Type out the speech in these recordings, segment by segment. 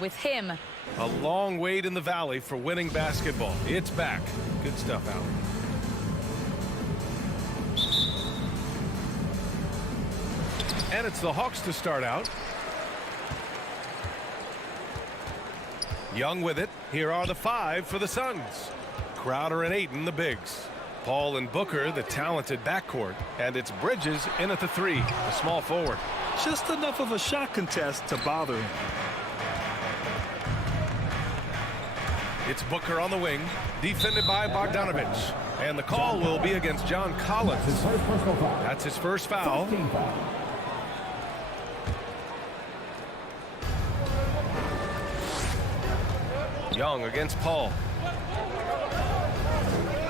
with him. A long wait in the valley for winning basketball. It's back. Good stuff, Allie. And it's the Hawks to start out. Young with it. Here are the 5 for the Suns. Crowder and Ayton, the bigs. Paul and Booker, the talented backcourt. And it's Bridges in at the 3, the small forward. Just enough of a shot contest to bother him. It's Booker on the wing, defended by Bogdanovich. And the call will be against John Collins. That's his first foul. Young against Paul.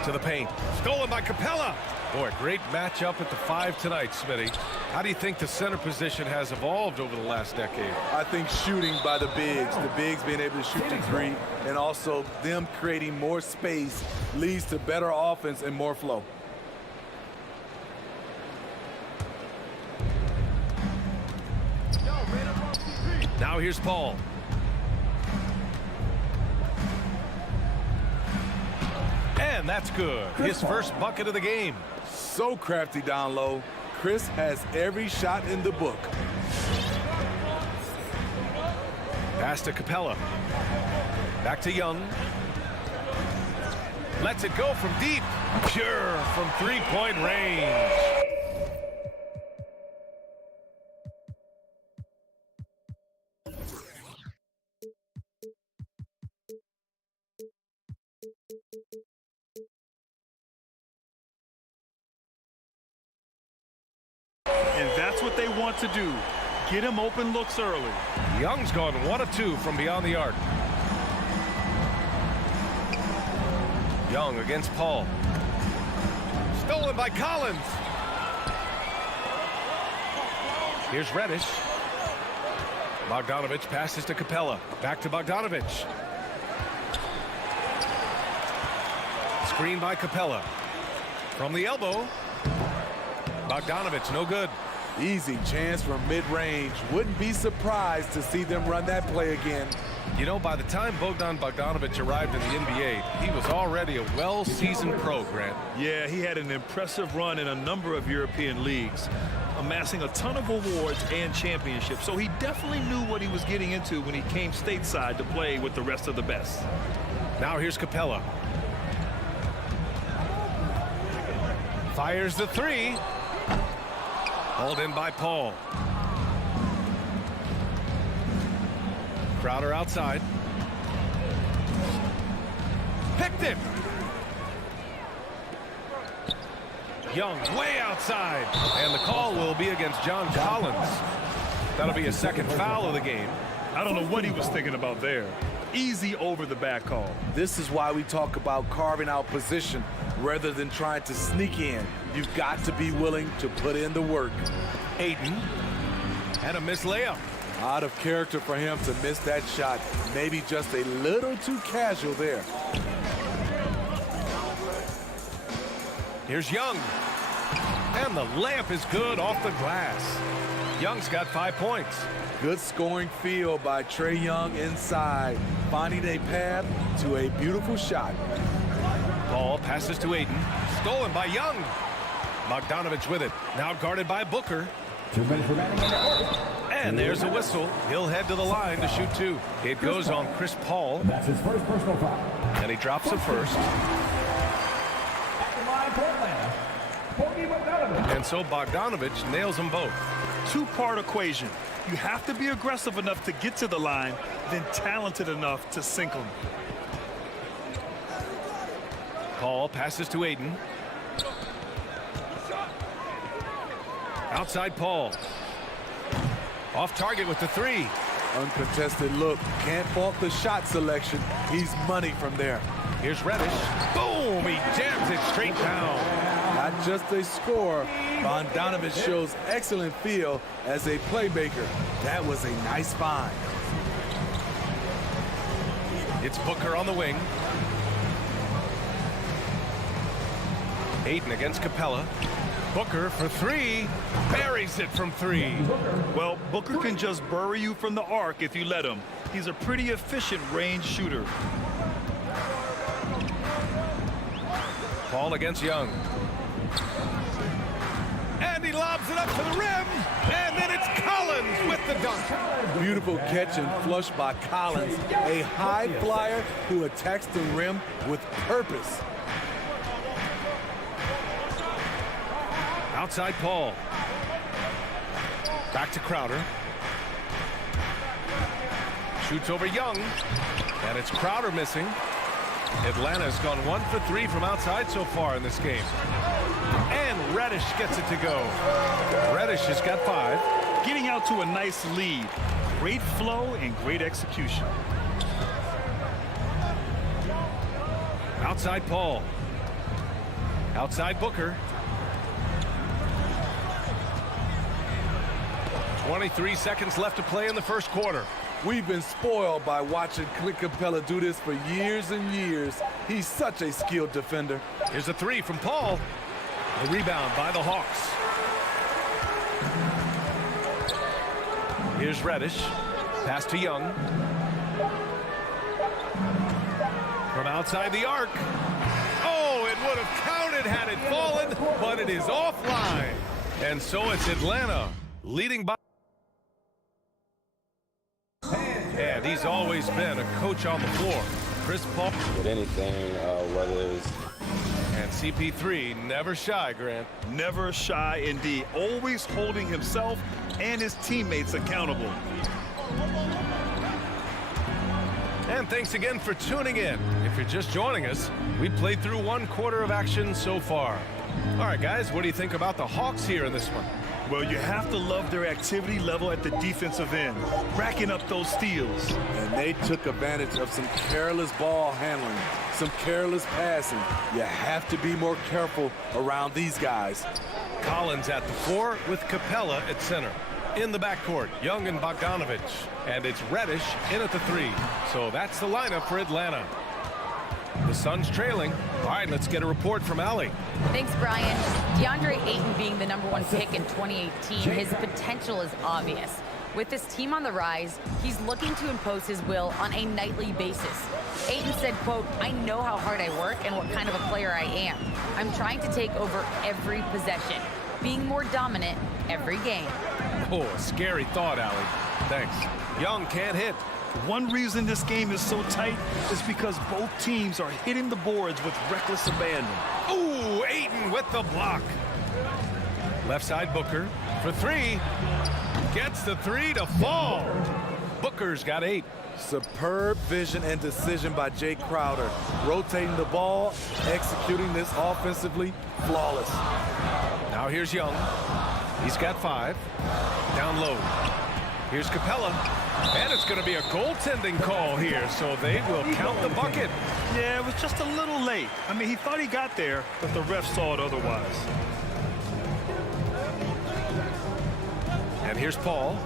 To the paint. Stolen by Capella. Boy, great matchup at the 5 tonight, Smitty. How do you think the center position has evolved over the last decade? I think shooting by the bigs being able to shoot the 3, and also them creating more space leads to better offense and more flow. Now here's Paul. And that's good. His first bucket of the game. So crafty down low. Chris has every shot in the book. Pass to Capella. Back to Young. Lets it go from deep. Pure from 3-point range. And that's what they want to do. Get him open looks early. Young's gone 1 of 2 from beyond the arc. Young against Paul. Stolen by Collins. Here's Reddish. Bogdanovich passes to Capella. Back to Bogdanovich. Screen by Capella. From the elbow. Bogdanovich, no good. Easy chance from mid-range. Wouldn't be surprised to see them run that play again. You know, by the time Bogdan Bogdanovich arrived in the NBA, he was already a well-seasoned pro, Grant. Yeah, he had an impressive run in a number of European leagues, amassing a ton of awards and championships. So he definitely knew what he was getting into when he came stateside to play with the rest of the best. Now here's Capella. Fires the 3. Hauled in by Paul. Crowder outside. Picked it. Young way outside. And the call will be against John Collins. That'll be his second foul of the game. I don't know what he was thinking about there. Easy over the back call. This is why we talk about carving out position rather than trying to sneak in. You've got to be willing to put in the work. Ayton. And a missed layup. Out of character for him to miss that shot. Maybe just a little too casual there. Here's Young. And the layup is good off the glass. Young's got 5 points. Good scoring field by Trae Young inside, finding a path to a beautiful shot. Paul passes to Ayton. Stolen by Young. Bogdanovich with it. Now guarded by Booker. 2 minutes remaining in the quarter. And there's a whistle. He'll head to the line to shoot 2. It goes on Chris Paul. That's his first personal foul. And he drops it first. At the line for Atlanta, Bogey Bogdanovich. And so Bogdanovich nails them both. Two-part equation. You have to be aggressive enough to get to the line, then talented enough to sink them. Paul passes to Ayton. Outside Paul. Off target with the 3. Uncontested look. Can't fault the shot selection. He's money from there. Here's Reddish. Boom! He jams it straight down. Not just a scorer, Bogdanovich shows excellent feel as a playmaker. That was a nice find. It's Booker on the wing. Ayton against Capella. Booker for 3. Buries it from 3. Well, Booker can just bury you from the arc if you let him. He's a pretty efficient range shooter. Paul against Young. And he lobs it up to the rim. And then it's Collins with the dunk. Beautiful catch and flush by Collins, a high flyer who attacks the rim with purpose. Outside Paul. Back to Crowder. Shoots over Young. And it's Crowder missing. Atlanta's gone 1 for 3 from outside so far in this game. And Reddish gets it to go. Reddish has got 5. Getting out to a nice lead. Great flow and great execution. Outside Paul. Outside Booker. 23 seconds left to play in the first quarter. We've been spoiled by watching Clint Capella do this for years and years. He's such a skilled defender. Here's a 3 from Paul. The rebound by the Hawks. Here's Reddish. Pass to Young. From outside the arc. Oh, it would have counted had it fallen, but it is offline. And so it's Atlanta leading by. And he's always been a coach on the floor. Chris Paul. With anything, whether it's... And CP3, never shy, Grant. Never shy indeed. Always holding himself and his teammates accountable. And thanks again for tuning in. If you're just joining us, we played through 1 quarter of action so far. All right, guys, what do you think about the Hawks here in this one? Well, you have to love their activity level at the defensive end, racking up those steals. And they took advantage of some careless ball handling, some careless passing. You have to be more careful around these guys. Collins at the 4 with Capella at center. In the backcourt, Young and Bogdanovich. And it's Reddish in at the 3. So that's the lineup for Atlanta. The Suns trailing. All right, let's get a report from Allie. Thanks, Brian. DeAndre Ayton being the #1 pick in 2018, his potential is obvious. With this team on the rise, he's looking to impose his will on a nightly basis. Ayton said, quote, "I know how hard I work and what kind of a player I am. I'm trying to take over every possession, being more dominant every game." Oh, a scary thought, Allie. Thanks. Young can't hit. One reason this game is so tight is because both teams are hitting the boards with reckless abandon. Ooh, Ayton with the block. Left side Booker for 3. Gets the 3 to fall. Booker's got 8. Superb vision and decision by Jay Crowder. Rotating the ball, executing this offensively, flawless. Now here's Young. He's got 5. Down low. Here's Capella. And it's going to be a goaltending call here, so they will count the bucket. Yeah, it was just a little late. I mean, he thought he got there, but the ref saw it otherwise. And here's Paul.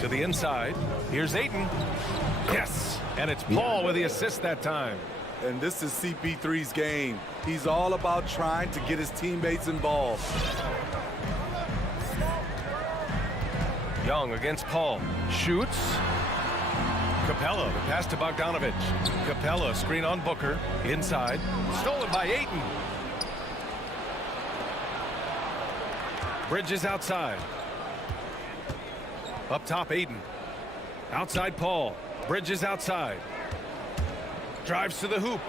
To the inside. Here's Ayton. Yes. And it's Paul with the assist that time. And this is CP3's game. He's all about trying to get his teammates involved. Young against Paul. Shoots. Capella, the pass to Bogdanovich. Capella, screen on Booker. Inside. Stolen by Ayton. Bridges outside. Up top, Ayton. Outside, Paul. Bridges outside. Drives to the hoop.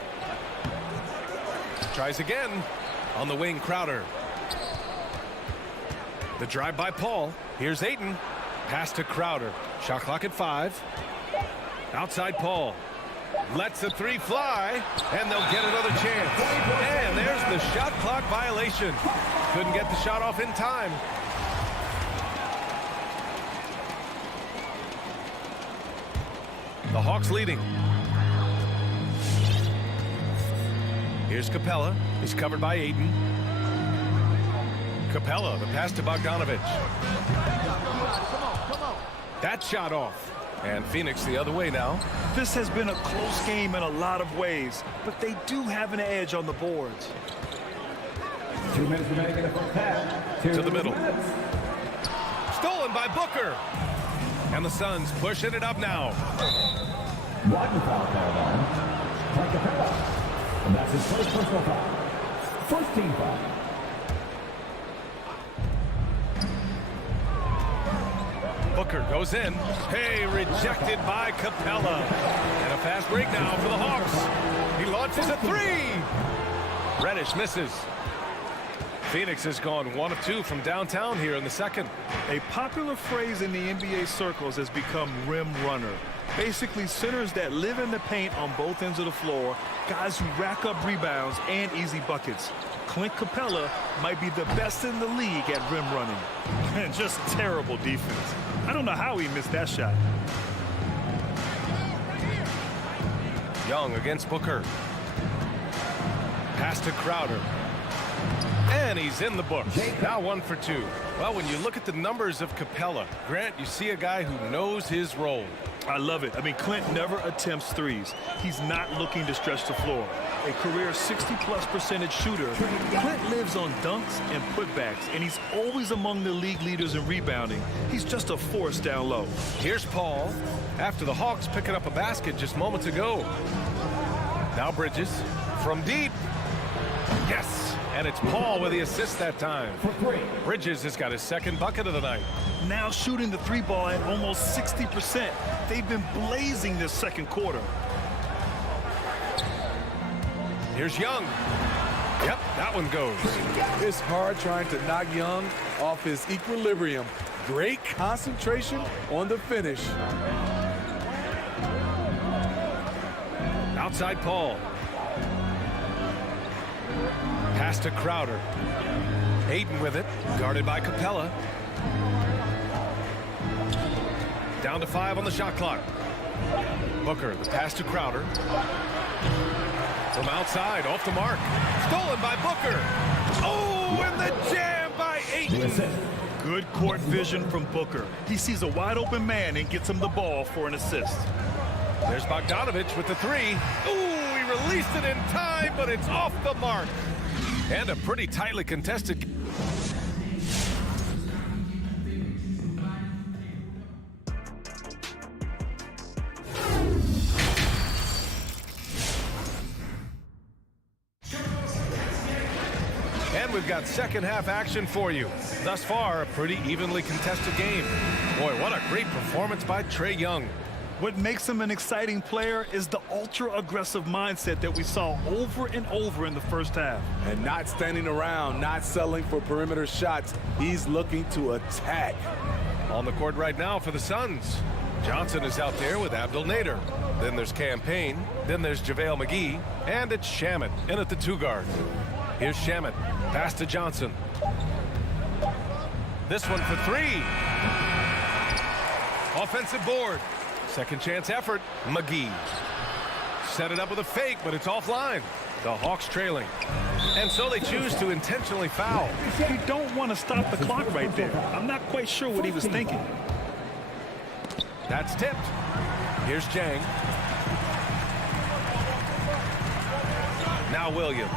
Tries again. On the wing, Crowder. The drive by Paul. Here's Ayton. Pass to Crowder. Shot clock at 5. Outside Paul. Lets the 3 fly. And they'll get another chance. And there's the shot clock violation. Couldn't get the shot off in time. The Hawks leading. Here's Capella. He's covered by Ayton. Capella, the pass to Bogdanovich. That shot off. And Phoenix the other way now. This has been a close game in a lot of ways, but they do have an edge on the boards. 2 minutes remaining in the first half. To the middle. Stolen Stolen by Booker. And the Suns pushing it up now. One foul called on Clint Capella. And that's his first personal foul. First team foul. Booker goes in. Hey, rejected by Capella. And a fast break now for the Hawks. He launches a three. Reddish misses. Phoenix has gone 1 of 2 from downtown here in the second. A popular phrase in the NBA circles has become rim runner. Basically, centers that live in the paint on both ends of the floor, guys who rack up rebounds and easy buckets. Clint Capella might be the best in the league at rim running. And just terrible defense. I don't know how he missed that shot. Young against Booker. Pass to Crowder. And he's in the books. Now 1 for 2. Well, when you look at the numbers of Capella, Grant, you see a guy who knows his role. I love it. I mean, Clint never attempts threes. He's not looking to stretch the floor. A career 60+% shooter, Clint lives on dunks and putbacks, and he's always among the league leaders in rebounding. He's just a force down low. Here's Paul after the Hawks picking up a basket just moments ago. Now Bridges from deep. Yes. And it's Paul with the assist that time. Bridges has got his second bucket of the night. Now shooting the three ball at almost 60%. They've been blazing this second quarter. Here's Young. Yep, that one goes. It's hard trying to knock Young off his equilibrium. Great concentration on the finish. Outside Paul. Pass to Crowder. Ayton with it, guarded by Capella. Down to 5 on the shot clock. Booker, the pass to Crowder. From outside, off the mark. Stolen by Booker. Oh, and the jam by Ayton. Good court vision from Booker. He sees a wide open man and gets him the ball for an assist. There's Bogdanovich with the three. Ooh, he released it in time, but it's off the mark. And a pretty tightly contested. And we've got second half action for you. Thus far, a pretty evenly contested game. Boy, what a great performance by Trae Young. What makes him an exciting player is the ultra-aggressive mindset that we saw over and over in the first half. And not standing around, not settling for perimeter shots. He's looking to attack. On the court right now for the Suns. Johnson is out there with Abdel Nader. Then there's Campaign. Then there's JaVale McGee. And it's Shamet in at the 2 guard. Here's Shamet. Pass to Johnson. This one for 3. Offensive board. Second chance effort. McGee. Set it up with a fake, but it's offline. The Hawks trailing. And so they choose to intentionally foul. You don't want to stop the clock right there. I'm not quite sure what he was thinking. That's tipped. Here's Jang. Now Williams.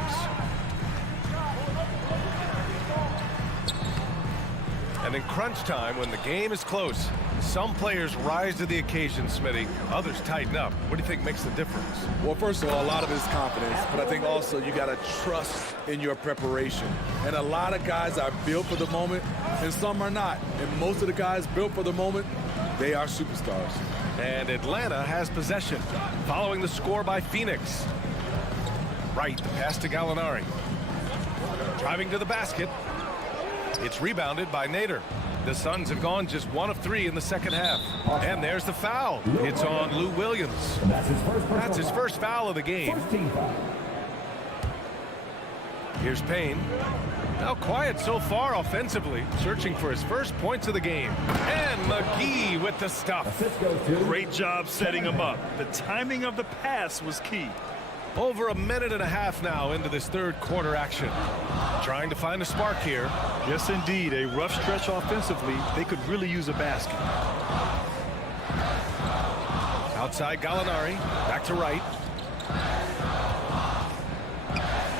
And in crunch time, when the game is close, some players rise to the occasion, Smitty. Others tighten up. What do you think makes the difference? Well, first of all, a lot of it is confidence, but I think also you got to trust in your preparation. And a lot of guys are built for the moment, and some are not. And most of the guys built for the moment, they are superstars. And Atlanta has possession, following the score by Phoenix. Right, the pass to Gallinari. Driving to the basket. It's rebounded by Nader. The Suns have gone just 1 of 3 in the second half. And there's the foul. It's on Lou Williams. That's his first foul of the game. Here's Payne. Now quiet so far offensively, searching for his first points of the game. And McGee with the stuff. Great job setting him up. The timing of the pass was key. Over a minute and a half now into this third quarter action. Trying to find a spark here. Yes, indeed. A rough stretch offensively. They could really use a basket. Outside Gallinari. Back to right.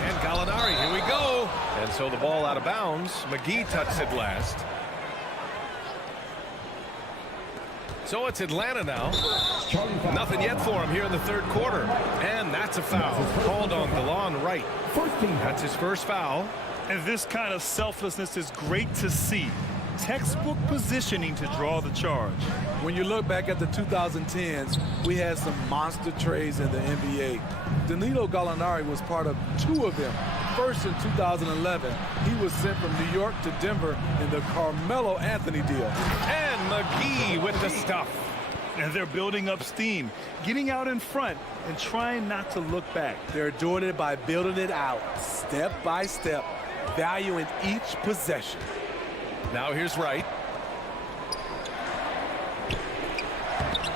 And Gallinari, here we go. And so the ball out of bounds. McGee touched it last. So it's Atlanta now. Nothing yet for him here in the third quarter. And that's a foul called on DeLon Wright. That's his first foul. And this kind of selflessness is great to see. Textbook positioning to draw the charge. When you look back at the 2010s, we had some monster trades in the NBA. Danilo Gallinari was part of 2 of them. First in 2011, he was sent from New York to Denver in the Carmelo Anthony deal. And McGee with the stuff. And they're building up steam, getting out in front and trying not to look back. They're doing it by building it out, step by step, valuing each possession. Now here's Wright.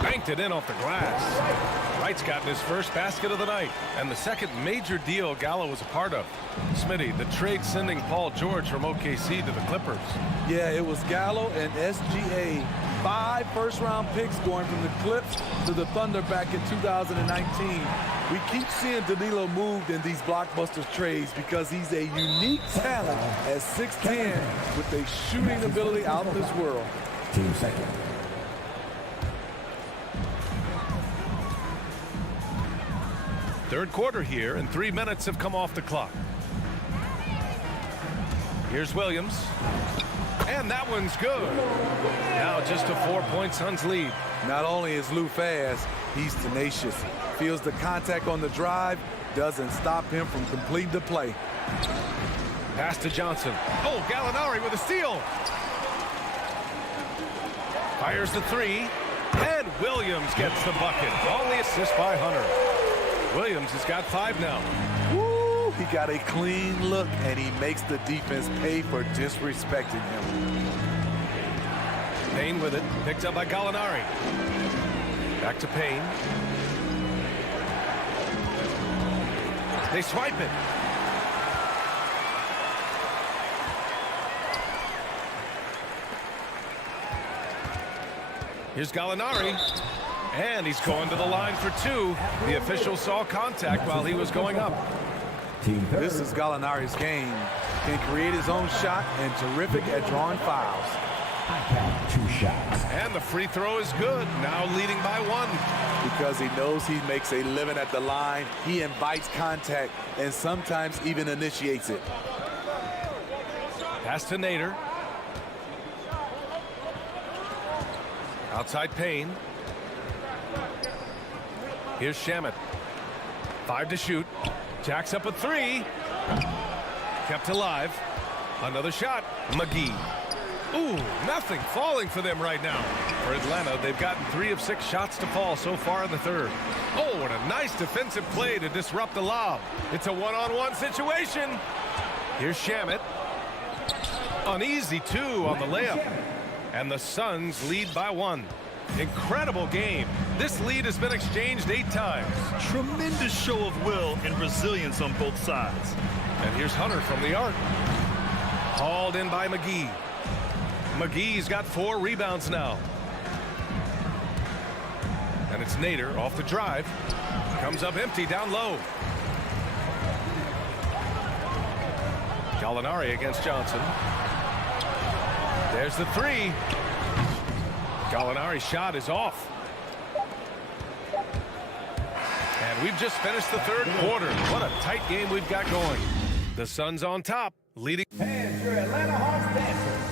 Banked it in off the glass. Wright's gotten his first basket of the night and the second major deal Gallo was a part of. Smitty, the trade sending Paul George from OKC to the Clippers. Yeah, it was Gallo and SGA. 5 first-round picks going from the Clips to the Thunder back in 2019. We keep seeing Danilo moved in these blockbuster trades because he's a unique talent at 6'10" with a shooting ability out of this world. Team second. Third quarter here, and 3 minutes have come off the clock. Here's Williams. And that one's good. Now just a 4-point Suns lead. Not only is Lou fast, he's tenacious. Feels the contact on the drive, doesn't stop him from completing the play. Pass to Johnson. Oh, Gallinari with a steal. Fires the 3. And Williams gets the bucket. All the assist by Hunter. Williams has got 5 now. Woo! He got a clean look, and he makes the defense pay for disrespecting him. Payne with it. Picked up by Gallinari. Back to Payne. They swipe it. Here's Gallinari. And he's going to the line for 2. The official saw contact while he was going up. This is Gallinari's game. Can create his own shot and terrific at drawing fouls. 2 shots. And the free throw is good. Now leading by 1. Because he knows he makes a living at the line, he invites contact and sometimes even initiates it. Pass to Nader. Outside Payne. Here's Shamet. 5 to shoot. Jacks up a 3. Kept alive. Another shot. McGee. Ooh, nothing falling for them right now. For Atlanta, they've gotten 3 of 6 shots to fall so far in the third. Oh, what a nice defensive play to disrupt the lob. It's a one-on-one situation. Here's Shamet. An easy 2 on the layup. And the Suns lead by 1. Incredible game. This lead has been exchanged 8 times. Tremendous show of will and resilience on both sides. And here's Hunter from the arc. Hauled in by McGee. McGee's got 4 rebounds now. And it's Nader off the drive. Comes up empty down low. Gallinari against Johnson. There's the 3. Gallinari's shot is off. And we've just finished the third quarter. What a tight game we've got going. The Suns on top, leading. And your Atlanta Hawks dancers.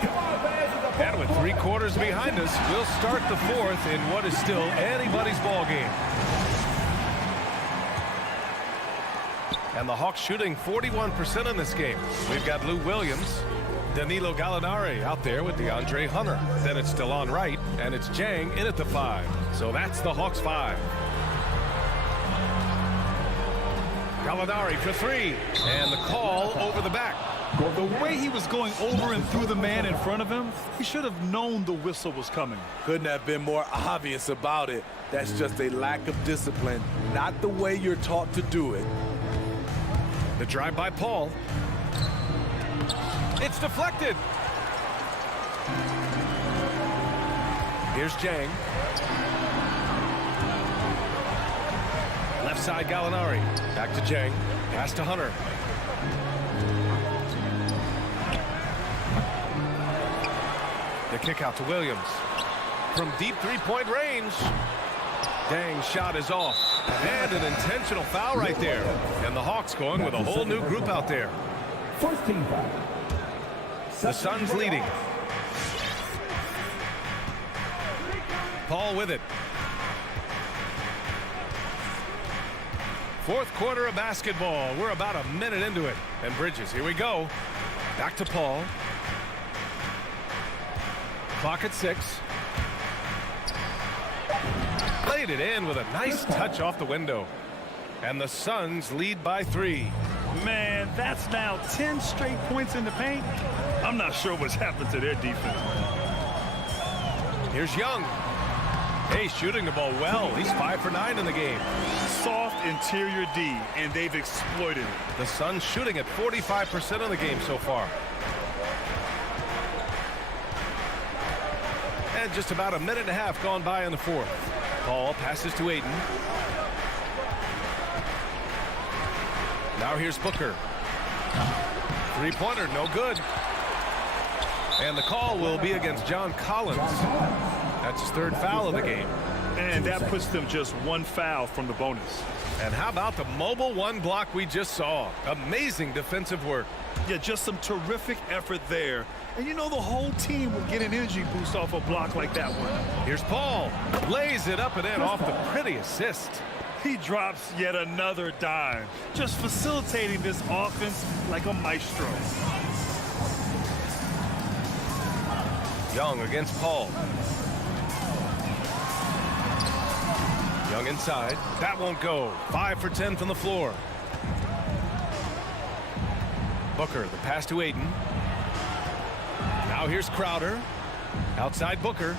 Come on, fans. And with 3 quarters behind us, we'll start the 4th in what is still anybody's ball game. And the Hawks shooting 41% in this game. We've got Lou Williams, Danilo Gallinari out there with DeAndre Hunter. Then it's DeLon Wright, and it's Jang in at the 5. So that's the Hawks 5. Gallinari for 3, and the call over the back. The way he was going over and through the man in front of him, he should have known the whistle was coming. Couldn't have been more obvious about it. That's just a lack of discipline, not the way you're taught to do it. The drive by Paul. It's deflected. Here's Jang. Left side Gallinari. Back to Jang. Pass to Hunter. The kick out to Williams. from deep three-point range. Dang, shot is off. And an intentional foul right there. And the Hawks going with a whole new group out there. First team foul. The Suns leading. Paul with it. Fourth quarter of basketball. We're about a minute into it. And Bridges, here we go. Back to Paul. Clock at 6. Laid it in with a nice touch off the window. And the Suns lead by 3. Man, that's now 10 straight points in the paint. I'm not sure what's happened to their defense. Here's Young. Hey, shooting the ball well. He's 5 for 9 in the game. Soft interior D, and they've exploited it. The Suns shooting at 45% of the game so far. And just about a minute and a half gone by in the fourth. Paul passes to Ayton. Now here's Booker. Three-pointer, no good. And the call will be against John Collins. That's his third foul of the game. And that puts them just one foul from the bonus. And how about the mobile one block we just saw? Amazing defensive work. Yeah, just some terrific effort there. And you know the whole team will get an energy boost off a block like that one. Here's Paul. Lays it up and in off the pretty assist. He drops yet another dime, just facilitating this offense like a maestro. Young against Paul. Young inside. That won't go. 5 for 10 from the floor. Booker, the pass to Ayton. Now here's Crowder. Outside Booker.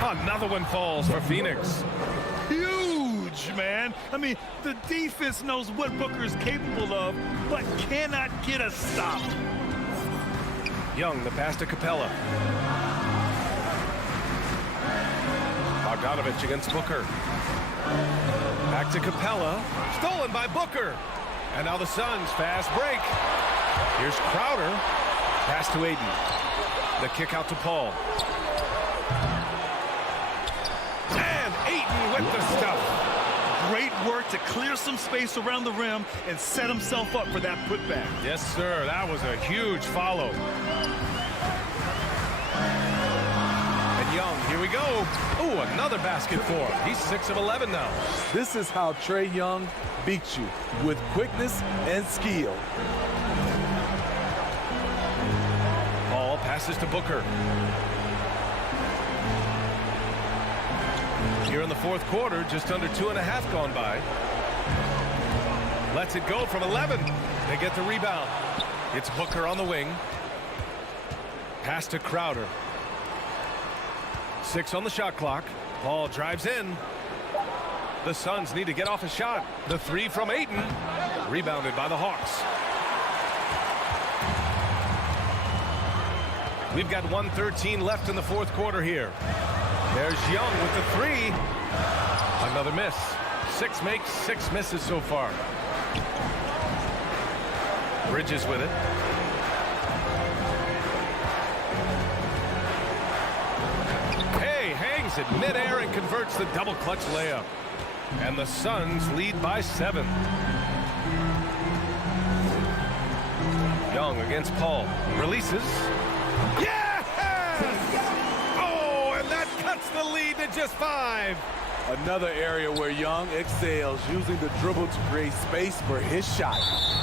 Another one falls for Phoenix. Huge, man. I mean, the defense knows what Booker is capable of, but cannot get a stop. Young, the pass to Capella. Bogdanovich against Booker. Back to Capella. Stolen by Booker. And now the Suns fast break. Here's Crowder. Pass to Ayton. The kick out to Paul. And Ayton with the stuff. Great work to clear some space around the rim and set himself up for that putback. Yes, sir. That was a huge follow. And Young, here we go. Ooh, another basket for him. He's 6 of 11 now. This is how Trae Young beats you, with quickness and skill. Paul passes to Booker. Here in the fourth quarter, just under 2.5 gone by. Lets it go from 11. They get the rebound. It's Booker on the wing. Pass to Crowder. 6 on the shot clock. Paul drives in. The Suns need to get off a shot. The 3 from Ayton. Rebounded by the Hawks. We've got 1:13 left in the fourth quarter here. There's Young with the 3. Another miss. 6 makes, 6 misses so far. Bridges with it. Hey, hangs it midair and converts the double clutch layup. And the Suns lead by 7. Young against Paul. Releases. Yes! Oh, and that cuts the lead to just 5. Another area where Young excels, using the dribble to create space for his shot.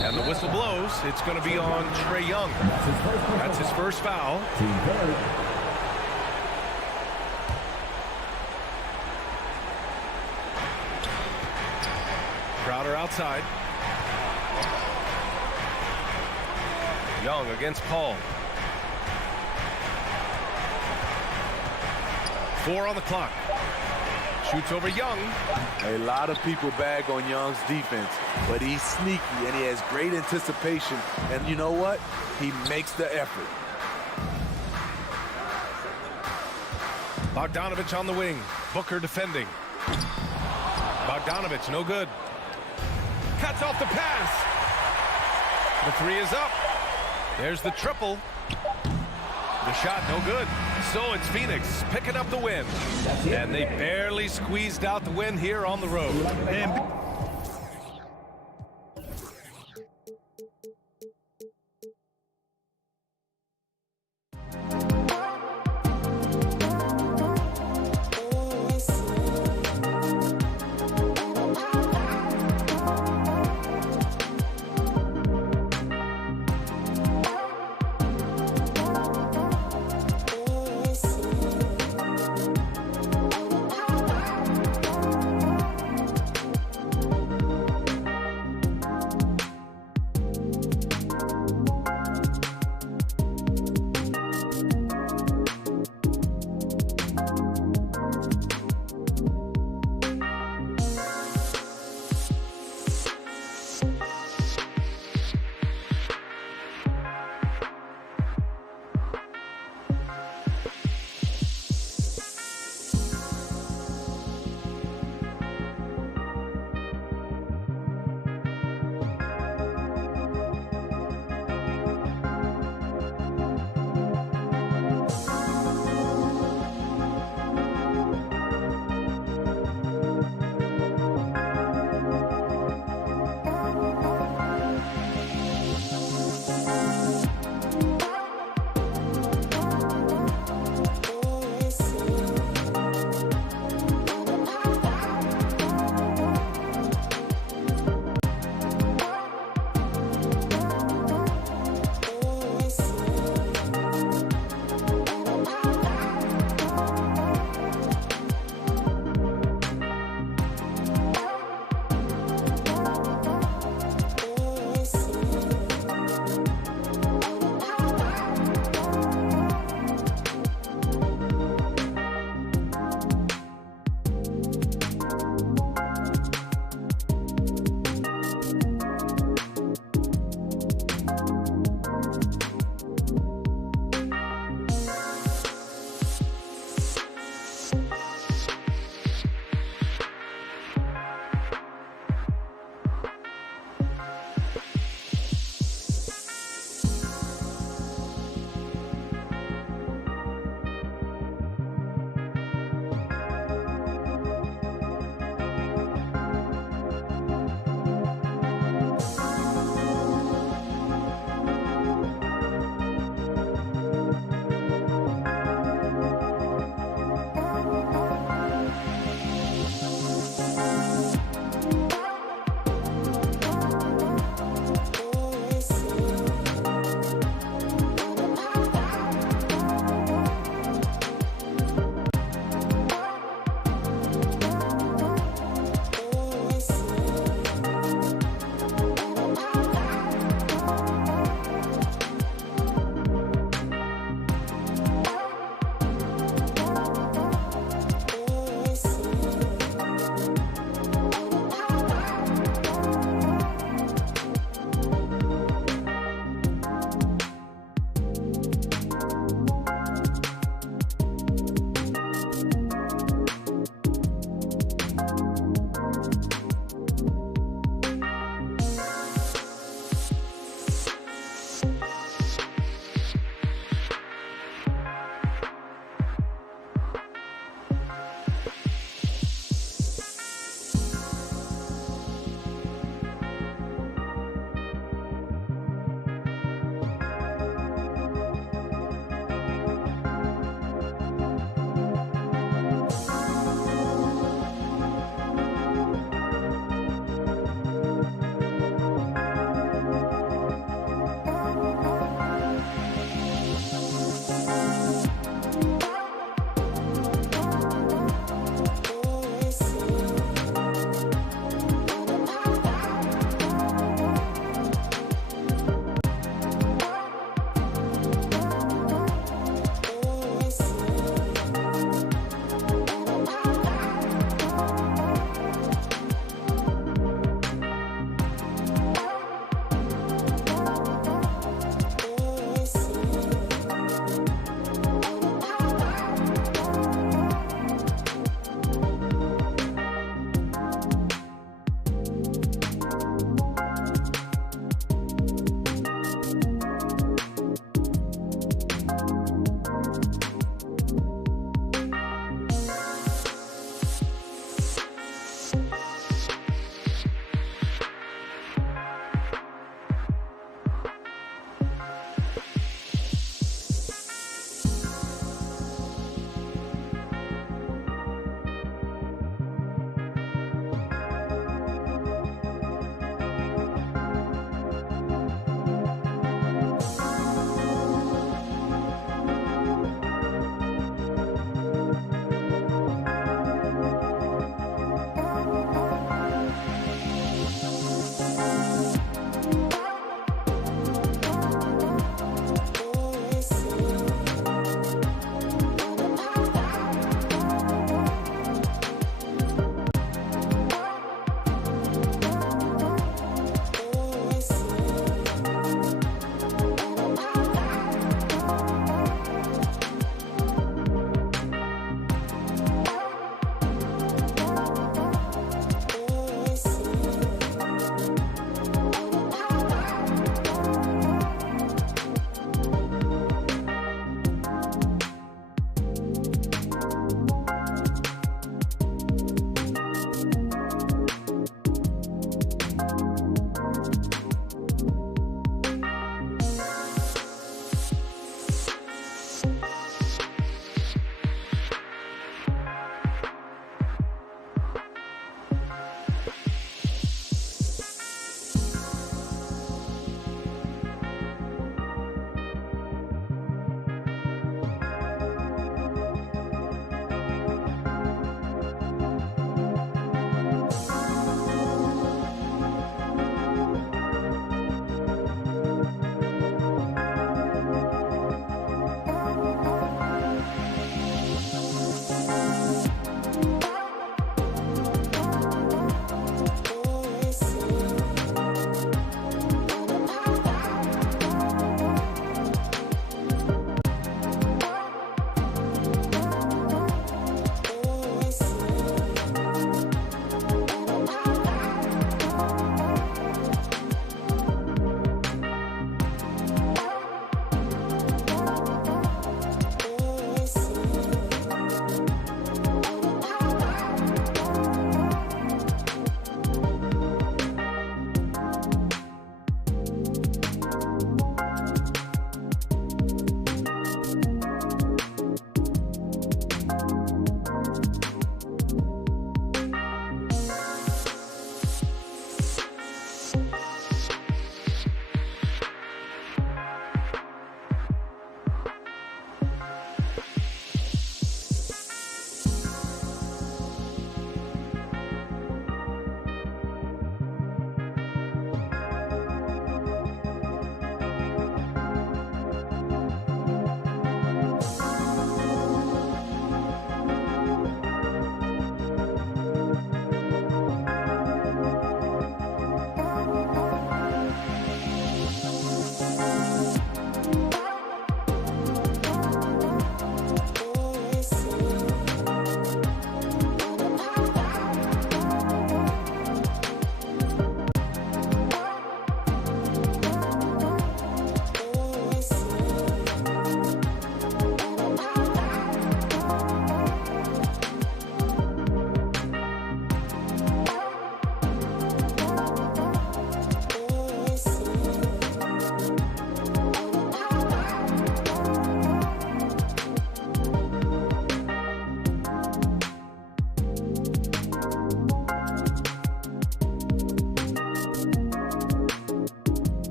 And the whistle blows. It's going to be on Trae Young. That's his first foul. Crowder outside. Young against Paul. 4 on the clock. Shoots over Young. A lot of people bag on Young's defense, but he's sneaky and he has great anticipation. And you know what? He makes the effort. Bogdanovich on the wing. Booker defending. Bogdanovich, no good. Cuts off the pass. The 3 is up. There's the triple. The shot no good. So it's Phoenix picking up the win. And they barely squeezed out the win here on the road. And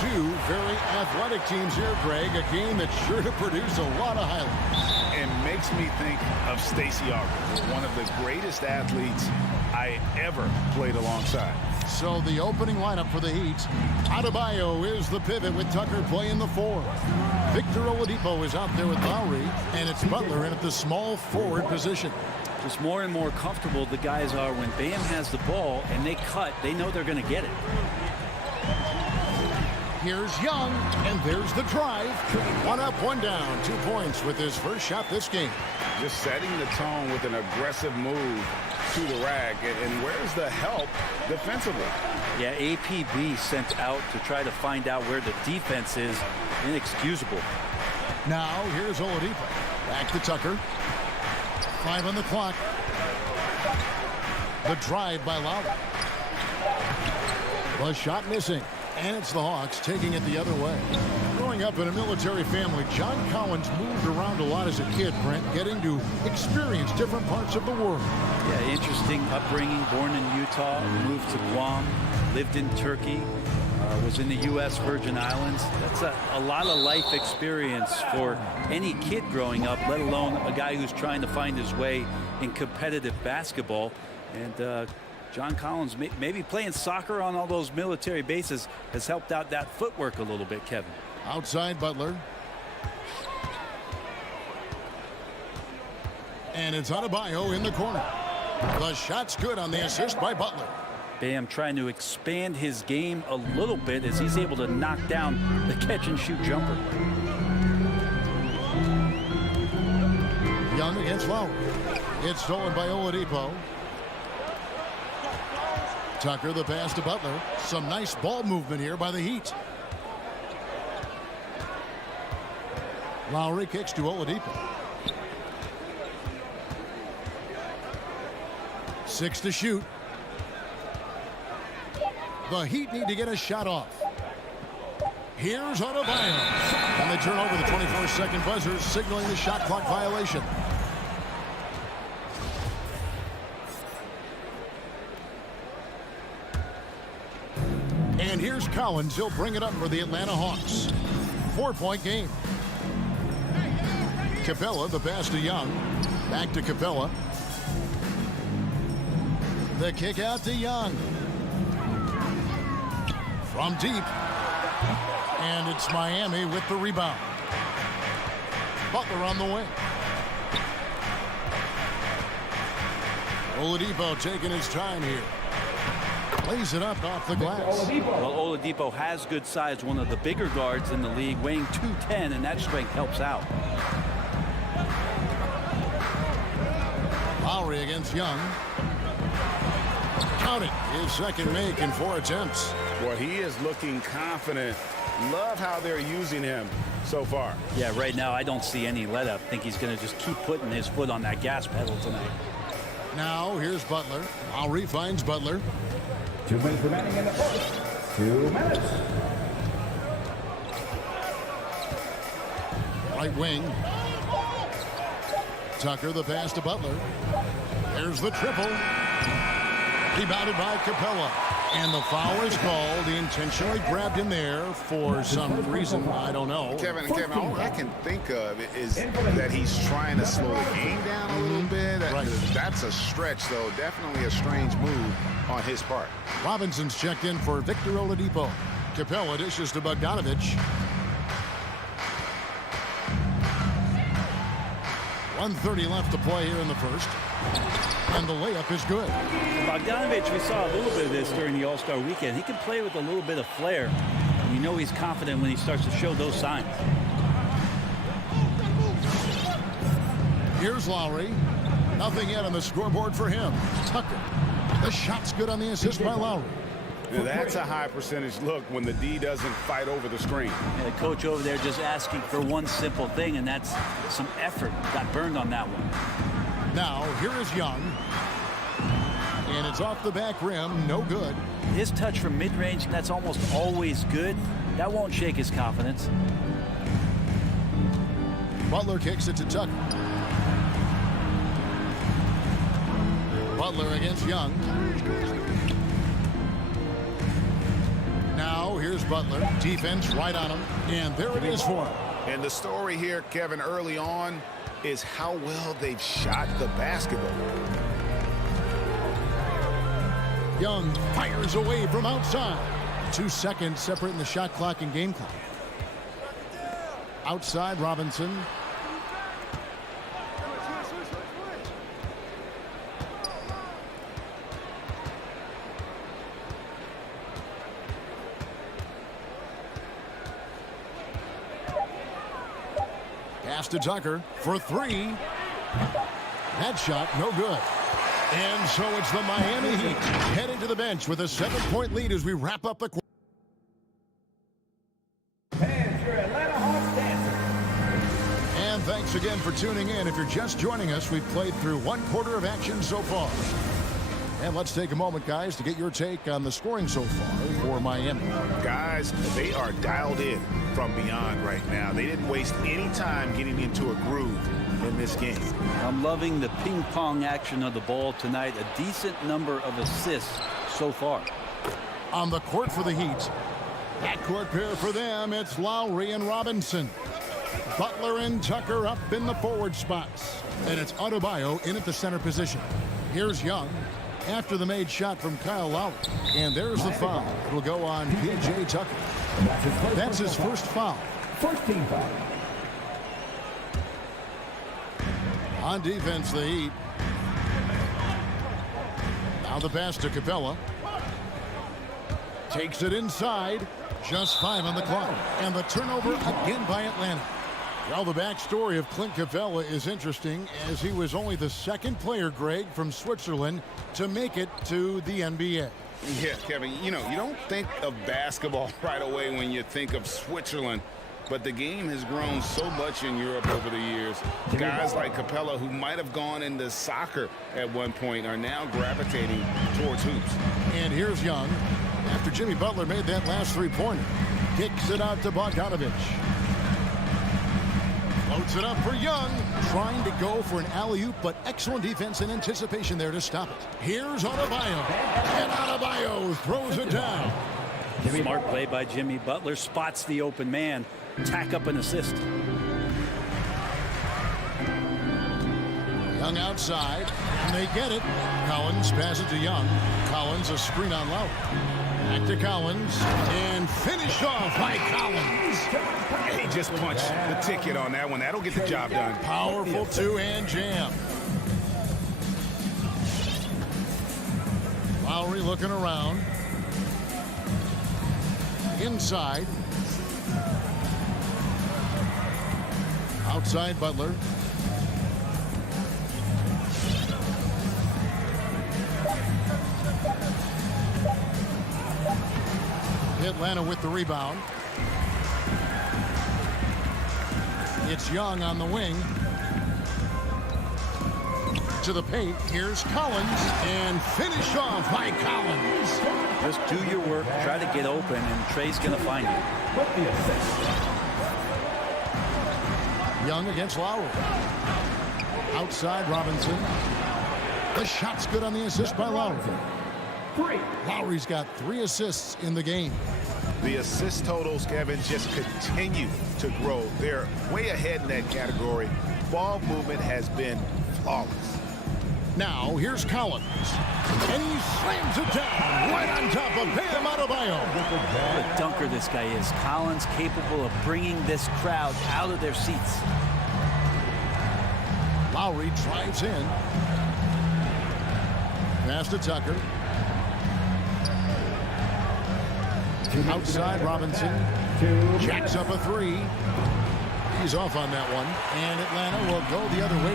Two very athletic teams here, Greg. A game that's sure to produce a lot of highlights. And makes me think of Stacey Augers, one of the greatest athletes I ever played alongside. So the opening lineup for the Heat. Adebayo is the pivot with Tucker playing the 4. Victor Oladipo is out there with Lowry, and it's Butler in at the small forward position. Just more and more comfortable the guys are when Bam has the ball and they cut, they know they're going to get it. Here's Young, and there's the drive. 1 up, 1 down, 2 points with his first shot this game. Just setting the tone with an aggressive move to the rack. And where's the help defensively? Yeah, APB sent out to try to find out where the defense is. Inexcusable. Now here's Oladipo. Back to Tucker. 5 on the clock. The drive by Lowry. The shot missing. And it's the Hawks taking it the other way. Growing up in a military family, John Collins moved around a lot as a kid, Brent, getting to experience different parts of the world. Yeah, interesting upbringing. Born in Utah, moved to Guam, lived in Turkey, was in the U.S. Virgin Islands. That's a lot of life experience for any kid growing up, let alone a guy who's trying to find his way in competitive basketball. And John Collins, maybe playing soccer on all those military bases, has helped out that footwork a little bit, Kevin. Outside Butler. And it's Adebayo in the corner. The shot's good on the assist by Butler. Bam trying to expand his game a little bit as he's able to knock down the catch-and-shoot jumper. Young against Lowry. It's stolen by Oladipo. Tucker, the pass to Butler. Some nice ball movement here by the Heat. Lowry kicks to Oladipo. 6 to shoot. The Heat need to get a shot off. Here's Adebayo. And they turn over the 24-second buzzer, signaling the shot clock violation. And here's Collins. He'll bring it up for the Atlanta Hawks. 4-point game. Capella, the pass to Young. Back to Capella. The kick out to Young. From deep. And it's Miami with the rebound. Butler on the wing. Oladipo taking his time here. Lays it up off the glass. Well, Oladipo has good size, one of the bigger guards in the league, weighing 210, and that strength helps out. Lowry against Young. Count it. His second make in 4 attempts. Well, he is looking confident. Love how they're using him so far. Yeah, right now I don't see any let up. I think he's going to just keep putting his foot on that gas pedal tonight. Now here's Butler. Lowry finds Butler. 2 minutes remaining in the first. 2 minutes. Right wing. Tucker, the pass to Butler. There's the triple. Rebounded by Capella. And the foul is called. He intentionally grabbed him there for some reason. I don't know. Kevin, all I can think of is that he's trying to slow the game down a little bit. Right. That's a stretch, though. Definitely a strange move on his part. Robinson's checked in for Victor Oladipo. Capella dishes to Bogdanovich. 1:30 left to play here in the first. And the layup is good. Bogdanovich, we saw a little bit of this during the All-Star weekend. He can play with a little bit of flair. And you know he's confident when he starts to show those signs. Here's Lowry. Nothing yet on the scoreboard for him. Tucker. The shot's good on the assist by Lowry. Now that's a high percentage look when the D doesn't fight over the screen. And the coach over there just asking for one simple thing, and that's some effort. Got burned on that one. Now, here is Young. And it's off the back rim. No good. His touch from mid-range, that's almost always good. That won't shake his confidence. Butler kicks it to Tucker. Butler against Young. Now here's Butler. Defense right on him. And there it is for him. And the story here, Kevin, early on is how well they've shot the basketball. Young fires away from outside. 2 seconds separating the shot clock and game clock. Outside, Robinson. Pass to Tucker for 3. That shot, no good. And so it's the Miami Heat heading to the bench with a 7-point lead as we wrap up the quarter. And thanks again for tuning in. If you're just joining us, we've played through 1 quarter of action so far. And let's take a moment, guys, to get your take on the scoring so far for Miami. Guys, they are dialed in from beyond right now. They didn't waste any time getting into a groove in this game. I'm loving the ping pong action of the ball tonight. A decent number of assists so far. On the court for the Heat. Backcourt pair for them, it's Lowry and Robinson. Butler and Tucker up in the forward spots. And it's Adebayo in at the center position. Here's Young after the made shot from Kyle Lowry. And there's the foul. It'll go on P.J. Tucker. That's his first foul. First team foul. On defense, the Heat. Now the pass to Capella. Takes it inside. Just 5 on the clock. And the turnover again by Atlanta. Well, the backstory of Clint Capella is interesting, as he was only the 2nd player, Greg, from Switzerland to make it to the NBA. Yeah, Kevin, you know, you don't think of basketball right away when you think of Switzerland, but the game has grown so much in Europe over the years. Guys like Capella, who might have gone into soccer at one point, are now gravitating towards hoops. And here's Young. After Jimmy Butler made that last 3-pointer, kicks it out to Bogdanovich. Floats it up for Young, trying to go for an alley-oop, but excellent defense and anticipation there to stop it. Here's Adebayo, and Adebayo throws it down. Smart play by Jimmy Butler. Spots the open man. Tack up an assist. Young outside, and they get it. Collins passes to Young. Collins, a screen on Lowry. Back to Collins, and finished off by Collins. He just punched the ticket on that one. That'll get the job done. Powerful 2-hand jam. Lowry looking around. Inside. Outside Butler. Atlanta with the rebound. It's Young on the wing. To the paint. Here's Collins. And finished off by Collins. Just do your work. Try to get open, and Trey's going to find you. Young against Lowry. Outside Robinson. The shot's good on the assist by Lowry. Lowry's got 3 assists in the game. The assist totals, Kevin, just continue to grow. They're way ahead in that category. Ball movement has been flawless. Now, here's Collins. And he slams it down right on top of Bam Adebayo. What a dunker this guy is. Collins capable of bringing this crowd out of their seats. Lowry drives in. Pass to Tucker. Outside Robinson. Jacks up a 3. He's off on that one. And Atlanta will go the other way.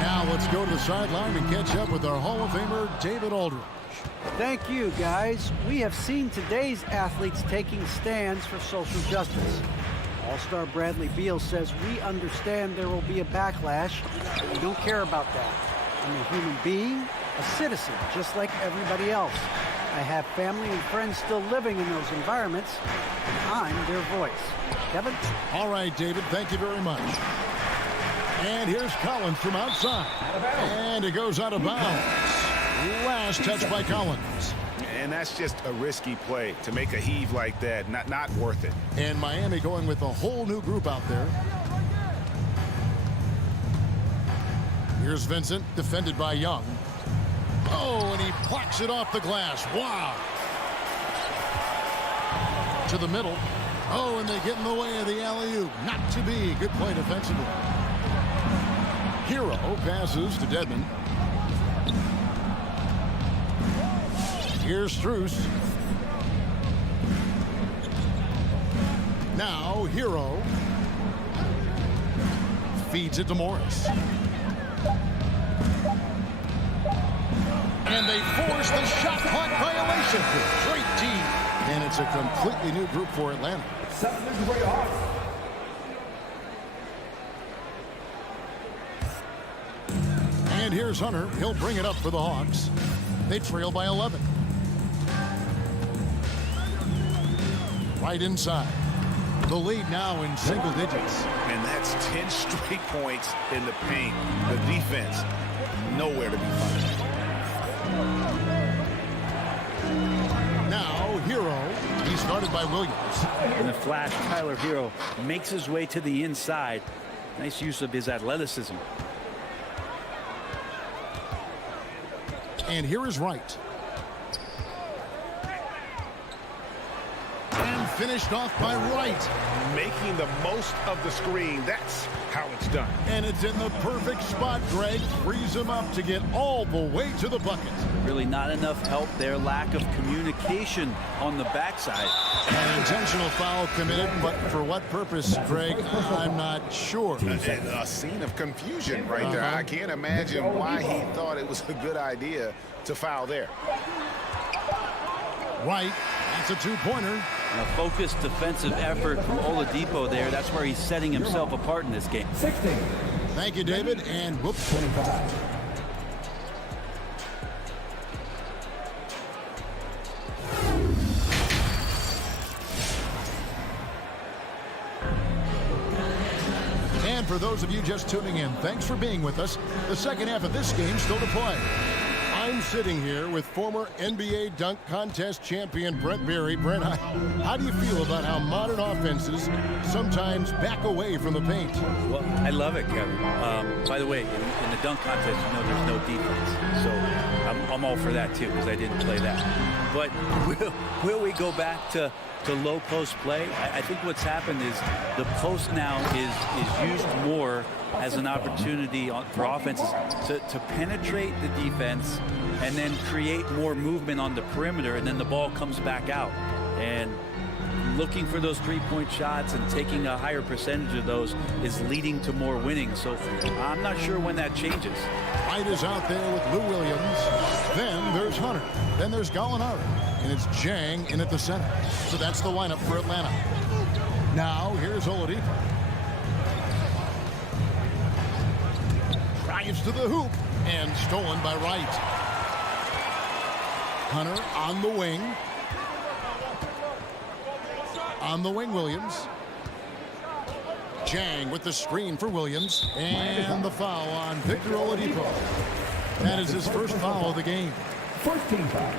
Now let's go to the sideline and catch up with our Hall of Famer, David Aldridge. Thank you, guys. We have seen today's athletes taking stands for social justice. All-star Bradley Beal says, "We understand there will be a backlash, but we don't care about that. I'm a human being, a citizen, just like everybody else. I have family and friends still living in those environments, and I'm their voice." Kevin? All right, David, thank you very much. And here's Collins from outside. And it goes out of bounds. Last touch by Collins. And that's just a risky play. To make a heave like that, not worth it. And Miami going with a whole new group out there. Here's Vincent, defended by Young. Oh, and he plucks it off the glass. Wow. To the middle. Oh, and they get in the way of the alley-oop. Not to be. Good play defensively. Hero passes to Dedmon. Here's Strus. Now Hero feeds it to Morris. And they force the shot clock violation. Great D. And it's a completely new group for Atlanta. And here's Hunter. He'll bring it up for the Hawks. They trail by 11. Right inside. The lead now in single digits. And that's 10 straight points in the paint. The defense, nowhere to be found. Now Hero. He's guarded by Williams. In the flash, Tyler Hero makes his way to the inside. Nice use of his athleticism. And here is Wright. And finished off by Wright. Making the most of the screen. That's how it's done. And it's in the perfect spot. Greg frees him up to get all the way to the bucket. Really not enough help there. Lack of communication on the backside. An intentional foul committed, but for what purpose, Greg? I'm not sure. A scene of confusion right there. I can't imagine why he thought it was a good idea to foul there. Wright, that's a two-pointer. A focused defensive effort from Oladipo there. That's where he's setting himself apart in this game. 16. Thank you, David. And whoops. 25. And for those of you just tuning in, thanks for being with us. The second half of this game still to play. I'm sitting here with former NBA dunk contest champion Brent Berry. Brent, how do you feel about how modern offenses sometimes back away from the paint? Well, I love it, Kevin. By the way, in the dunk contest, you know there's no defense. So I'm all for that, too, because I didn't play that. But will we go back to low post play? I think what's happened is the post now is used more as an opportunity for offenses to penetrate the defense and then create more movement on the perimeter, and then the ball comes back out. And looking for those three-point shots and taking a higher percentage of those is leading to more winning. So I'm not sure when that changes. Wright is out there with Lou Williams. Then there's Hunter. Then there's Gallinari. And it's Jang in at the center. So that's the lineup for Atlanta. Now here's Oladipo. Drives to the hoop and stolen by Wright. Hunter on the wing. On the wing, Williams. Jang with the screen for Williams. And the foul on Victor Oladipo. That is his first foul of the game. 14 foul.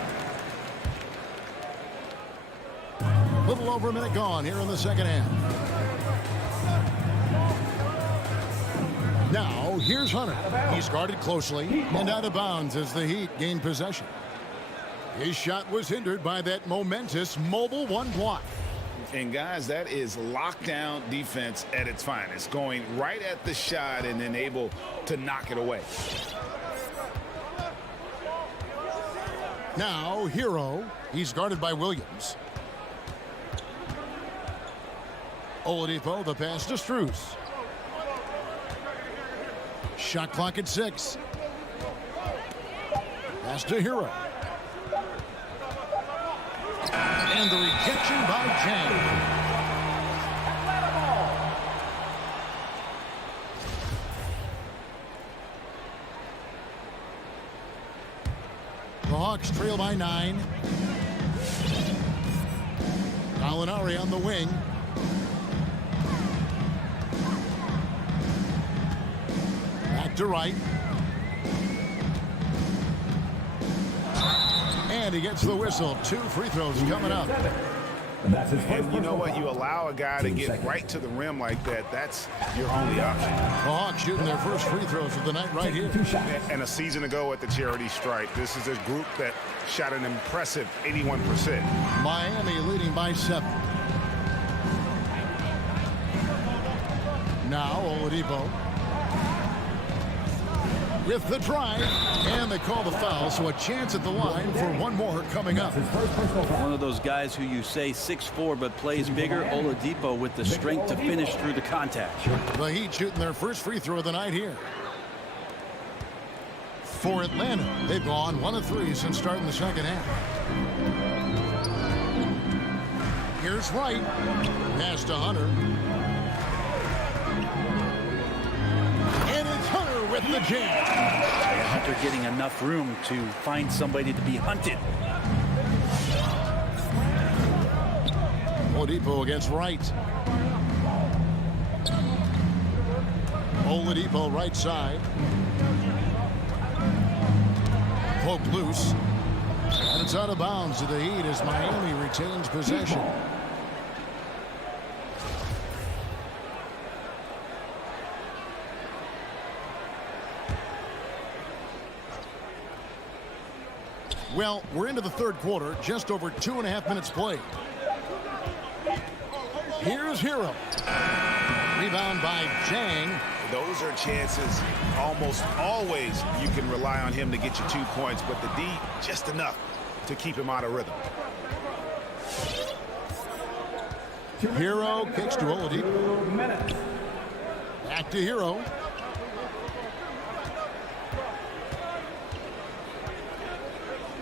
Little over a minute gone here in the second half. Now, here's Hunter. He's guarded closely and out of bounds as the Heat gain possession. His shot was hindered by that momentous mobile one block. And, guys, that is lockdown defense at its finest. Going right at the shot and then able to knock it away. Now, Hero. He's guarded by Williams. Oladipo, the pass to Strus. Shot clock at 6. Pass to Hero. And the rejection by Jang. The Hawks trail by 9. Gallinari on the wing. Back to Wright. And And he gets the whistle. 2 free throws coming up. And you know what? You allow a guy to get right to the rim like that. That's your only option. The Hawks shooting their first free throws of the night right here. And a season ago at the charity stripe, this is a group that shot an impressive 81%. Miami leading by 7. Now Oladipo with the drive, and they call the foul, so a chance at the line for one more coming up. One of those guys who you say 6'4", but plays bigger, Oladipo, with the strength to finish through the contact. The Heat shooting their first free throw of the night here. For Atlanta, they've gone 1 of 3 since starting the second half. Here's Wright. Pass to Hunter. And it's Hunter with the jam. Hunter getting enough room to find somebody to be hunted. Oladipo against Wright. Oladipo right side. Poke loose. And it's out of bounds to the Heat as Miami retains possession. Well, we're into the third quarter, just over 2.5 minutes played. Here's Hero. Rebound by Jang. Those are chances almost always you can rely on him to get you 2 points, but the D just enough to keep him out of rhythm. Hero kicks to Oladipo. Back to Hero.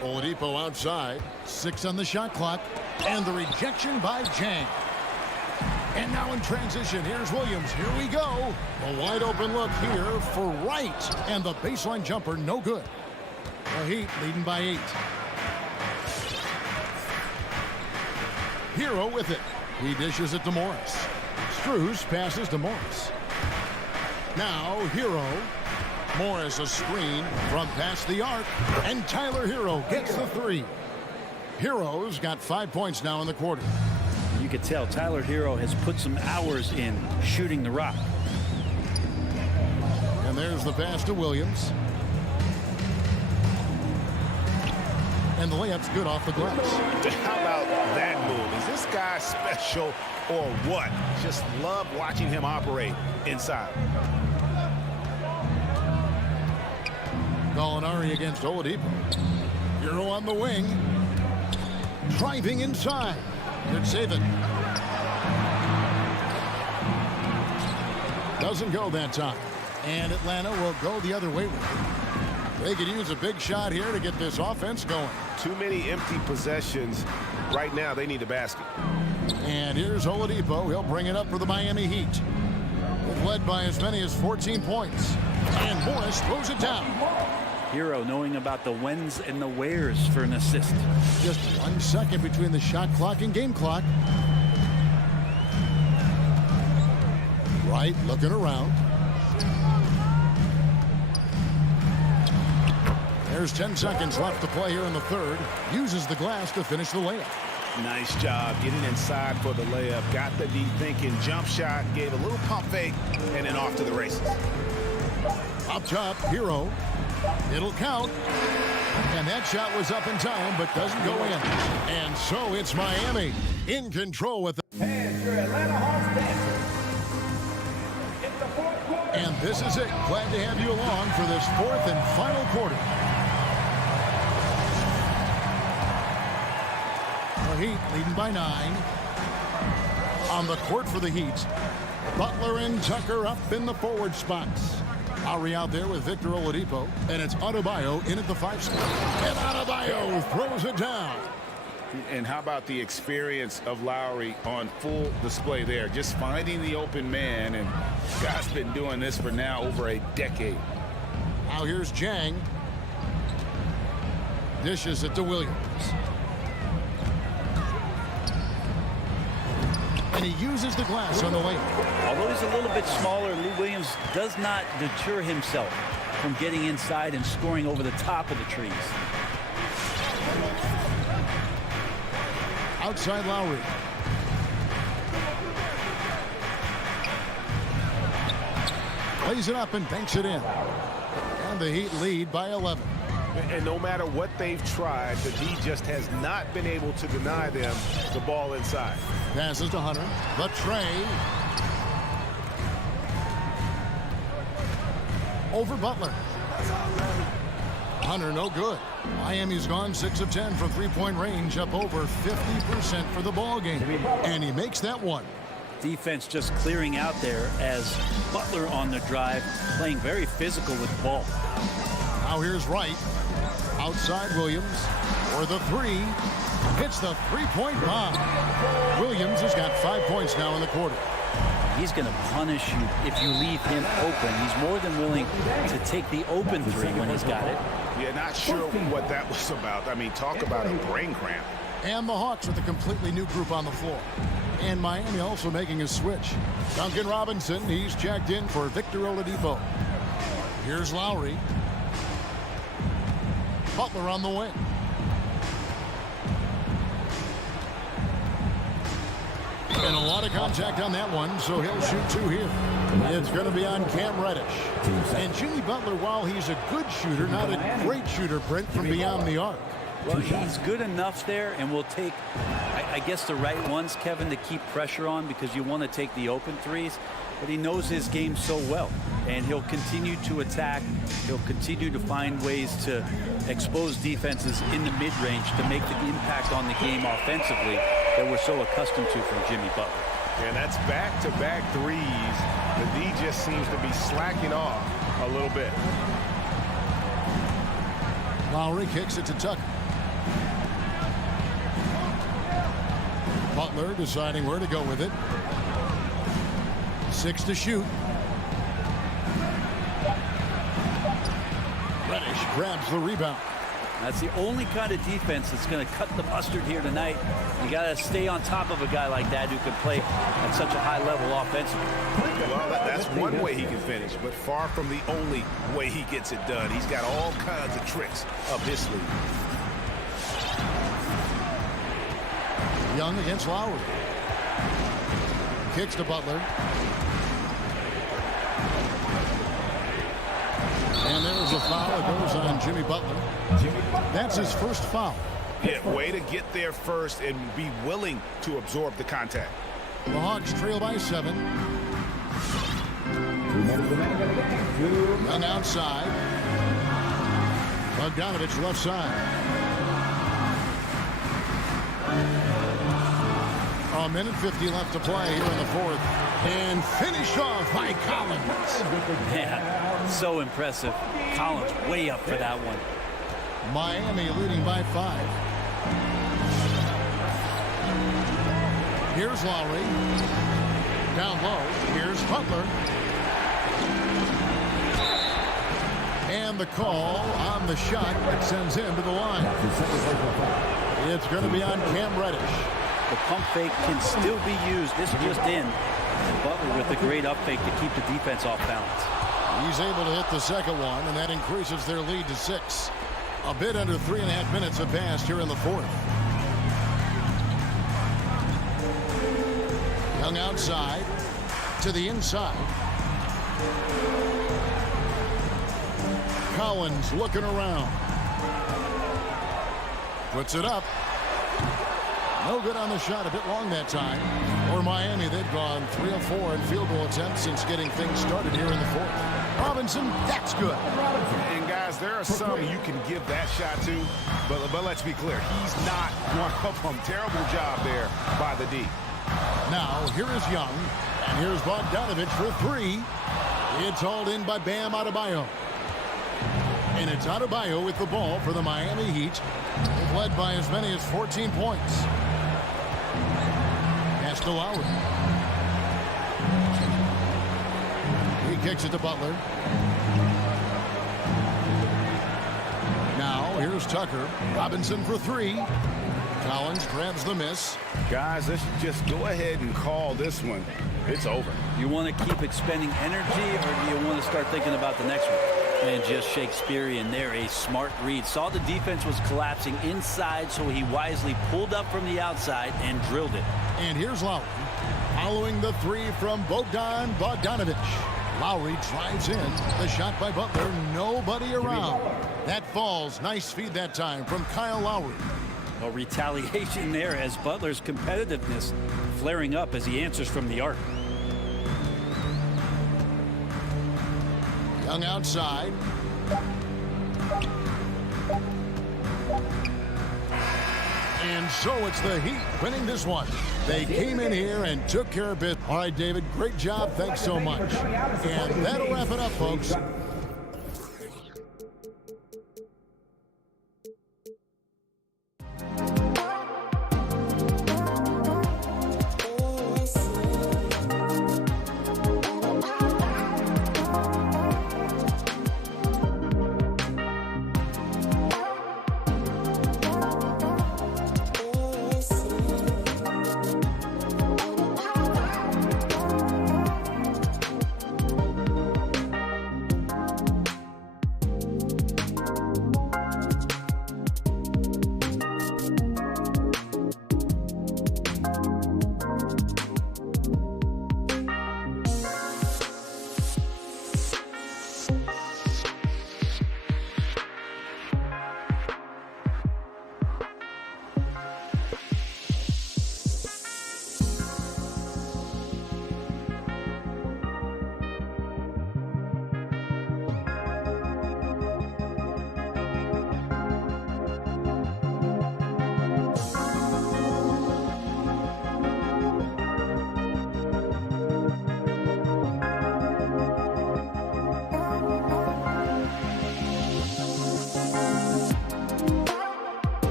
Oladipo outside. 6 on the shot clock. And the rejection by Jang. And now in transition, here's Williams. Here we go. A wide open look here for Wright. And the baseline jumper, no good. The Heat leading by 8. Hero with it. He dishes it to Morris. Strus passes to Morris. Now Hero. Morris a screen from past the arc. And Tyler Hero gets the 3. Hero's got 5 points now in the quarter. You could tell Tyler Hero has put some hours in shooting the rock. And there's the pass to Williams. And the layup's good off the glass. How about that move? Is this guy special or what? Just love watching him operate inside. Gallinari against Oladipo. Hero on the wing. Driving inside. Could save it. Doesn't go that time. And Atlanta will go the other way with it. They could use a big shot here to get this offense going. Too many empty possessions. Right now, they need a basket. And here's Oladipo. He'll bring it up for the Miami Heat. They've led by as many as 14 points. And Morris throws it down. Hero knowing about the whens and the wheres for an assist. Just 1 second between the shot clock and game clock. Wright looking around. There's 10 seconds left to play here in the third. Uses the glass to finish the layup. Nice job getting inside for the layup. Got the D thinking. Jump shot. Gave a little pump fake. And then off to the races. Up top, Hero. It'll count. And that shot was up in time, but doesn't go in. And so it's Miami in control with it. And your Atlanta Hawks dancers. It's the fourth quarter. And this is it. Glad to have you along for this fourth and final quarter. The Heat leading by 9. On the court for the Heat. Butler and Tucker up in the forward spots. Lowry out there with Victor Oladipo. And it's Adebayo in at the 5 spot. And Adebayo throws it down. And how about the experience of Lowry on full display there? Just finding the open man. And Scott's been doing this for now over a decade. Now here's Jang. Dishes it to Williams. And he uses the glass on the lane. Although he's a little bit smaller, Lou Williams does not deter himself from getting inside and scoring over the top of the trees. Outside Lowry. Plays it up and banks it in. And the Heat lead by 11. And no matter what they've tried, the D just has not been able to deny them the ball inside. Passes to Hunter. The tray. Over Butler. Hunter no good. Miami's gone 6 of 10 from three-point range, up over 50% for the ball game. And he makes that one. Defense just clearing out there as Butler on the drive, playing very physical with the ball. Now here's Wright. Outside Williams for the three. Hits the three-point bomb. Williams has got 5 points now in the quarter. He's going to punish you if you leave him open. He's more than willing to take the open three when he's got it. Yeah, not sure what that was about. I mean, talk about a brain cramp. And the Hawks with a completely new group on the floor. And Miami also making a switch. Duncan Robinson, he's checked in for Victor Oladipo. Here's Lowry. Butler on the wing. And a lot of contact on that one, so he'll shoot 2 here. It's going to be on Cam Reddish. And Jimmy Butler, while he's a good shooter, not a great shooter, Brent, from beyond the arc. Well, he's good enough there, and will take, I guess, the right ones, Kevin, to keep pressure on, because you want to take the open threes. But he knows his game so well, and he'll continue to attack. He'll continue to find ways to expose defenses in the mid-range to make the impact on the game offensively that we're so accustomed to from Jimmy Butler. And that's back-to-back threes. The D just seems to be slacking off a little bit. Lowry kicks it to Tucker. Butler deciding where to go with it. 6 to shoot. Reddish grabs the rebound. That's the only kind of defense that's going to cut the mustard here tonight. You got to stay on top of a guy like that who can play at such a high level offensively. Well, that's one way he can finish, but far from the only way he gets it done. He's got all kinds of tricks up his sleeve. Young against Lowry. Kicks to Butler. And there's a foul that goes on Jimmy Butler. That's his first foul. Yeah, way to get there first and be willing to absorb the contact. The Hawks trail by 7. Young outside. Bogdanovich left side. A minute 50 left to play here in the fourth. And finished off by Collins. Yeah, so impressive. Collins way up for that one. Miami leading by 5. Here's Lowry. Down low. Here's Butler. And the call on the shot that sends him to the line. It's going to be on Cam Reddish. The pump fake can still be used. This just in. Butler with a great up fake to keep the defense off balance. He's able to hit the second one, and that increases their lead to 6. A bit under 3.5 minutes have passed here in the fourth. Young outside to the inside. Collins looking around. Puts it up. No good on the shot, a bit long that time. For Miami, they've gone 3 of 4 in field goal attempts since getting things started here in the fourth. Robinson, that's good. And guys, there are some you can give that shot to, but let's be clear, he's not one of them. Terrible job there by the D. Now, here is Young, and here's Bogdanovich for 3. It's hauled in by Bam Adebayo. And it's Adebayo with the ball for the Miami Heat. They've led by as many as 14 points. Pass to Lowry. He kicks it to Butler. Now, here's Tucker. Robinson for 3. Collins grabs the miss. Guys, let's just go ahead and call this one. It's over. You want to keep expending energy, or do you want to start thinking about the next one? And just Shakespearean there, a smart read. Saw the defense was collapsing inside, so he wisely pulled up from the outside and drilled it. And here's Lowry. Following the three from Bogdan Bogdanovic. Lowry drives in. The shot by Butler. Nobody around. That falls. Nice feed that time from Kyle Lowry. A retaliation there as Butler's competitiveness flaring up as he answers from the arc. Young outside. And so it's the Heat winning this one. They came in here and took care of it. All right, David, great job. Thanks so much. And that'll wrap it up, folks.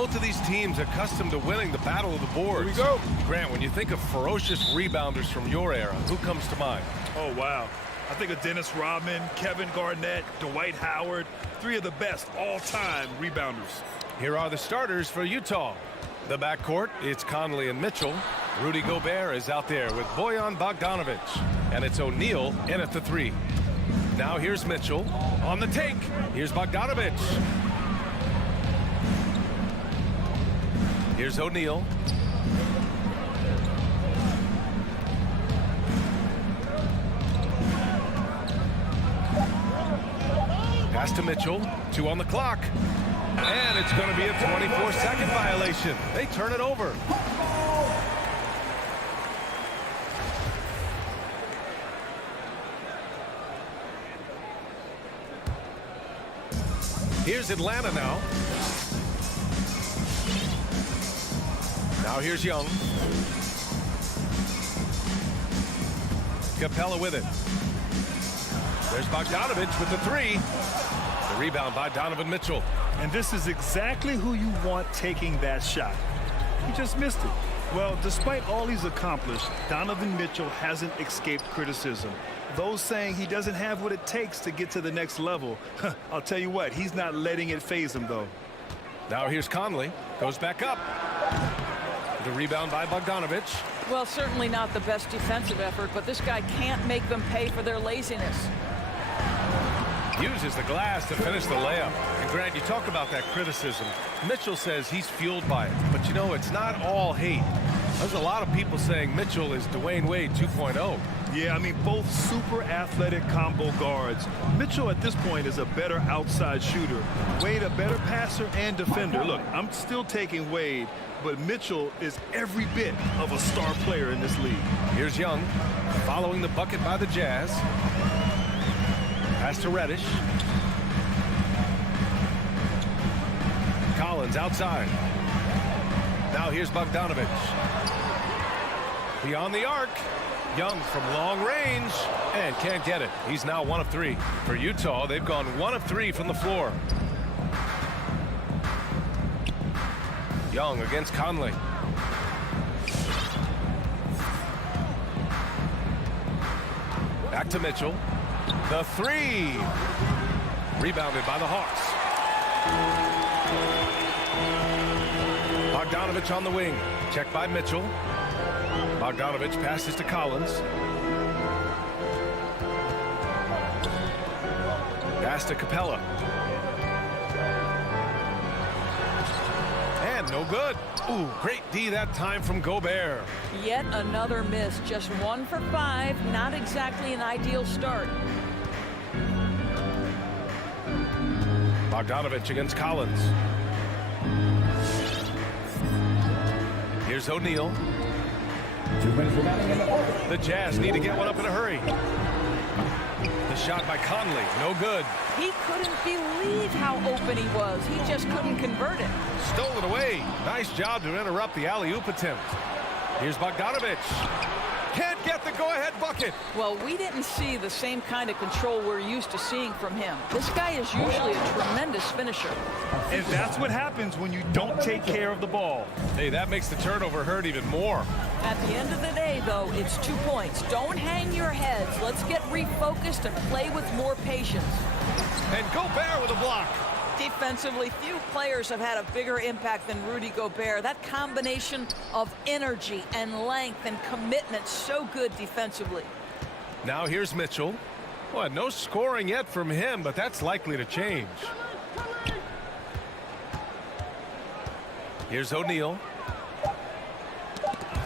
Both of these teams accustomed to winning the battle of the boards. Here we go. Grant, when you think of ferocious rebounders from your era, who comes to mind? Oh, wow. I think of Dennis Rodman, Kevin Garnett, Dwight Howard, 3 of the best all-time rebounders. Here are the starters for Utah. The backcourt, it's Conley and Mitchell. Rudy Gobert is out there with Bojan Bogdanovic. And it's O'Neal in at the 3. Now here's Mitchell on the take. Here's Bogdanovic. Here's O'Neal. Pass to Mitchell. 2 on the clock. And it's going to be a 24-second violation. They turn it over. Here's Atlanta now. Now here's Young. Capella with it. There's Bogdanovic with the 3. The rebound by Donovan Mitchell. And this is exactly who you want taking that shot. He just missed it. Well, despite all he's accomplished, Donovan Mitchell hasn't escaped criticism. Those saying he doesn't have what it takes to get to the next level, I'll tell you what, he's not letting it faze him, though. Now here's Conley. Goes back up. The rebound by Bogdanovic. Well, certainly not the best defensive effort, but this guy can't make them pay for their laziness. Uses the glass to finish the layup. And Grant, you talk about that criticism. Mitchell says he's fueled by it. But you know, it's not all hate. There's a lot of people saying Mitchell is Dwayne Wade 2.0. Yeah, I mean, both super athletic combo guards. Mitchell at this point is a better outside shooter. Wade a better passer and defender. Look, I'm still taking Wade, but Mitchell is every bit of a star player in this league. Here's Young following the bucket by the Jazz. Pass to Reddish. Collins outside. Now here's Bogdanovic. Beyond the arc. Young from long range and can't get it. He's now 1 of 3. For Utah, they've gone 1 of 3 from the floor. Young against Conley. Back to Mitchell. The 3. Rebounded by the Hawks. Bogdanovic on the wing. Checked by Mitchell. Bogdanovic passes to Collins. Pass to Capella. And no good. Ooh, great D that time from Gobert. Yet another miss, just 1 for 5. Not exactly an ideal start. Bogdanovic against Collins. Here's O'Neal. The Jazz need to get one up in a hurry. The shot by Conley, no good. He couldn't believe how open he was. He just couldn't convert it. Stole it away. Nice job to interrupt the alley-oop attempt. Here's Bogdanovic. Can't get the go-ahead bucket. Well, we didn't see the same kind of control we're used to seeing from him. This guy is usually a tremendous finisher. And that's what happens when you don't take care of the ball. Hey, that makes the turnover hurt even more. At the end of the day, though, it's 2 points. Don't hang your heads. Let's get refocused and play with more patience. And Gobert with a block. Defensively, few players have had a bigger impact than Rudy Gobert. That combination of energy and length and commitment, so good defensively. Now here's Mitchell. Well, no scoring yet from him, but that's likely to change. Here's O'Neal.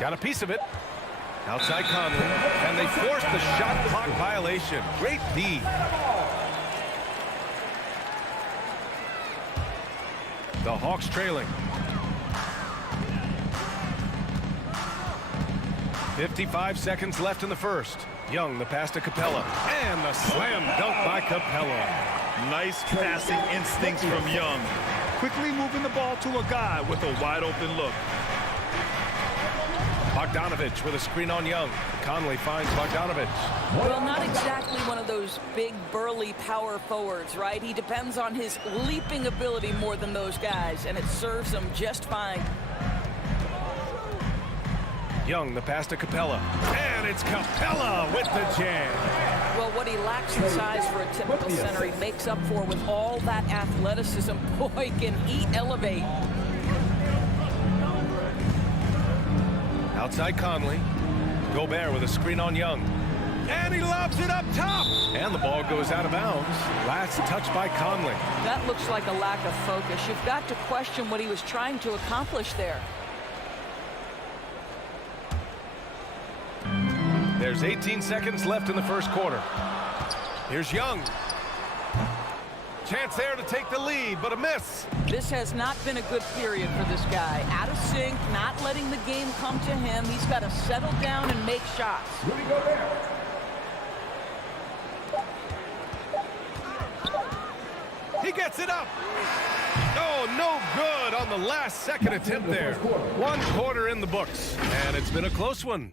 Got a piece of it. Outside Conley. And they forced the shot clock violation. Great D. The Hawks trailing. 55 seconds left in the first. Young, the pass to Capella. And the slam dunk by Capella. Nice passing instincts from Young. Quickly moving the ball to a guy with a wide open look. Bogdanovich with a screen on Young. Conley finds Bogdanovich. Well, not exactly one of those big, burly power forwards, right? He depends on his leaping ability more than those guys, and it serves him just fine. Young, the pass to Capella. And it's Capella with the jam. Well, what he lacks in size for a typical center, he makes up for with all that athleticism. Boy, can he elevate. Outside Conley. Gobert with a screen on Young. And he lobs it up top. And the ball goes out of bounds. Last touch by Conley. That looks like a lack of focus. You've got to question what he was trying to accomplish there. There's 18 seconds left in the first quarter. Here's Young. Chance there to take the lead, but a miss. This has not been a good period for this guy. Out of sync, not letting the game come to him. He's got to settle down and make shots. He gets it up. Oh, no good on the last second attempt there. 1 quarter in the books, and it's been a close one.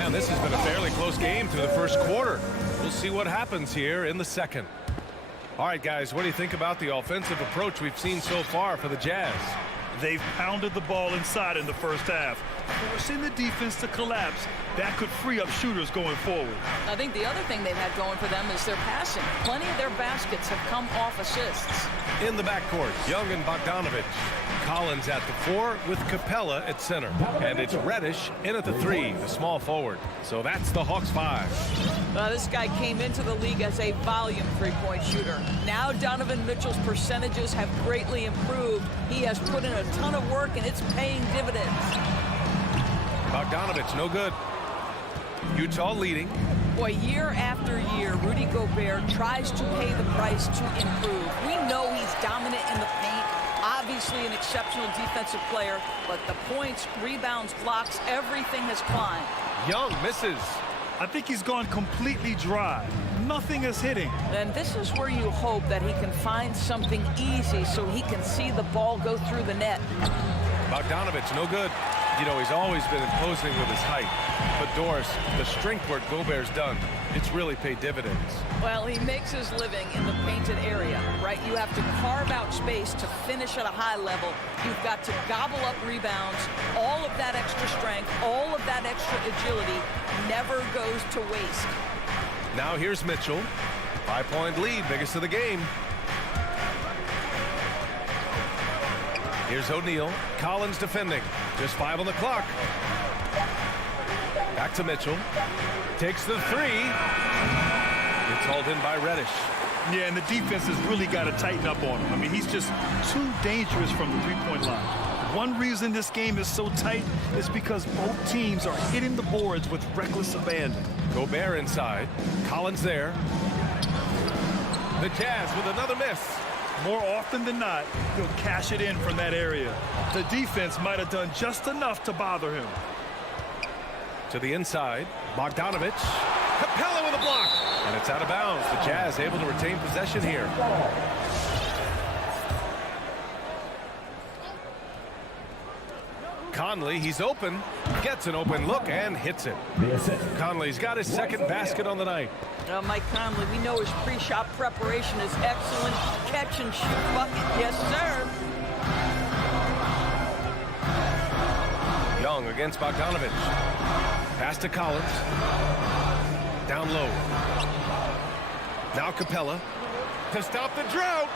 And this has been a fairly close game through the first quarter. We'll see what happens here in the second. All right, guys, what do you think about the offensive approach we've seen so far for the Jazz? They've pounded the ball inside in the first half, forcing the defense to collapse. That could free up shooters going forward. I think the other thing they've had going for them is their passing. Plenty of their baskets have come off assists. In the backcourt, Young and Bogdanovich. Collins at the 4 with Capella at center. And it's Reddish in at the 3, the small forward. So that's the Hawks 5. This guy came into the league as a volume three-point shooter. Now Donovan Mitchell's percentages have greatly improved. He has put in a ton of work, and it's paying dividends. Bogdanovich, no good. Utah leading. Boy, year after year, Rudy Gobert tries to pay the price to improve. We know he's dominant in the paint. Obviously an exceptional defensive player, but the points, rebounds, blocks, everything has climbed. Young misses. I think he's gone completely dry. Nothing is hitting. And this is where you hope that he can find something easy so he can see the ball go through the net. Bogdanovich, no good. You know, he's always been imposing with his height. But Doris, the strength work Gobert's done, it's really paid dividends. Well, he makes his living in the painted area, right? You have to carve out space to finish at a high level. You've got to gobble up rebounds. All of that extra strength, all of that extra agility never goes to waste. Now here's Mitchell. 5-point lead, biggest of the game. Here's O'Neal. Collins defending. Just 5 on the clock. Back to Mitchell. Takes the 3. It's hauled in by Reddish. Yeah, and the defense has really got to tighten up on him. I mean, he's just too dangerous from the three-point line. One reason this game is so tight is because both teams are hitting the boards with reckless abandon. Gobert inside. Collins there. The Jazz with another miss. More often than not, he'll cash it in from that area. The defense might have done just enough to bother him. To the inside, Bogdanovich. Capella with a block. And it's out of bounds. The Jazz able to retain possession here. Conley, he's open. Gets an open look and hits it. Conley's got his second basket on the night. Mike Conley, we know his pre-shot preparation is excellent. Catch and shoot bucket. Yes, sir. Young against Bogdanovich. Pass to Collins. Down low. Now Capella to stop the drought.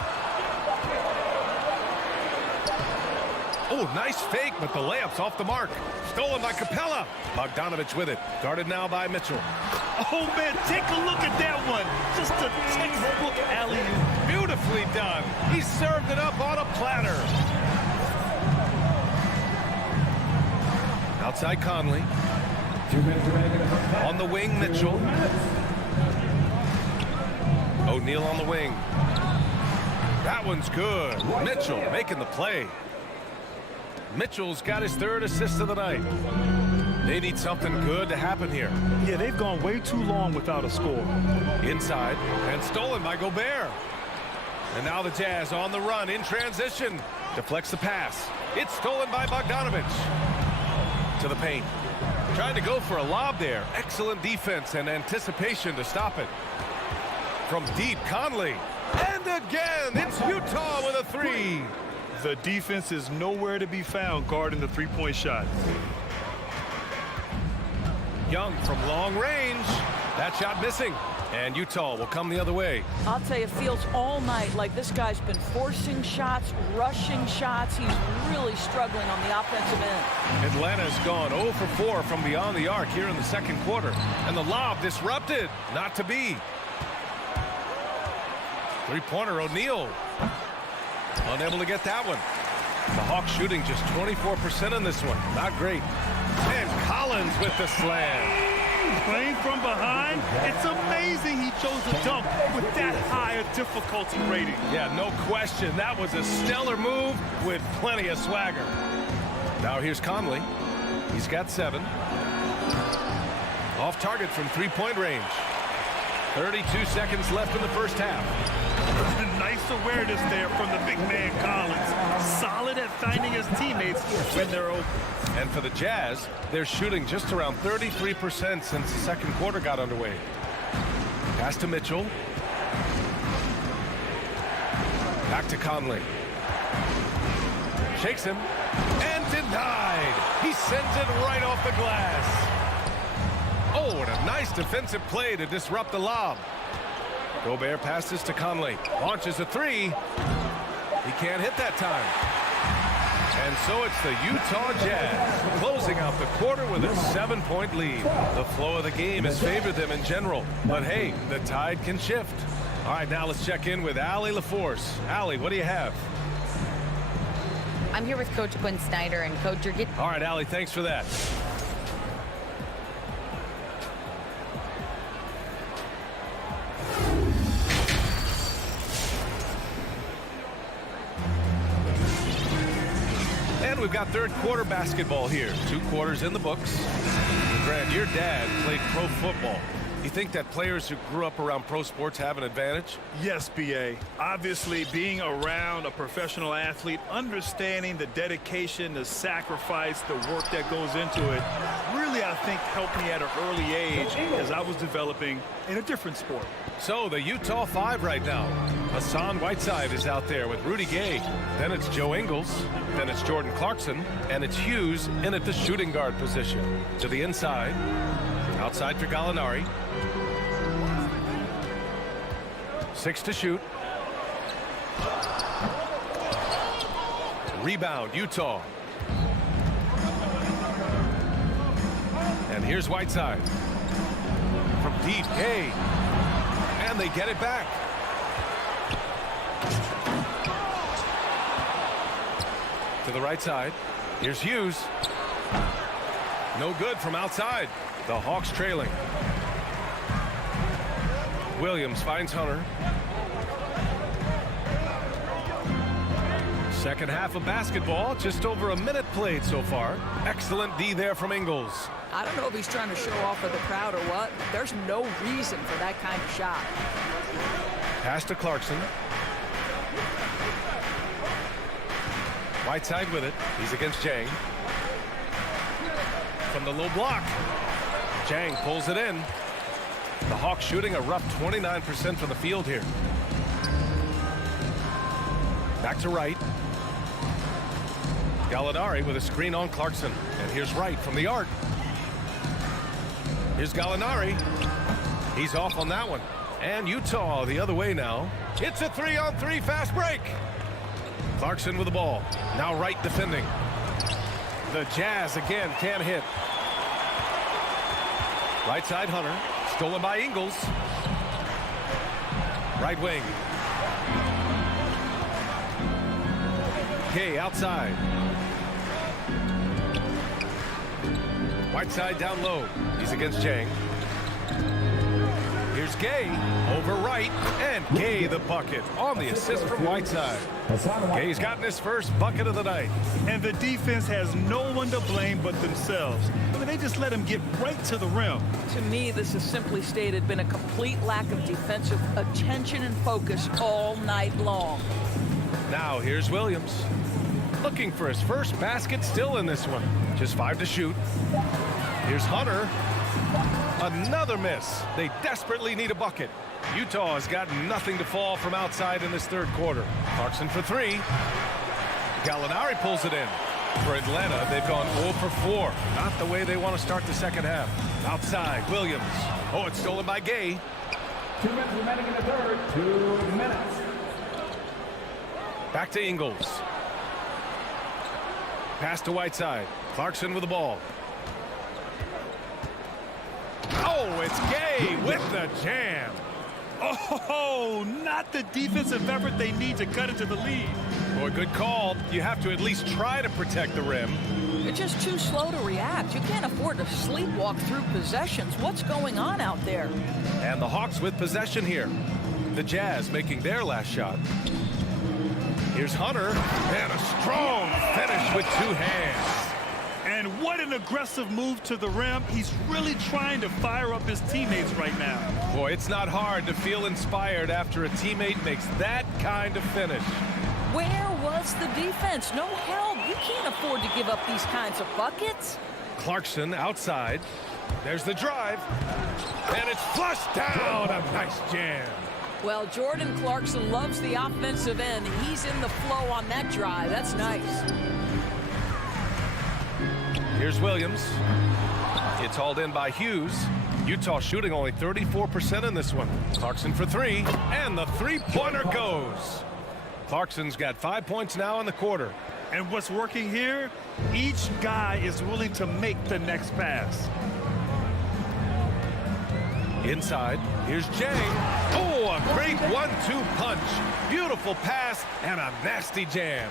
Oh, nice fake, but the layup's off the mark. Stolen by Capella. Bogdanovich with it. Guarded now by Mitchell. Oh, man, take a look at that one. Just a textbook alley-oop. Beautifully done. He served it up on a platter. Outside Conley. On the wing, Mitchell. O'Neal on the wing. That one's good. Mitchell making the play. Mitchell's got his 3rd assist of the night. They need something good to happen here. Yeah, they've gone way too long without a score. Inside, and stolen by Gobert. And now the Jazz on the run in transition. Deflects the pass. It's stolen by Bogdanovich. To the paint. Trying to go for a lob there. Excellent defense and anticipation to stop it. From deep, Conley. And again, it's Utah with a three. The defense is nowhere to be found guarding the three-point shot. Young from long range. That shot missing. And Utah will come the other way. I'll tell you, it feels all night like this guy's been forcing shots, rushing shots. He's really struggling on the offensive end. Atlanta's gone 0 for 4 from beyond the arc here in the second quarter. And the lob disrupted. Not to be. Three-pointer, O'Neal. Unable to get that one. The Hawks shooting just 24% in this one. Not great. And Collins with the slam. Playing from behind, it's amazing he chose to dunk with that higher difficulty rating. Yeah, no question. That was a stellar move with plenty of swagger. Now here's Conley. He's got 7. Off target from three-point range. 32 seconds left in the first half. Nice awareness there from the big man Collins. Solid at finding his teammates when they're open. And for the Jazz, they're shooting just around 33% since the second quarter got underway. Pass to Mitchell. Back to Conley. Shakes him. And denied. He sends it right off the glass. Oh, and a nice defensive play to disrupt the lob. Gobert passes to Conley. Launches a three. He can't hit that time. And so it's the Utah Jazz closing out the quarter with a 7-point lead. The flow of the game has favored them in general. But hey, the tide can shift. All right, now let's check in with Allie LaForce. Allie, what do you have? I'm here with Coach Quinn Snyder, and Coach, you're getting... All right, Allie, thanks for that. And we've got third quarter basketball here. 2 quarters in the books. Grant, your dad played pro football. You think that players who grew up around pro sports have an advantage? Yes, B.A. Obviously, being around a professional athlete, understanding the dedication, the sacrifice, the work that goes into it, really, I think, helped me at an early age as I was developing in a different sport. So, the Utah 5 right now. Hassan Whiteside is out there with Rudy Gay. Then it's Joe Ingles. Then it's Jordan Clarkson. And it's Hughes in at the shooting guard position. To the inside. Outside for Gallinari. 6 to shoot. Rebound, Utah. And here's Whiteside. From deep, Gay. And they get it back. To the right side. Here's Hughes. No good from outside. The Hawks trailing. Williams finds Hunter. Second half of basketball, just over a minute played so far. Excellent D there from Ingles. I don't know if he's trying to show off for the crowd or what. There's no reason for that kind of shot. Pass to Clarkson. Whiteside with it. He's against Jang. From the low block. Jang pulls it in. The Hawks shooting a rough 29% from the field here. Back to Wright. Gallinari with a screen on Clarkson. And here's Wright from the arc. Here's Gallinari. He's off on that one. And Utah the other way now. It's a 3-on-3 fast break. Clarkson with the ball. Now Wright defending. The Jazz again can't hit. Right side Hunter. Stolen by Ingles. Right wing. Gay outside. Whiteside down low. He's against Jang. Here's Gay over right, and Gay the bucket on the assist from Whiteside. Gay's gotten his first bucket of the night. And the defense has no one to blame but themselves. I mean, they just let him get right to the rim. To me, this is simply stated been a complete lack of defensive attention and focus all night long. Now here's Williams. Looking for his first basket, still in this one. Just 5 to shoot. Here's Hunter. Another miss. They desperately need a bucket. Utah has got nothing to fall from outside in this third quarter. Clarkson for 3. Gallinari pulls it in. For Atlanta, they've gone 0 for 4. Not the way they want to start the second half. Outside, Williams. Oh, it's stolen by Gay. 2 minutes remaining in the third. 2 minutes. Back to Ingles. Pass to Whiteside. Clarkson with the ball. Oh, it's Gay with the jam. Oh, not the defensive effort they need to cut into the lead. Boy, good call. You have to at least try to protect the rim. You're just too slow to react. You can't afford to sleepwalk through possessions. What's going on out there? And the Hawks with possession here. The Jazz making their last shot. Here's Hunter, and a strong finish with 2 hands. And what an aggressive move to the rim. He's really trying to fire up his teammates right now. Boy, it's not hard to feel inspired after a teammate makes that kind of finish. Where was the defense? No help. You can't afford to give up these kinds of buckets. Clarkson outside. There's the drive. And it's flushed down. A nice jam. Well, Jordan Clarkson loves the offensive end. He's in the flow on that drive. That's nice. Here's Williams. It's hauled in by Hughes. Utah shooting only 34% in this one. Clarkson for 3, and the three-pointer goes. Clarkson's got 5 points now in the quarter. And what's working here, each guy is willing to make the next pass. Inside, here's Jay. Oh, a great 1-2 punch. Beautiful pass and a nasty jam.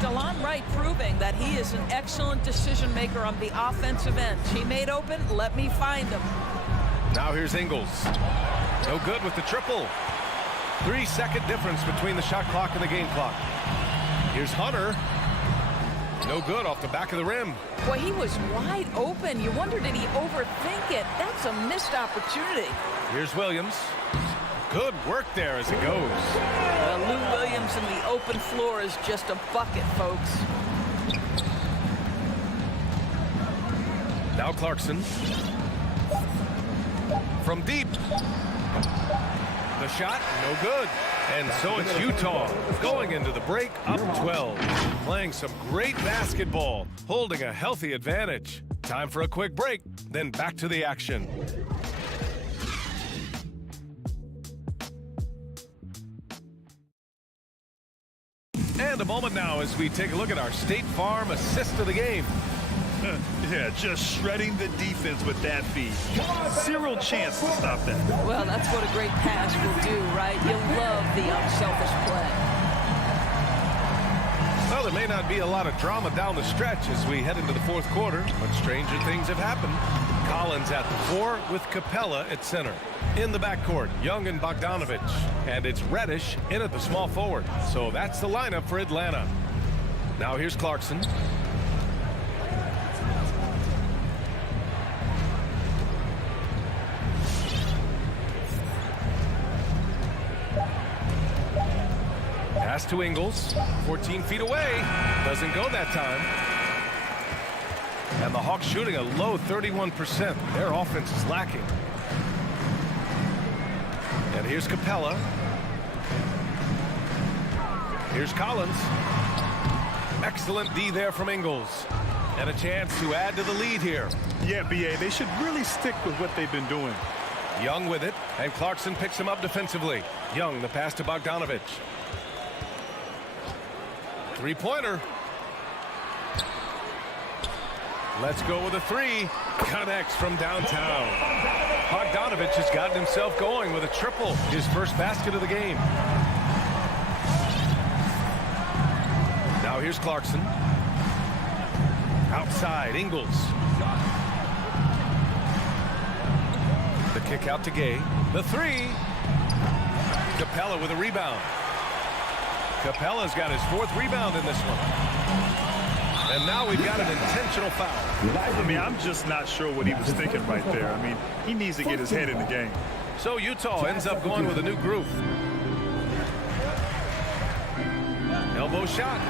DeLon Wright proving that he is an excellent decision maker on the offensive end. Teammate open, let me find him. Now here's Ingles. No good with the triple. 3-second difference between the shot clock and the game clock. Here's Hunter. No good off the back of the rim. Boy, he was wide open. You wonder, did he overthink it? That's a missed opportunity. Here's Williams. Good work there as it goes. Well, Lou Williams in the open floor is just a bucket, folks. Now Clarkson. From deep. The shot, no good. And so it's Utah going into the break up 12. Playing some great basketball, holding a healthy advantage. Time for a quick break, then back to the action. And a moment now as we take a look at our State Farm assist of the game. Yeah, just shredding the defense with that feed. Zero chance to stop that. Well, that's what a great pass will do, right? You love the unselfish play. Well, there may not be a lot of drama down the stretch as we head into the fourth quarter, but stranger things have happened. Collins at the 4 with Capella at center. In the backcourt, Young and Bogdanovich. And it's Reddish in at the small forward. So that's the lineup for Atlanta. Now here's Clarkson. Pass to Ingles, 14 feet away. Doesn't go that time. And the Hawks shooting a low 31%. Their offense is lacking. And here's Capella. Here's Collins. Excellent D there from Ingles. And a chance to add to the lead here. Yeah, B.A., they should really stick with what they've been doing. Young with it, and Clarkson picks him up defensively. Young, the pass to Bogdanovich. Three-pointer. Let's go with a 3. Connects from downtown. Bogdanovich has gotten himself going with a triple. His first basket of the game. Now here's Clarkson. Outside, Ingles. The kick out to Gay. The three. Capella with a rebound. Capella's got his 4th rebound in this one. And now we've got an intentional foul. I mean, I'm just not sure what he was thinking right there. I mean, he needs to get his head in the game. So Utah ends up going with a new group. Elbow shot,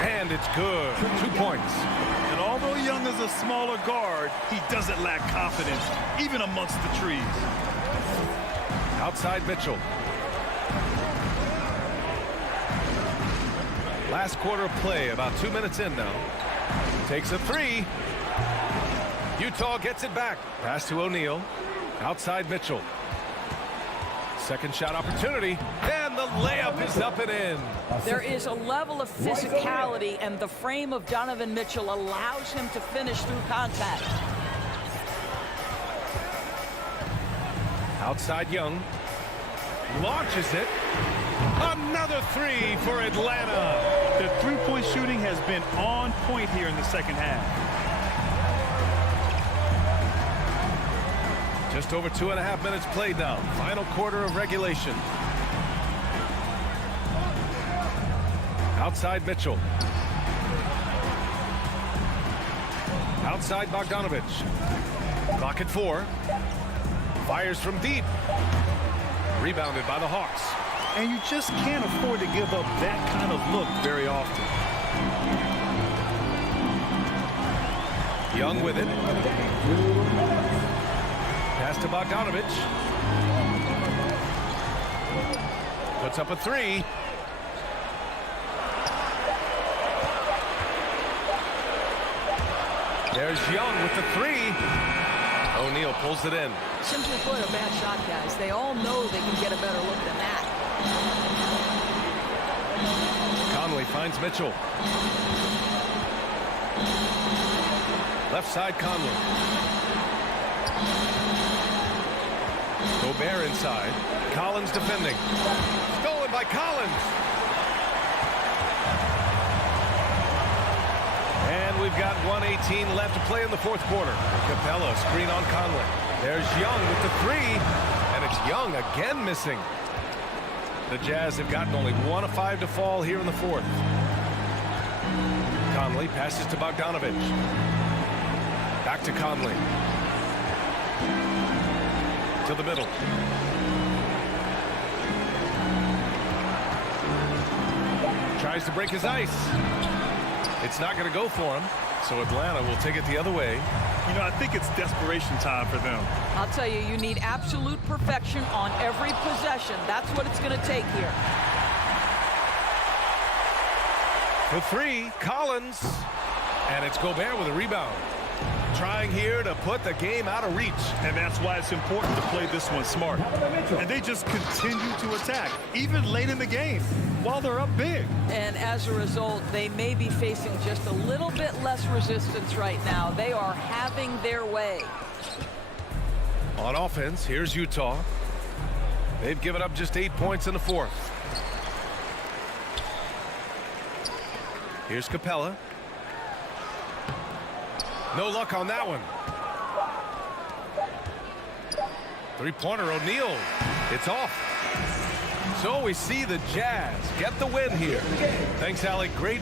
and it's good. 2 points. And although Young is a smaller guard, he doesn't lack confidence, even amongst the trees. Outside Mitchell. Last quarter of play, about 2 minutes in now. Takes a three. Utah gets it back. Pass to O'Neal. Outside Mitchell. Second shot opportunity, and the layup is up and in. There is a level of physicality, and the frame of Donovan Mitchell allows him to finish through contact. Outside Young. Launches it. Another three for Atlanta. The three-point shooting has been on point here in the second half. Just over 2.5 minutes played now. Final quarter of regulation. Outside Mitchell. Outside Bogdanovich. Clock at 4. Fires from deep. Rebounded by the Hawks. And you just can't afford to give up that kind of look very often. Young with it. Pass to Bogdanovich. Puts up a three. There's Young with the three. O'Neal pulls it in. Simply put, a bad shot, guys. They all know they can get a better look than that. Conley finds Mitchell. Left side Conley. Gobert inside. Collins defending. Stolen by Collins. And we've got 1:18 left to play in the 4th quarter. Capella screen on Conley. There's Young with the three. And it's Young again missing. The Jazz have gotten only 1 of 5 to fall here in the 4th. Conley passes to Bogdanovich. Back to Conley. To the middle. Tries to break his ice. It's not going to go for him, so Atlanta will take it the other way. You know, I think it's desperation time for them. I'll tell you, you need absolute perfection on every possession. That's what it's going to take here. The three, Collins. And it's Gobert with a rebound. Trying here to put the game out of reach. And that's why it's important to play this one smart. And they just continue to attack, even late in the game, while they're up big. And as a result, they may be facing just a little bit less resistance right now. They are having their way. On offense, here's Utah. They've given up just 8 points in the 4th. Here's Capella. No luck on that one. Three-pointer, O'Neal. It's off. So we see the Jazz get the win here. Thanks, Alec. Great.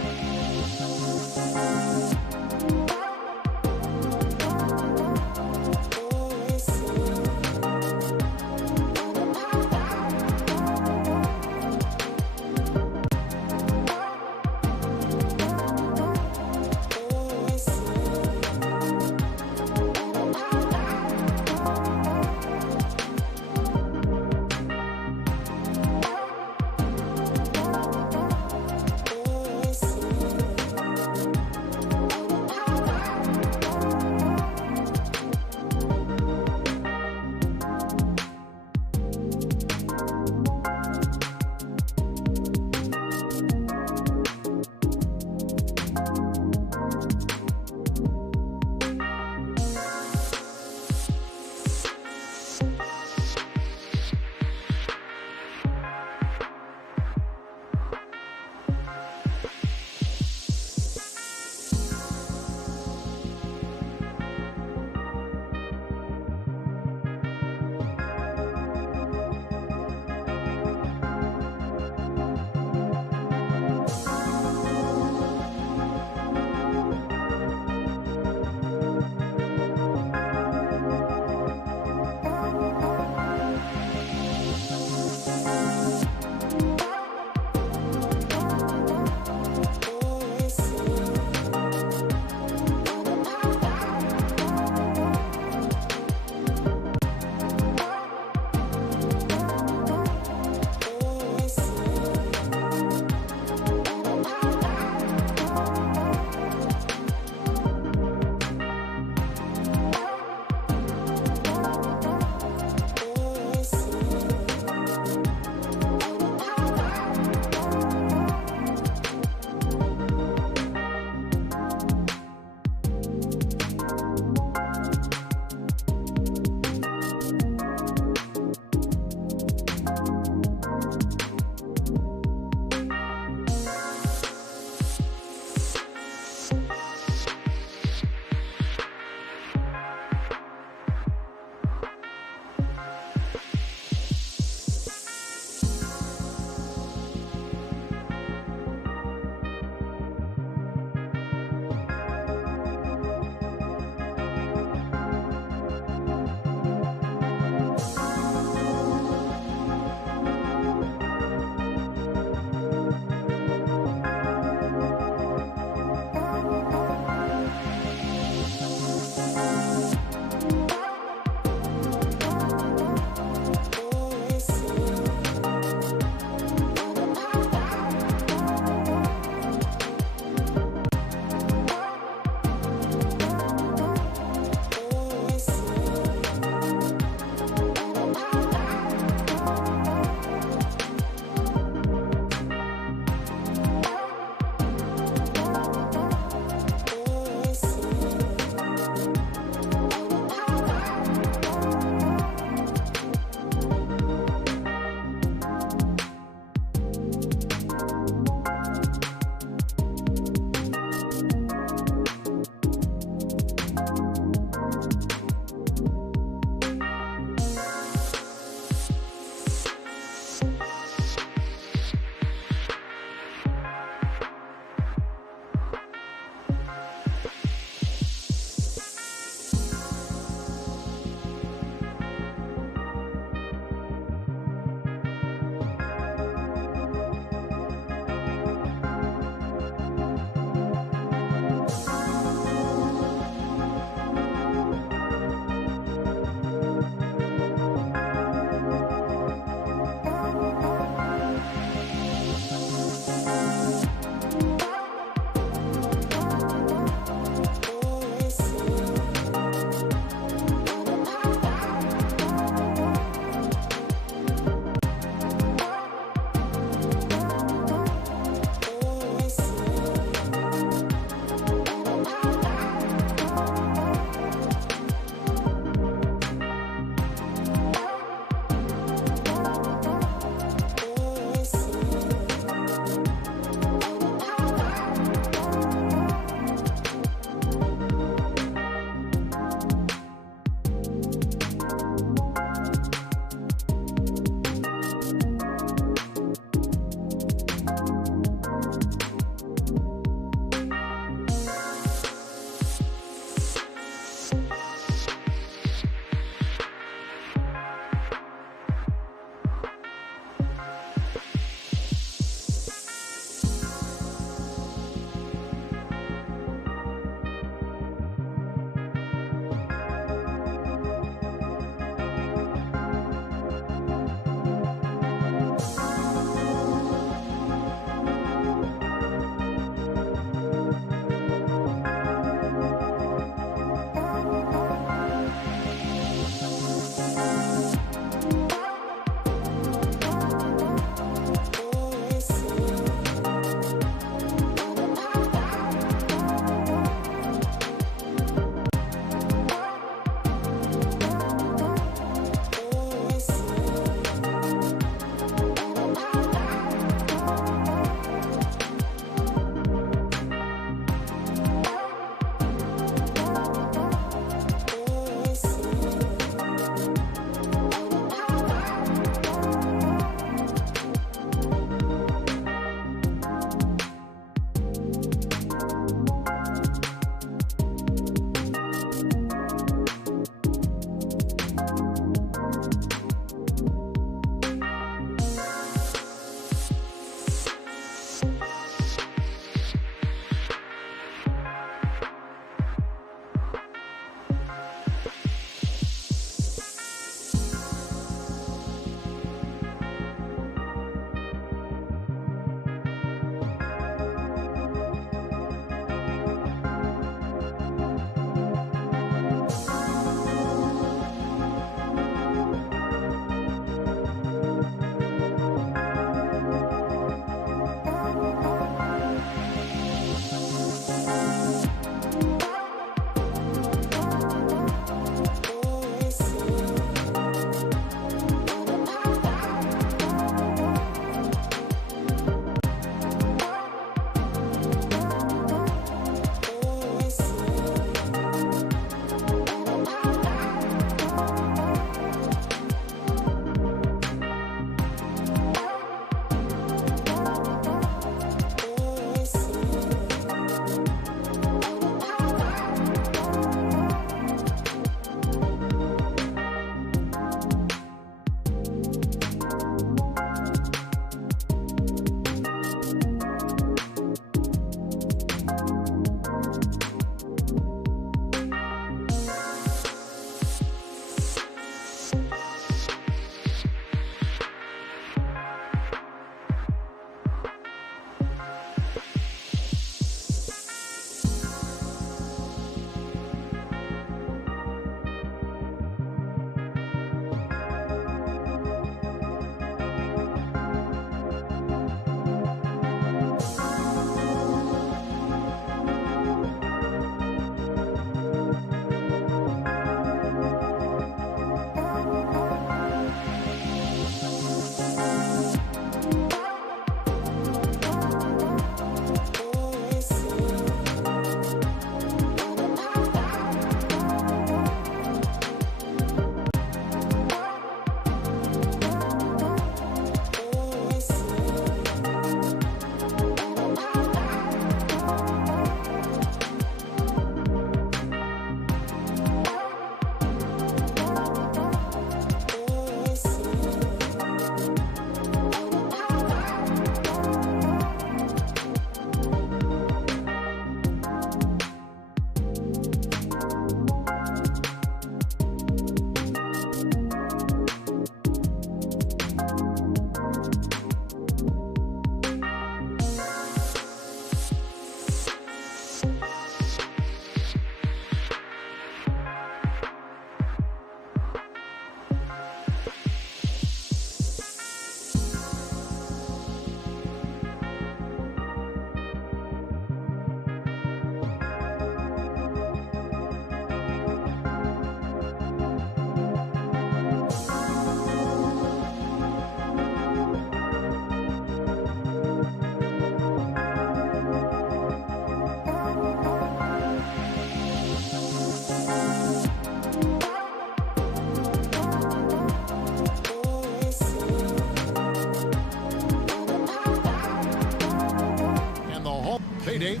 Dave.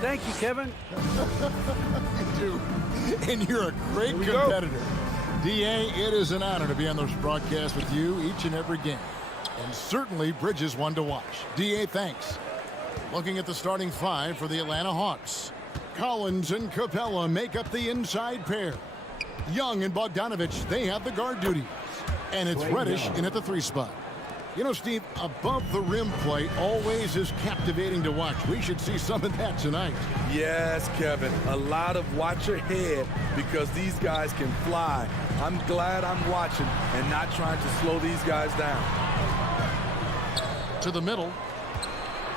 Thank you, Kevin. You do. And you're a great competitor. D.A., it is an honor to be on this broadcast with you each and every game. And certainly Bridges one to watch. D.A., thanks. Looking at the starting five for the Atlanta Hawks. Collins and Capella make up the inside pair. Young and Bogdanovich, they have the guard duties. And it's Reddish in at the 3 spot. You know, Steve, above the rim play always is captivating to watch. We should see some of that tonight. Yes, Kevin. A lot of watch your head because these guys can fly. I'm glad I'm watching and not trying to slow these guys down. To the middle.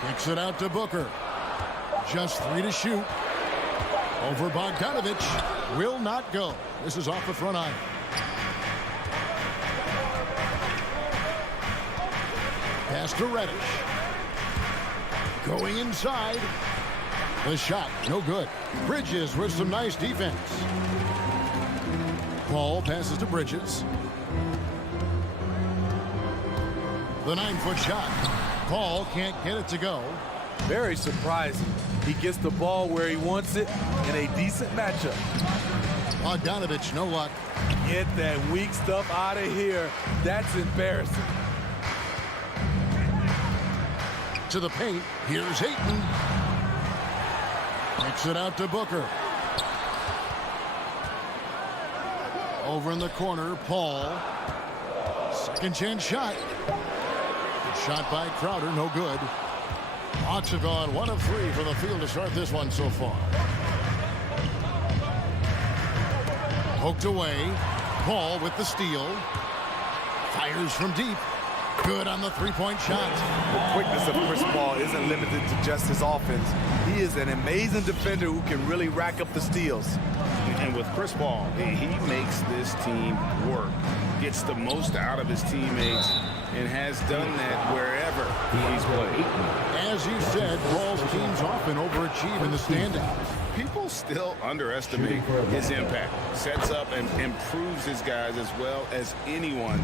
Kicks it out to Booker. Just 3 to shoot. Over Bogdanovich. Will not go. This is off the front iron. Pass to Reddish. Going inside. The shot, no good. Bridges with some nice defense. Paul passes to Bridges. The 9-foot shot. Paul can't get it to go. Very surprising. He gets the ball where he wants it in a decent matchup. Bogdanovich, no luck. Get that weak stuff out of here. That's embarrassing. To the paint. Here's Ayton. Kicks it out to Booker. Over in the corner, Paul. Second chance shot. Good shot by Crowder, no good. Hawks have gone 1 of 3 from the field to start this one so far. Poked away. Paul with the steal. Fires from deep. Good on the 3-point shot. The quickness of Chris Paul isn't limited to just his offense. He is an amazing defender who can really rack up the steals. And with Chris Paul, he makes this team work, gets the most out of his teammates, and has done that wherever he's played. As you said, Paul's teams often overachieve in the standings. People still underestimate his impact. Sets up and improves his guys as well as anyone,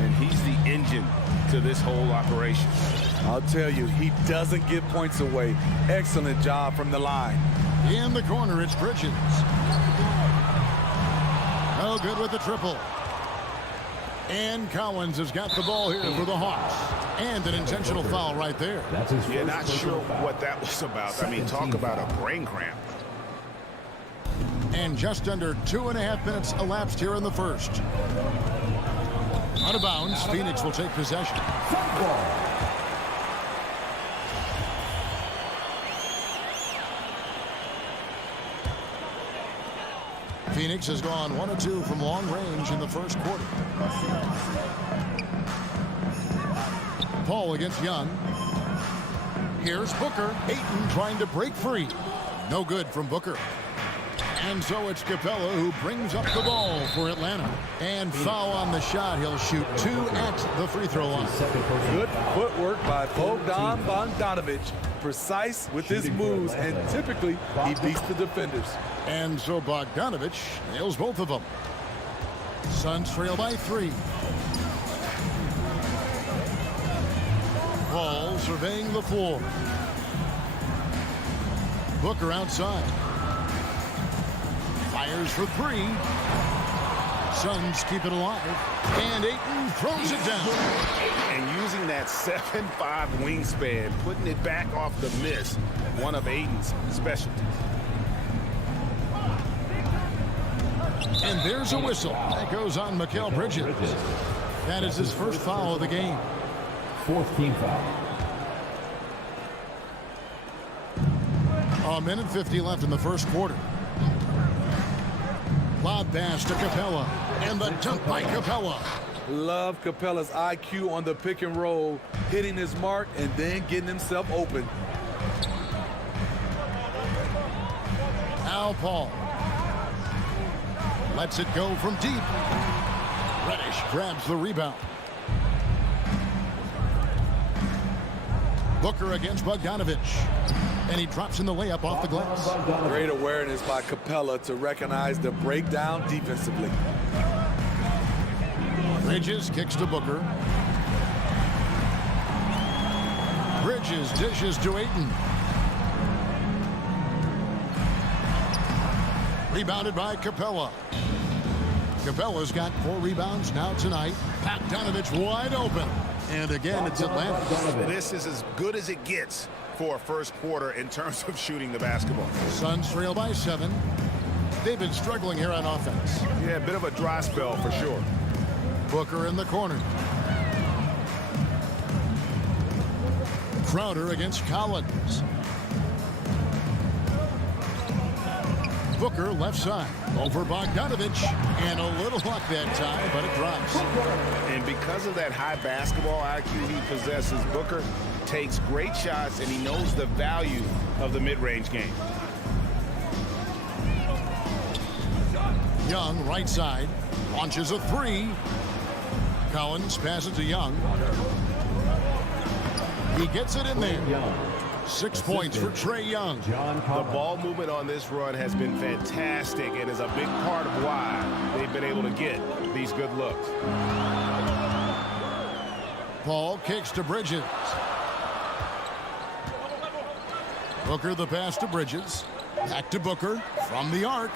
and he's the engine to this whole operation. I'll tell you, he doesn't give points away. Excellent job from the line. In the corner, it's Bridges. No good with the triple. And Collins has got the ball here for the Hawks. And an intentional foul right there. Yeah, not sure what that was about. I mean, talk about a brain cramp. And just under 2.5 minutes elapsed here in the first. Out of bounds, Phoenix will take possession. Phoenix has gone 1 of 2 from long range in the first quarter. Paul against Young. Here's Booker. Ayton trying to break free. No good from Booker. And so it's Capella who brings up the ball for Atlanta. And foul on the shot. He'll shoot 2 at the free throw line. Good footwork by Bogdanovich. Precise with his moves, and typically he beats the defenders. And so Bogdanovich nails both of them. Suns trail by 3. Paul surveying the floor. Booker outside. Fires for 3. Suns keep it alive. And Ayton throws it down. And using that 7'5" wingspan, putting it back off the miss, one of Ayton's specialties. And there's a whistle. That goes on Mikal Bridges. That is his first foul of the game. 4th team foul. 1:50 left in the first quarter. Lob pass to Capella. And the dunk by Capella. Love Capella's IQ on the pick and roll, hitting his mark and then getting himself open. Now Paul. Lets it go from deep. Reddish grabs the rebound. Booker against Bogdanovich. And he drops in the layup off the glass. Great awareness by Capella to recognize the breakdown defensively. Bridges kicks to Booker. Bridges dishes to Ayton. Rebounded by Capella. Capella's got 4 rebounds now tonight. Bogdanovich wide open. And again, it's Atlanta. This is as good as it gets for a first quarter in terms of shooting the basketball. Suns trail by 7. They've been struggling here on offense. Yeah, a bit of a dry spell for sure. Booker in the corner. Crowder against Collins. Booker left side over Bogdanovich, and a little luck that time, but it drops. And because of that high basketball IQ he possesses, Booker takes great shots, and he knows the value of the mid-range game. Young, right side, launches a 3. Collins passes to Young. He gets it in there. 6 points for Trae Young. The ball movement on this run has been fantastic and is a big part of why they've been able to get these good looks. Paul kicks to Bridges. Booker the pass to Bridges. Back to Booker from the arc.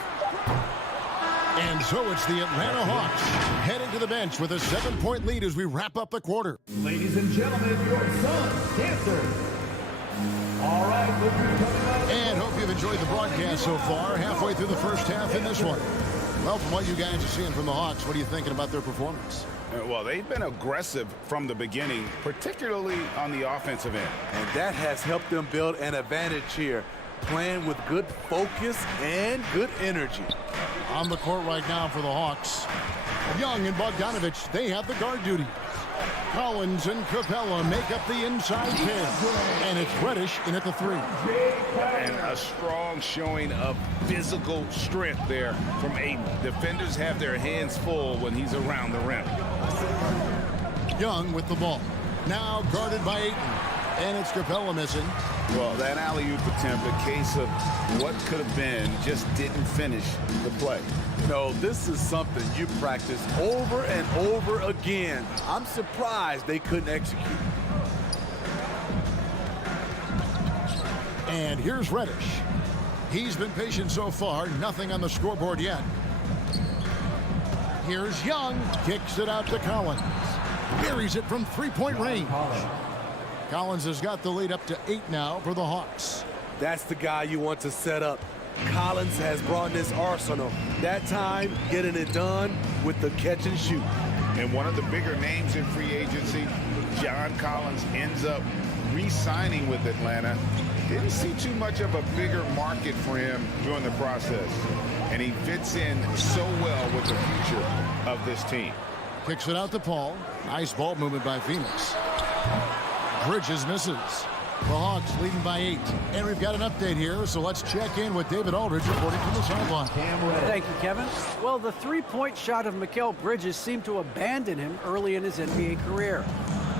And so it's the Atlanta Hawks heading to the bench with a 7-point lead as we wrap up the quarter. Ladies and gentlemen, your Suns dancers. All right, and hope you've enjoyed the broadcast so far. Halfway through the first half in this one. Well, from what you guys are seeing from the Hawks, what are you thinking about their performance? Well, they've been aggressive from the beginning, particularly on the offensive end. And that has helped them build an advantage here, playing with good focus and good energy. On the court right now for the Hawks, Young and Bogdanovich, they have the guard duty. Collins and Capella make up the inside 10. And it's Reddish in at the 3. And a strong showing of physical strength there from Ayton. Defenders have their hands full when he's around the rim. Young with the ball. Now guarded by Ayton. And it's Capella missing. Well, that alley-oop attempt, a case of what could have been, just didn't finish the play. No, this is something you practice over and over again. I'm surprised they couldn't execute. And here's Reddish. He's been patient so far, nothing on the scoreboard yet. Here's Young, kicks it out to Collins. Buries it from 3-point range. Collins has got the lead up to 8 now for the Hawks. That's the guy you want to set up. Collins has brought this arsenal. That time, getting it done with the catch and shoot. And one of the bigger names in free agency, John Collins, ends up re-signing with Atlanta. Didn't see too much of a bigger market for him during the process. And he fits in so well with the future of this team. Kicks it out to Paul. Nice ball movement by Phoenix. Bridges misses. The Hawks leading by 8. And we've got an update here, so let's check in with David Aldridge reporting from the sideline. Thank you, Kevin. Well, the 3-point shot of Mikal Bridges seemed to abandon him early in his NBA career.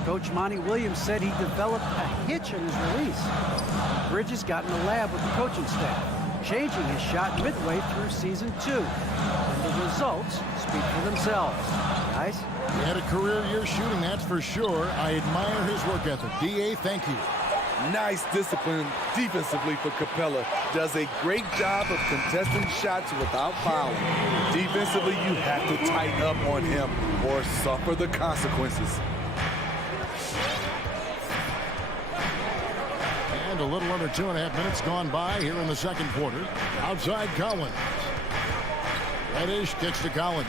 Coach Monty Williams said he developed a hitch in his release. Bridges got in the lab with the coaching staff, changing his shot midway through season 2. And the results speak for themselves. Guys? He had a career year shooting, that's for sure. I admire his work ethic. D.A., thank you. Nice discipline defensively for Capella. Does a great job of contesting shots without fouling. Defensively, you have to tighten up on him or suffer the consequences. And a little under 2.5 minutes gone by here in the second quarter. Outside Collins. Reddish kicks to Collins.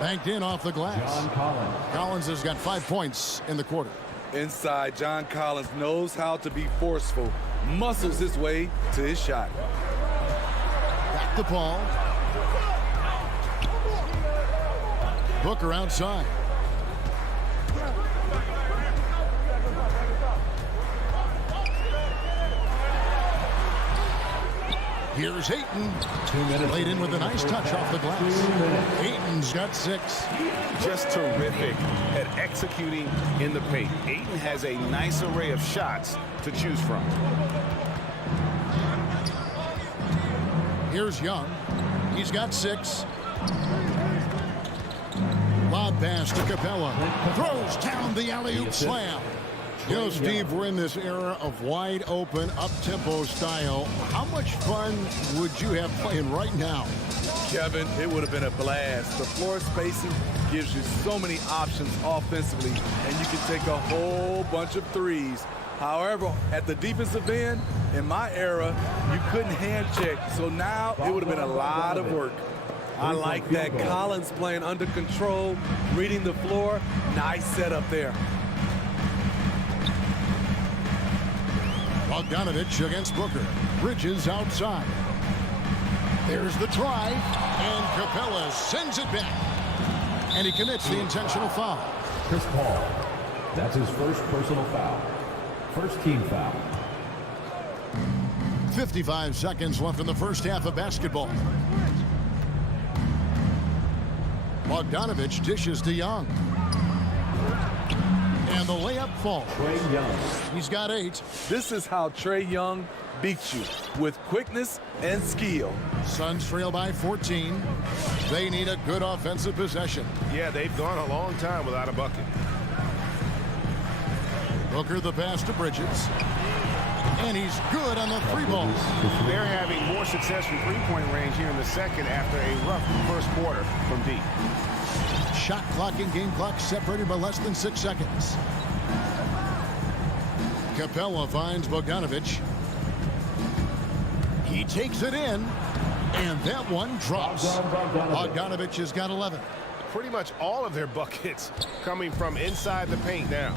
Banked in off the glass. John Collins. Collins has got 5 points in the quarter. Inside, John Collins knows how to be forceful. Muscles his way to his shot. Back to Paul. Booker outside. Here's Ayton. 2 minutes. Laid in with a nice touch off the glass. Ayton's got 6. Just terrific at executing in the paint. Ayton has a nice array of shots to choose from. Here's Young. He's got 6. Lob pass to Capella. Throws down the alley-oop slam. You know, Steve, we're in this era of wide open, up-tempo style. How much fun would you have playing right now? Kevin, it would have been a blast. The floor spacing gives you so many options offensively, and you can take a whole bunch of threes. However, at the defensive end, in my era, you couldn't hand check, so now it would have been a lot of work. I like that. Collins playing under control, reading the floor. Nice setup there. Bogdanovich against Booker. Bridges outside. There's the drive, and Capella sends it back. And he commits the intentional foul. Chris Paul. That's his first personal foul. First team foul. 55 seconds left in the first half of basketball. Bogdanovich dishes to Young. And the layup falls. Trae Young. He's got 8. This is how Trae Young beats you, with quickness and skill. Suns trail by 14. They need a good offensive possession. Yeah, they've gone a long time without a bucket. Booker the pass to Bridges. And he's good on the 3 ball. They're having more success from three-point range here in the second after a rough first quarter from deep. Shot clock and game clock separated by less than 6 seconds. Capella finds Bogdanovich. He takes it in, and that one drops. Bogdanovich has got 11. Pretty much all of their buckets coming from inside the paint now.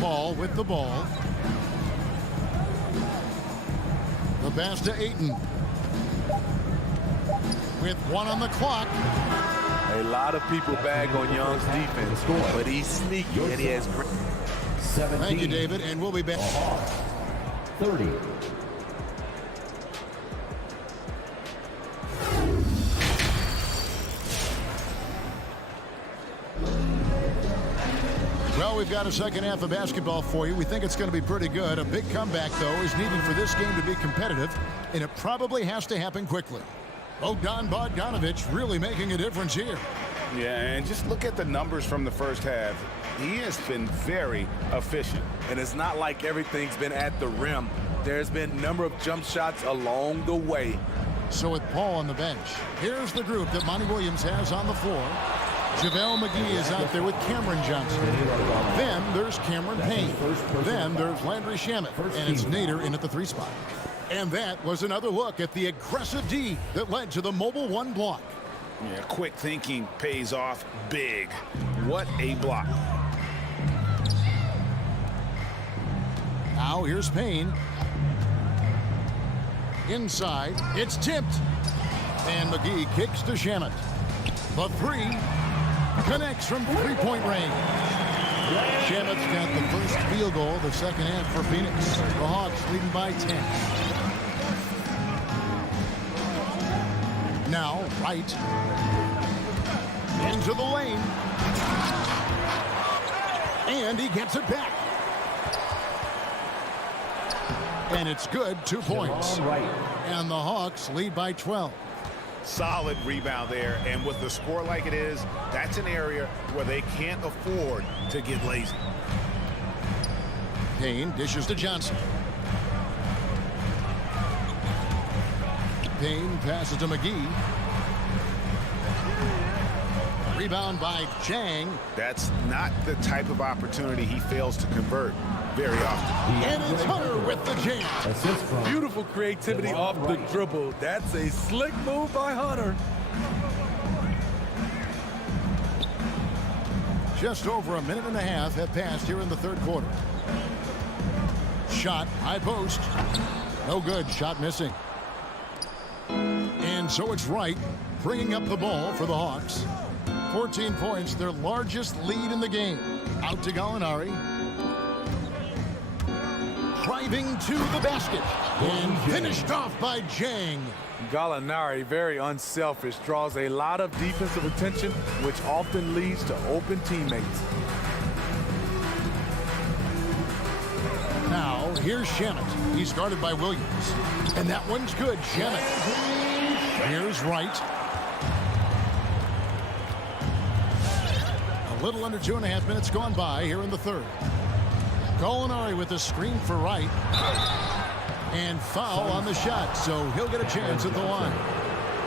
Ball with the ball. The pass to Ayton. With 1 on the clock. A lot of people bag on Young's defense, but he's sneaky and he has great. 17. Thank you, David, and we'll be back. 30. Well, we've got a second half of basketball for you. We think it's going to be pretty good. A big comeback, though, is needed for this game to be competitive, and it probably has to happen quickly. Bogdanovich really making a difference here. Yeah, and just look at the numbers from the first half. He has been very efficient. And it's not like everything's been at the rim. There's been a number of jump shots along the way. So with Paul on the bench, here's the group that Monty Williams has on the floor. JaVale McGee is out there with Cameron Johnson. Then there's Cameron Payne. Then there's Landry Shamet. And it's Nader in at the 3 spot. And that was another look at the aggressive D that led to the mobile 1 block. Yeah, quick thinking pays off big. What a block. Now here's Payne. Inside, it's tipped. And McGee kicks to Shamet. The 3 connects from 3-point range. Shamet's got the first field goal of the second half for Phoenix. The Hawks leading by 10. Now, right. Into the lane. And he gets it back. And it's good, 2 points. And the Hawks lead by 12. Solid rebound there, and with the score like it is, that's an area where they can't afford to get lazy. Payne dishes to Johnson. Payne passes to McGee. Rebound by Chang. That's not the type of opportunity he fails to convert very often. And it's Hunter with the jam. Beautiful creativity off the dribble. That's a slick move by Hunter. Just over a minute and a half have passed here in the third quarter. Shot, high post. No good, shot missing. And so it's Wright bringing up the ball for the Hawks. 14 points, their largest lead in the game. Out to Gallinari. Driving to the basket. And finished off by Jang. Gallinari, very unselfish, draws a lot of defensive attention, which often leads to open teammates. Now, here's Shamet. He's guarded by Williams. And that one's good, Shamet. Here's Wright. A little under 2.5 minutes gone by here in the third. Gallinari with the screen for Wright. And foul on the shot, so he'll get a chance at the line.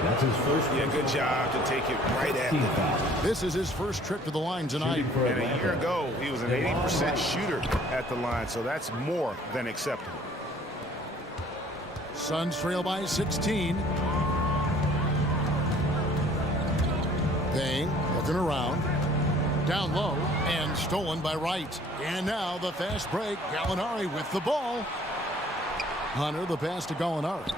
That's his first. Yeah, good job to take it right at him. This is his first trip to the line tonight. And a year ago, he was an 80% shooter at the line, so that's more than acceptable. Suns trail by 16. Payne looking around. Down low and stolen by Wright. And now the fast break. Gallinari with the ball. Hunter, the pass to Gallinari.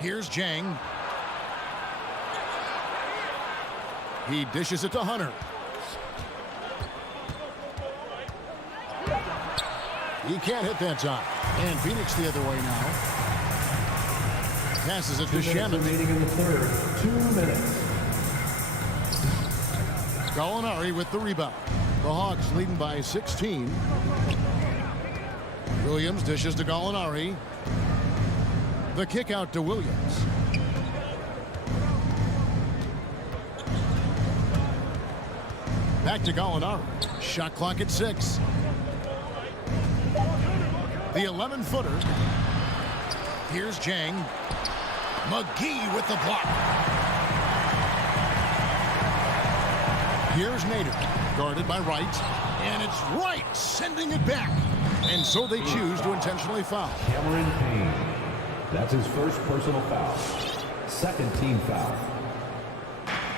Here's Jang. He dishes it to Hunter. He can't hit that time. And Phoenix the other way now. Passes it to Shaman. Remaining in the third. 2 minutes. Gallinari with the rebound. The Hawks leading by 16. Williams dishes to Gallinari. The kick out to Williams. Back to Gallinari. Shot clock at 6. The 11-footer. Here's Jang. McGee with the block. Here's Nader, guarded by Wright. And it's Wright sending it back. And so they choose to intentionally foul. Cameron Payne. That's his first personal foul. Second team foul.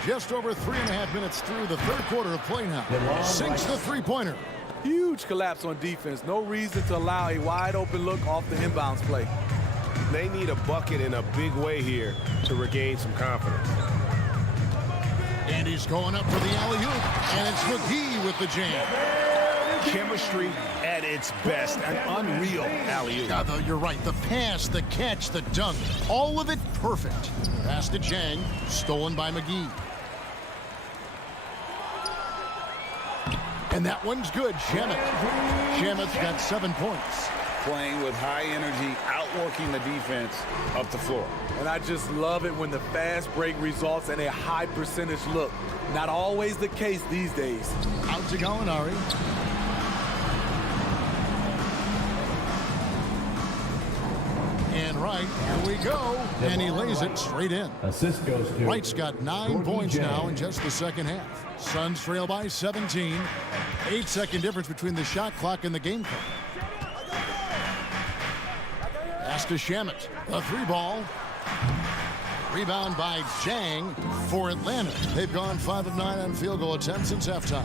Just over 3.5 minutes through the third quarter of play now. Sinks the three-pointer. Huge collapse on defense. No reason to allow a wide-open look off the inbounds play. They need a bucket in a big way here to regain some confidence. And he's going up for the alley-oop. And it's McGee with the jam. Chemistry at its best. An unreal alley-oop. Yeah, though, you're right. The pass, the catch, the dunk. All of it perfect. Pass to Jang. Stolen by McGee. And that one's good. Shamet. Shamet's got 7 points. Playing with high energy, outworking the defense up the floor. And I just love it when the fast break results in a high percentage look. Not always the case these days. Out to Gallinari. And Wright, here we go. And he lays it straight in. Assist goes to Wright's got 9 points now in just the second half. Suns trail by 17. 8-second difference between the shot clock and the game clock. Pass to Shamet. A 3-ball. Rebound by Jang for Atlanta. They've gone 5 of 9 on field goal attempts since halftime.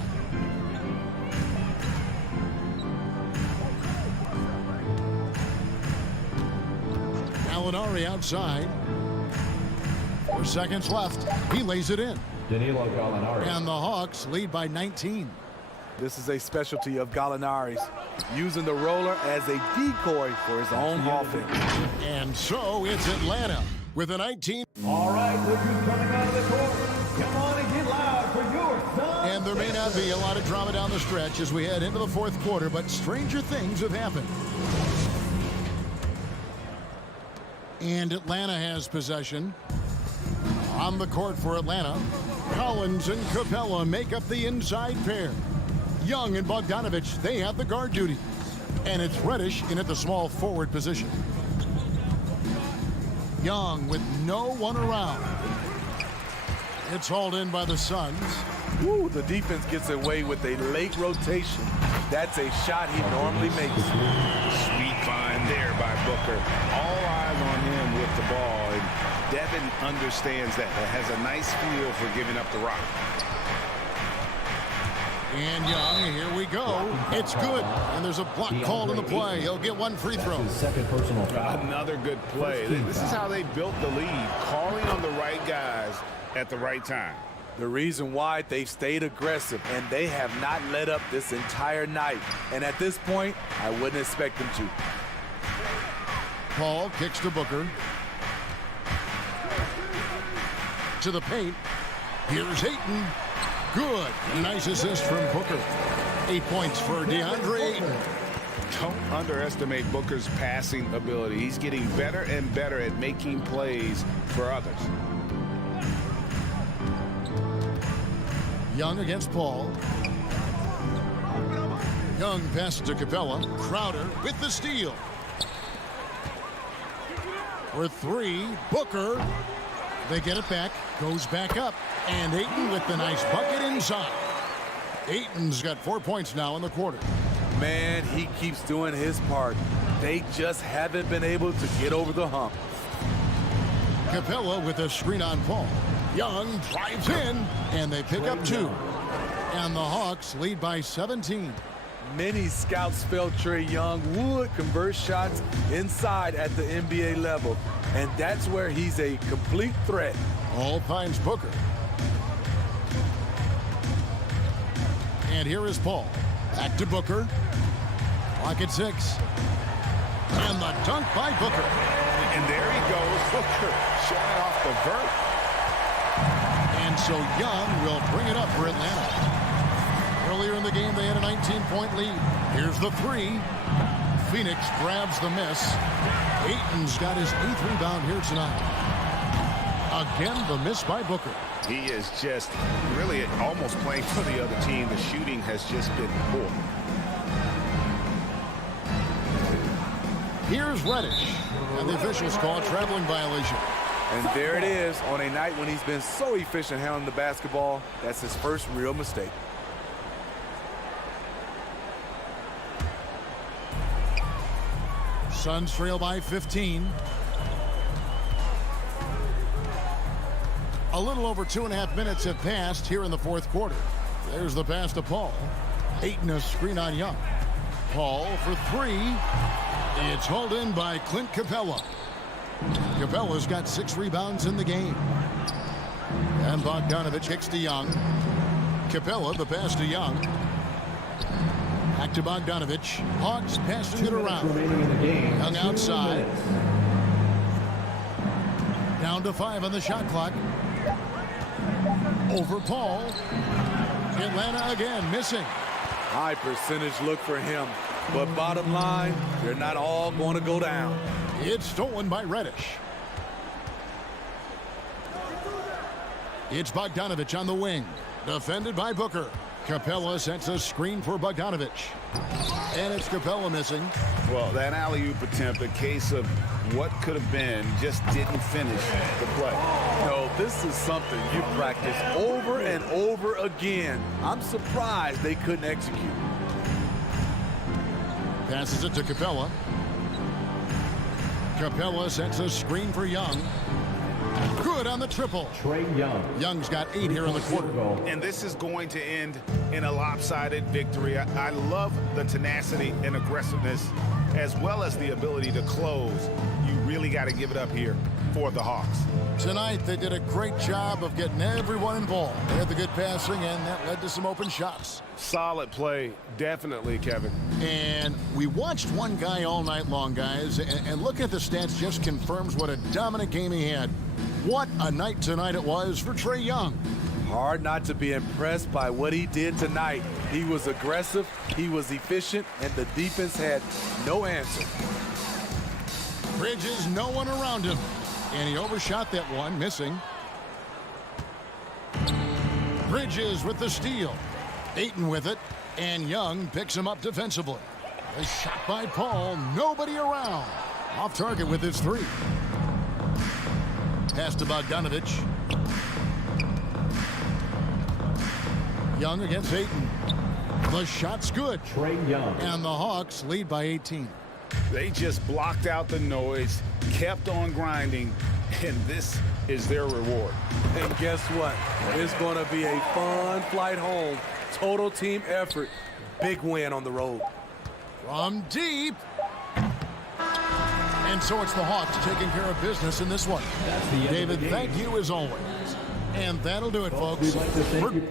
Gallinari outside. 4 seconds left. He lays it in. Danilo Gallinari. And the Hawks lead by 19. This is a specialty of Gallinari's, using the roller as a decoy for his own offense. And so it's Atlanta with a 19. All right, look who's coming out of the court. Come on and get loud for your Suns. And there may not be a lot of drama down the stretch as we head into the fourth quarter, but stranger things have happened. And Atlanta has possession. On the court for Atlanta, Collins and Capella make up the inside pair. Young and Bogdanovich, they have the guard duty. And it's Reddish in at the small forward position. Young with no one around. It's hauled in by the Suns. Woo, the defense gets away with a late rotation. That's a shot he normally makes. Sweet find there by Booker. All eyes on him with the ball. And Devin understands that. He has a nice feel for giving up the rock. And Young, here we go. It's good. And there's a block called in the play. He'll get 1 free throw. His second personal foul. Another good play. This is how they built the lead. Calling on the right guys at the right time. The reason why they've stayed aggressive, and they have not let up this entire night. And at this point, I wouldn't expect them to. Paul kicks to Booker. To the paint. Here's Ayton. Good. Nice assist from Booker. 8 points for DeAndre Ayton. Don't underestimate Booker's passing ability. He's getting better and better at making plays for others. Young against Paul. Young passes to Capella. Crowder with the steal. For three, Booker. They get it back. Goes back up. And Ayton with the nice bucket inside. Ayton's got 4 points now in the quarter. Man, he keeps doing his part. They just haven't been able to get over the hump. Capella with a screen on Paul. Young drives in, and they pick up 2. And the Hawks lead by 17. Many scouts felt Trae Young would convert shots inside at the NBA level, and that's where he's a complete threat. All finds Booker. And here is Paul. Back to Booker. Clock at 6. And the dunk by Booker. And there he goes. Booker showing off the vert. And so Young will bring it up for Atlanta. Earlier in the game, they had a 19-point lead. Here's the 3. Phoenix grabs the miss. Ayton's got his 8th rebound here tonight. Again, the miss by Booker. He is just really almost playing for the other team. The shooting has just been poor. Here's Reddish. And the officials call a traveling violation. And there it is on a night when he's been so efficient handling the basketball. That's his first real mistake. Suns trail by 15. A little over 2.5 minutes have passed here in the fourth quarter. There's the pass to Paul. Ayton a screen on Young. Paul for 3. It's hauled in by Clint Capella. Capella's got 6 rebounds in the game. And Bogdanovich kicks to Young. Capella the pass to Young. Back to Bogdanovich. Hawks passing it around. Young outside. Down to 5 on the shot clock. Over Paul. Atlanta again missing. High percentage look for him. But bottom line, they're not all going to go down. It's stolen by Reddish. It's Bogdanovich on the wing. Defended by Booker. Capella sets a screen for Bogdanovich. And it's Capella missing. Well, that alley-oop attempt, a case of what could have been, just didn't finish the play. No, this is something you practice over and over again. I'm surprised they couldn't execute. Passes it to Capella. Capella sets a screen for Young. Good on the triple. Trae Young. Young's got 8 here in the quarter. And this is going to end in a lopsided victory. I love the tenacity and aggressiveness as well as the ability to close. You really got to give it up here for the Hawks. Tonight, they did a great job of getting everyone involved. They had the good passing, and that led to some open shots. Solid play, definitely, Kevin. And we watched one guy all night long, guys, and looking at the stats just confirms what a dominant game he had. What a night tonight it was for Trae Young. Hard not to be impressed by what he did tonight. He was aggressive, he was efficient, and the defense had no answer. Bridges, no one around him. And he overshot that one, missing. Bridges with the steal. Ayton with it. And Young picks him up defensively. A shot by Paul. Nobody around. Off target with his 3. Pass to Bogdanovich. Young against Ayton. The shot's good. Trae Young. And the Hawks lead by 18. They just blocked out the noise, kept on grinding, and this is their reward. And guess what? It's going to be a fun flight home. Total team effort. Big win on the road. From deep. And so it's the Hawks taking care of business in this one. David, thank you as always. And that'll do it, folks. We'd like to thank you.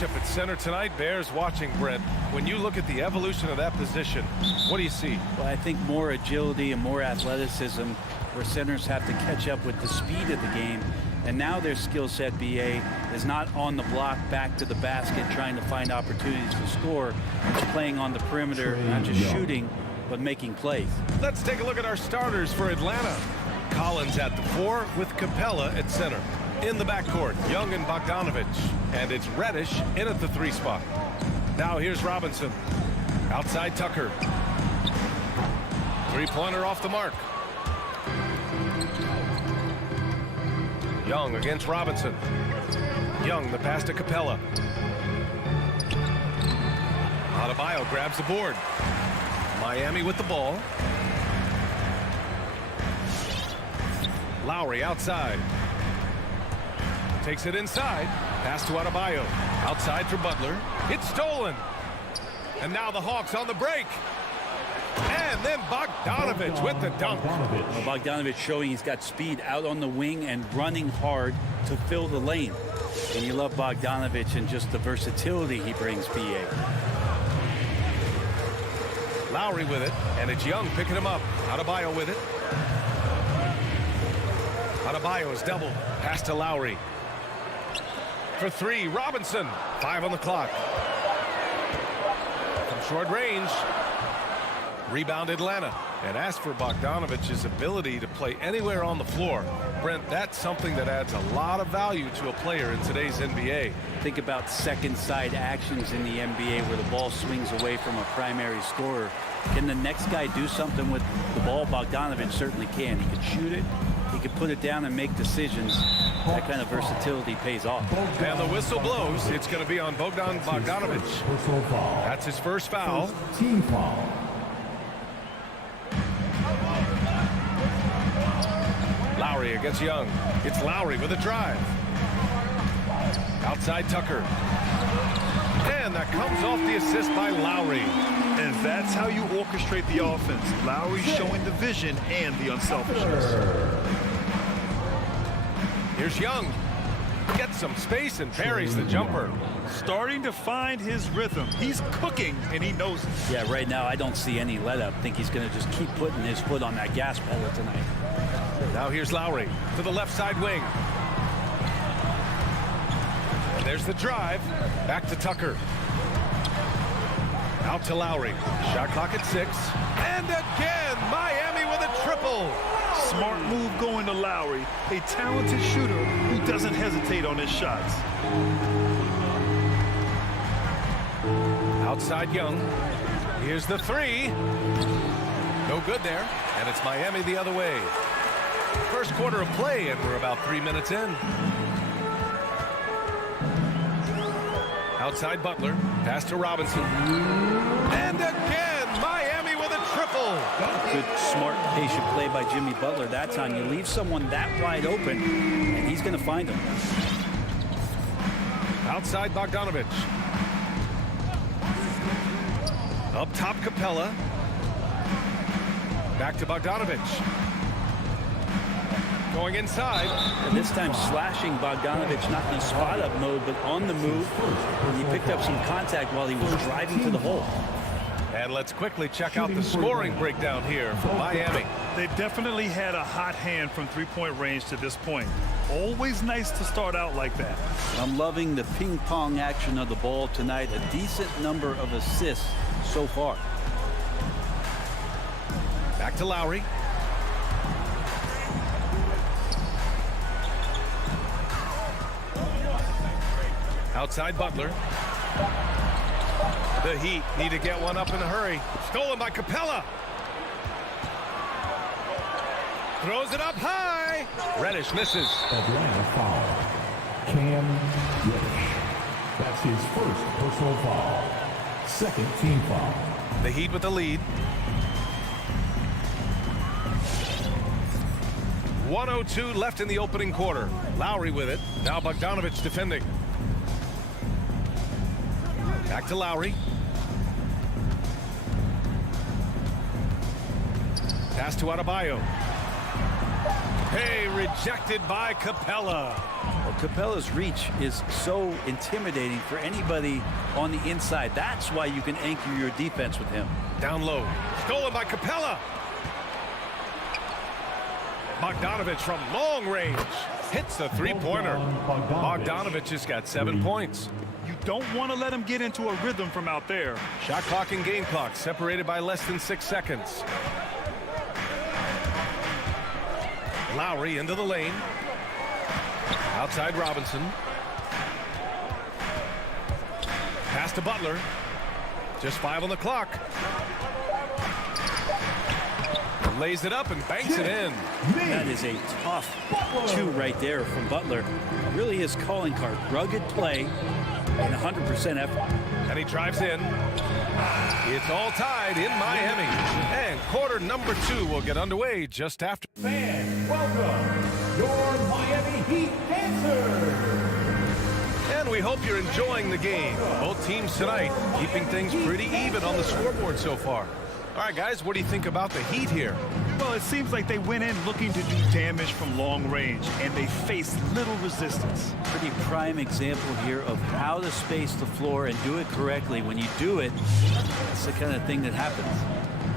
matchup at center tonight bears watching, Brent. When you look at the evolution of that position, what do you see? Well, I think more agility and more athleticism, where centers have to catch up with the speed of the game. And now their skill set, BA, is not on the block back to the basket trying to find opportunities to score. It's playing on the perimeter, not just shooting, but making plays. Let's take a look at our starters for Atlanta. Collins at the 4 with Capella at center. In the backcourt, Young and Bogdanovich. And it's Reddish in at the 3 spot. Now here's Robinson. Outside Tucker. Three-pointer off the mark. Young against Robinson. Young, the pass to Capella. Adebayo grabs the board. Miami with the ball. Lowry outside. Takes it inside. Pass to Adebayo. Outside for Butler. It's stolen. And now the Hawks on the break. And then Bogdanovich with the dunk. Well, Bogdanovich showing he's got speed out on the wing and running hard to fill the lane. And you love Bogdanovich and just the versatility he brings, BA. Lowry with it, and it's Young picking him up. Adebayo with it. Adebayo is doubled. Pass to Lowry. For 3, Robinson. 5 on the clock. From short range. Rebound Atlanta. And as for Bogdanovich's ability to play anywhere on the floor, Brent, that's something that adds a lot of value to a player in today's NBA. Think about second side actions in the NBA where the ball swings away from a primary scorer. Can the next guy do something with the ball? Bogdanovich certainly can. He can shoot it. He can put it down and make decisions. That kind of versatility pays off. And the whistle blows. It's going to be on Bogdanovich. That's his first foul. Team foul. Lowry against Young. It's Lowry with a drive. Outside Tucker. And that comes off the assist by Lowry. And that's how you orchestrate the offense. Lowry showing the vision and the unselfishness. Here's Young. Gets some space and buries the jumper. Starting to find his rhythm. He's cooking, and he knows it. Yeah, right now I don't see any let up. I think he's going to just keep putting his foot on that gas pedal tonight. Now here's Lowry to the left side wing. And there's the drive. Back to Tucker. Out to Lowry. Shot clock at 6. And again, Miami with a triple. Smart move going to Lowry, a talented shooter who doesn't hesitate on his shots. Outside Young. Here's the 3. No good there. And it's Miami the other way. First quarter of play, and we're about 3 minutes in. Outside Butler. Pass to Robinson. And again, Miami with a triple. Good, smart, patient play by Jimmy Butler that time. You leave someone that wide open, and he's going to find him. Outside Bogdanovich. Up top Capella. Back to Bogdanovich. Going inside. And this time slashing Bogdanovich, not in spot-up mode, but on the move. And he picked up some contact while he was driving to the hole. And let's quickly check out the scoring breakdown here for Miami. They definitely had a hot hand from three-point range to this point. Always nice to start out like that. I'm loving the ping-pong action of the ball tonight. A decent number of assists so far. Back to Lowry. Outside Butler. The Heat need to get one up in a hurry. Stolen by Capella. Throws it up high. Reddish misses. Atlanta foul. Cam Reddish. That's his first personal foul. Second team foul. The Heat with the lead. 1:02 left in the opening quarter. Lowry with it. Now Bogdanovich defending. Back to Lowry. Pass to Adebayo. Hey, rejected by Capella. Well, Capella's reach is so intimidating for anybody on the inside. That's why you can anchor your defense with him. Down low. Stolen by Capella. Bogdanovich from long range. Hits the three-pointer. Bogdanovich has got 7 points. You don't want to let him get into a rhythm from out there. Shot clock and game clock separated by less than 6 seconds. Lowry into the lane. Outside Robinson. Pass to Butler. Just 5 on the clock. Lays it up and banks it in. That is a tough 2 right there from Butler. Really his calling card. Rugged play and 100% effort. And he drives in. It's all tied in Miami. And quarter number 2 will get underway just after. Fans, welcome your Miami Heat answers. And we hope you're enjoying the game. Both teams tonight keeping things pretty even on the scoreboard so far. All right, guys, what do you think about the Heat here? Well, it seems like they went in looking to do damage from long range, and they faced little resistance. Pretty prime example here of how to space the floor and do it correctly. When you do it, that's the kind of thing that happens.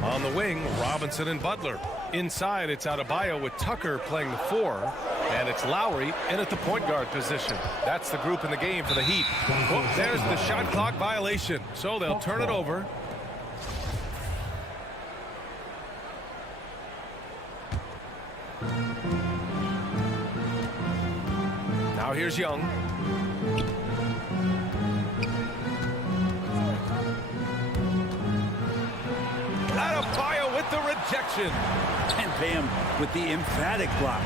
On the wing, Robinson and Butler. Inside, it's Adebayo with Tucker playing the 4. And it's Lowry in at the point guard position. That's the group in the game for the Heat. Well, there's the shot clock violation. So they'll turn it over. Now here's Young. Adebayo with the rejection. And Bam with the emphatic block.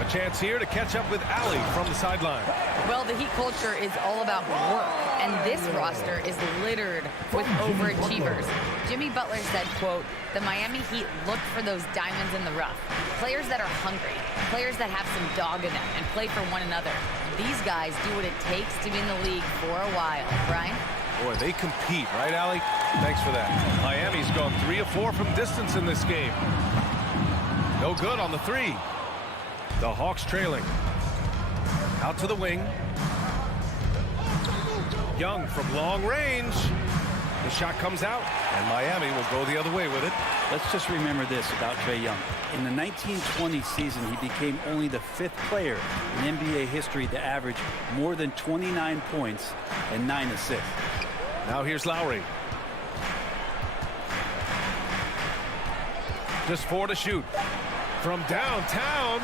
A chance here to catch up with Allie from the sideline. Well, the Heat culture is all about work, and this roster is littered with overachievers. Jimmy Butler said, quote, "The Miami Heat look for those diamonds in the rough. Players that are hungry, players that have some dog in them and play for one another. These guys do what it takes to be in the league for a while." Brian? Boy, they compete, right, Allie? Thanks for that. Miami's gone 3 of 4 from distance in this game. No good on the 3. The Hawks trailing. Out to the wing. Young from long range. The shot comes out, and Miami will go the other way with it. Let's just remember this about Trae Young. In the 1920 season, he became only the 5th player in NBA history to average more than 29 points and 9 assists. Now here's Lowry. Just 4 to shoot. From downtown,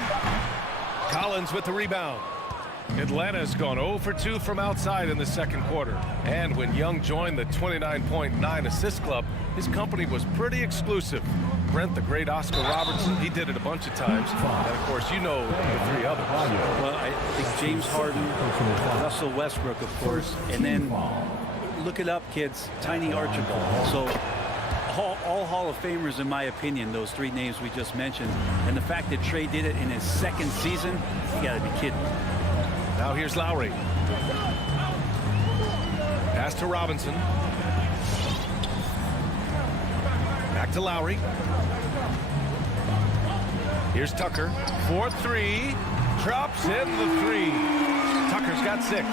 Collins with the rebound. Atlanta's gone 0 for 2 from outside in the second quarter. And when Young joined the 29.9 assist club, his company was pretty exclusive. Brent, the great Oscar Robertson, he did it a bunch of times. And, of course, you know the 3 others. Well, I think James Harden, Russell Westbrook, of course, and then look it up, kids, Tiny Archibald. So all Hall of Famers, in my opinion, those 3 names we just mentioned. And the fact that Trae did it in his 2nd season, you got to be kidding. Now here's Lowry. Pass to Robinson. Back to Lowry. Here's Tucker. 4-3. Drops in the 3. Tucker's got 6.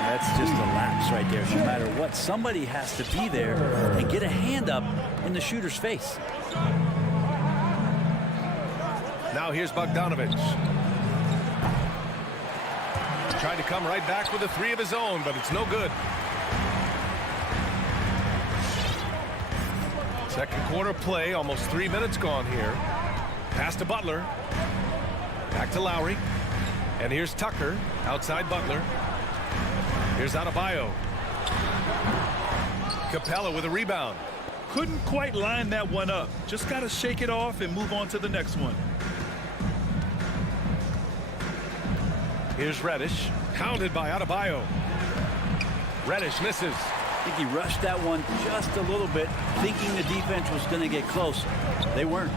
That's just a lapse right there. No matter what, somebody has to be there and get a hand up in the shooter's face. Now here's Bogdanovich. Tried to come right back with a 3 of his own, but it's no good. Second quarter play, almost 3 minutes gone here. Pass to Butler. Back to Lowry. And here's Tucker, outside Butler. Here's Adebayo. Capella with a rebound. Couldn't quite line that one up. Just got to shake it off and move on to the next one. Here's Reddish, pounded by Adebayo. Reddish misses. I think he rushed that one just a little bit, thinking the defense was going to get close. They weren't.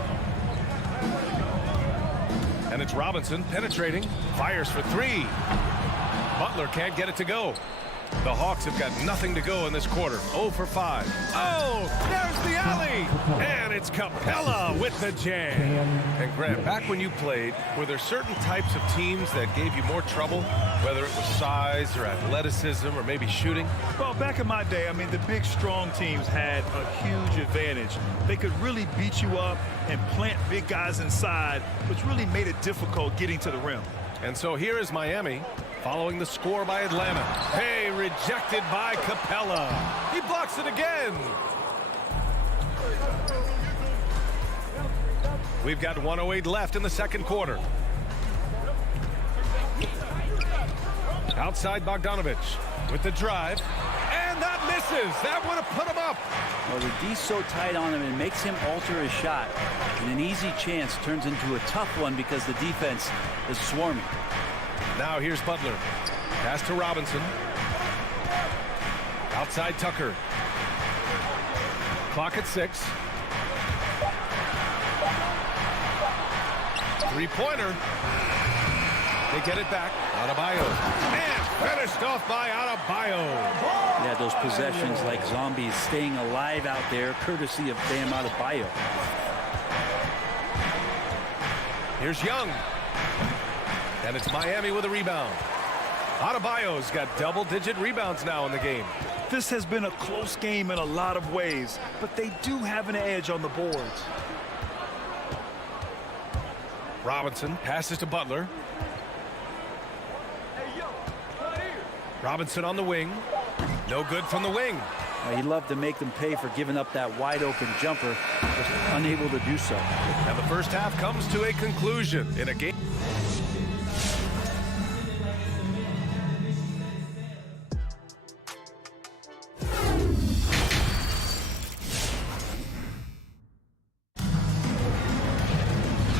And it's Robinson penetrating, fires for 3. Butler can't get it to go. The Hawks have got nothing to go in this quarter. 0 for 5. Oh, there's the alley. And it's Capella with the jam. And Grant, back when you played, were there certain types of teams that gave you more trouble, whether it was size or athleticism or maybe shooting? Well, back in my day, I mean, the big, strong teams had a huge advantage. They could really beat you up and plant big guys inside, which really made it difficult getting to the rim. And so here is Miami following the score by Atlanta. Hey, rejected by Capella. He blocks it again. We've got 1:08 left in the second quarter. Outside Bogdanovich with the drive. And that misses. That would have put him up. Well, the D's so tight on him, it makes him alter his shot. And an easy chance turns into a tough one because the defense is swarming. Now here's Butler. Pass to Robinson. Outside Tucker. Clock at 6. Three-pointer. They get it back. Adebayo. And finished off by Adebayo. Yeah, those possessions like zombies staying alive out there, courtesy of Bam Adebayo. Here's Young. And it's Miami with a rebound. Adebayo's got double-digit rebounds now in the game. This has been a close game in a lot of ways, but they do have an edge on the boards. Robinson passes to Butler. Robinson on the wing. No good from the wing. He'd love to make them pay for giving up that wide-open jumper, but unable to do so. And the first half comes to a conclusion in a game.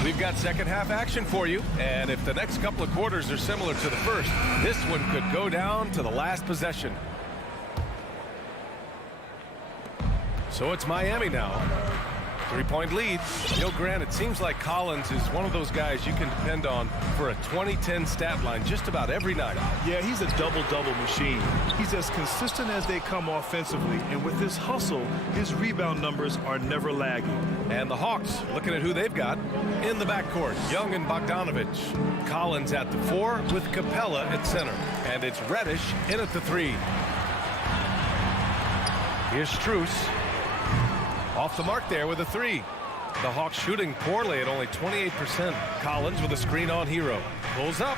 We've got second half action for you, and if the next couple of quarters are similar to the first, this one could go down to the last possession. So it's Miami now. 3-point lead. You know, Grant, it seems like Collins is one of those guys you can depend on for a 20-10 stat line just about every night. Yeah, he's a double-double machine. He's as consistent as they come offensively, and with his hustle, his rebound numbers are never lagging. And the Hawks, looking at who they've got in the backcourt. Young and Bogdanovich. Collins at the 4 with Capella at center. And it's Reddish in at the 3. Here's Strus. Off the mark there with a 3. The Hawks shooting poorly at only 28%. Collins with a screen on Hero. Pulls up.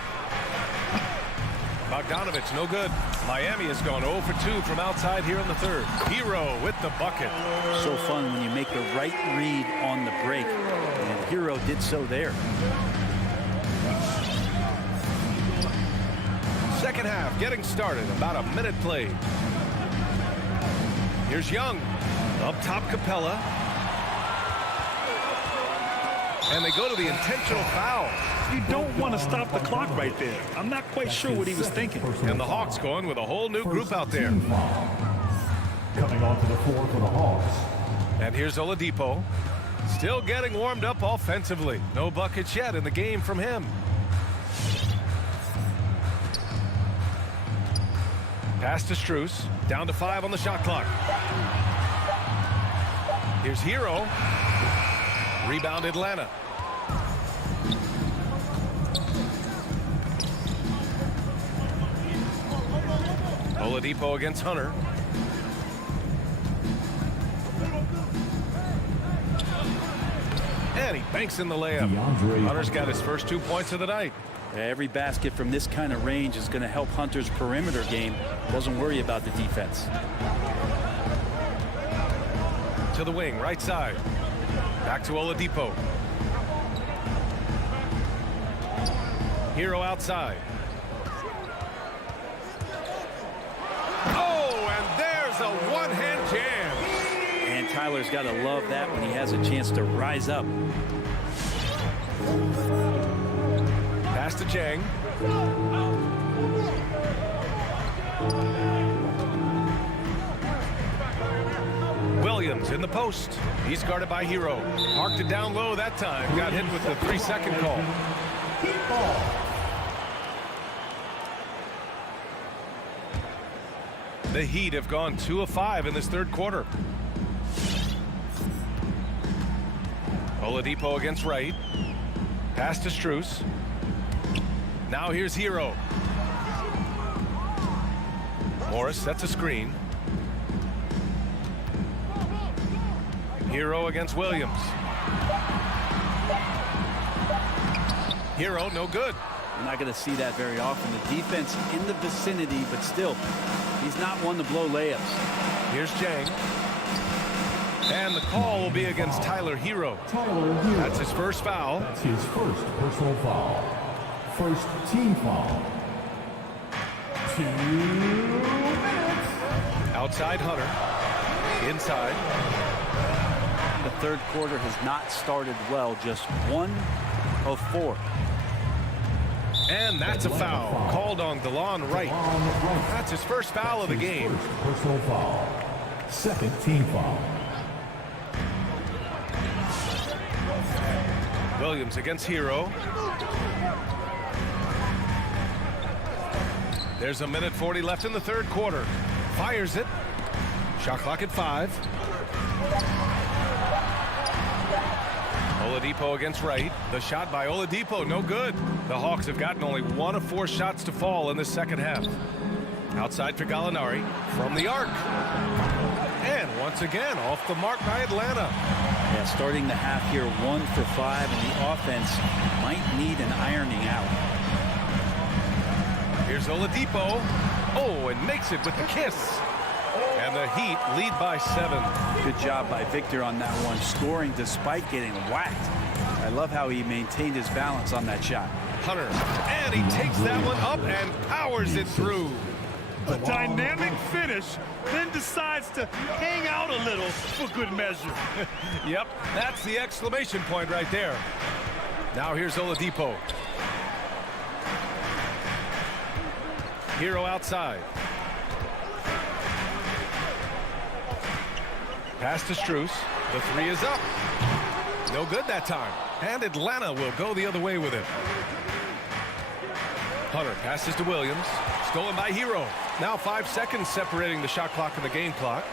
Bogdanovich, no good. Miami has gone 0 for 2 from outside here in the third. Hero with the bucket. So fun when you make the right read on the break. And Hero did so there. Second half getting started. About a minute played. Here's Young. Up top, Capella. And they go to the intentional foul. You don't want to stop the clock right there. I'm not quite sure what he was thinking. And the Hawks going with a whole new group out there. Coming onto the floor for the Hawks. And here's Oladipo. Still getting warmed up offensively. No buckets yet in the game from him. Pass to Strus. Down to 5 on the shot clock. Here's Hero. Rebound Atlanta. Oladipo against Hunter. And he banks in the layup. Hunter's got his first 2 points of the night. Every basket from this kind of range is going to help Hunter's perimeter game. Doesn't worry about the defense. To the wing, right side. Back to Oladipo. Hero outside. Oh, and there's a one-hand jam. And Tyler's got to love that when he has a chance to rise up. Pass to Jang. Williams in the post. He's guarded by Hero. Marked it down low that time. Got hit with the 3-second call. The Heat have gone 2 of 5 in this third quarter. Oladipo against Wright. Pass to Strus. Now here's Hero. Morris sets a screen. Hero against Williams. Hero, no good. You're not going to see that very often. The defense in the vicinity, but still, he's not one to blow layups. Here's Jang. And the call will be against Tyler Hero. That's his first foul. That's his first personal foul. First team foul. 2 minutes. Outside Hunter. Inside. The third quarter has not started well. Just 1 of 4. And that's a foul called on DeLon Wright. That's his first foul of the game. First personal foul. Second team foul. Williams against Hero. There's a minute 40 left in the third quarter. Fires it. Shot clock at 5. Oladipo against Wright. The shot by Oladipo, no good. The Hawks have gotten only 1 of 4 shots to fall in the second half. Outside for Gallinari from the arc. And once again, off the mark by Atlanta. Yeah, starting the half here 1 for 5, and the offense might need an ironing out. Here's Oladipo. Oh, and makes it with the kiss. And the Heat lead by 7. Good job by Victor on that one, scoring despite getting whacked. I love how he maintained his balance on that shot. Hunter, and he takes that one up and powers it through. A dynamic finish, then decides to hang out a little for good measure. Yep, that's the exclamation point right there. Now here's Oladipo. Hero outside. Pass to Strus. The 3 is up. No good that time. And Atlanta will go the other way with it. Hunter passes to Williams. Stolen by Hero. Now 5 seconds separating the shot clock and the game clock.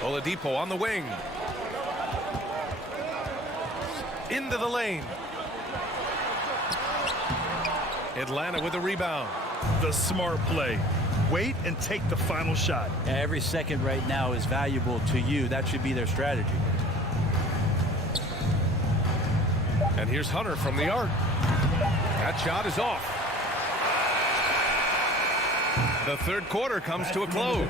Oladipo on the wing. Into the lane. Atlanta with a rebound. The smart play. Wait and take the final shot. Every second right now is valuable to you. That should be their strategy. And here's Hunter from the arc. That shot is off. The third quarter comes to a close.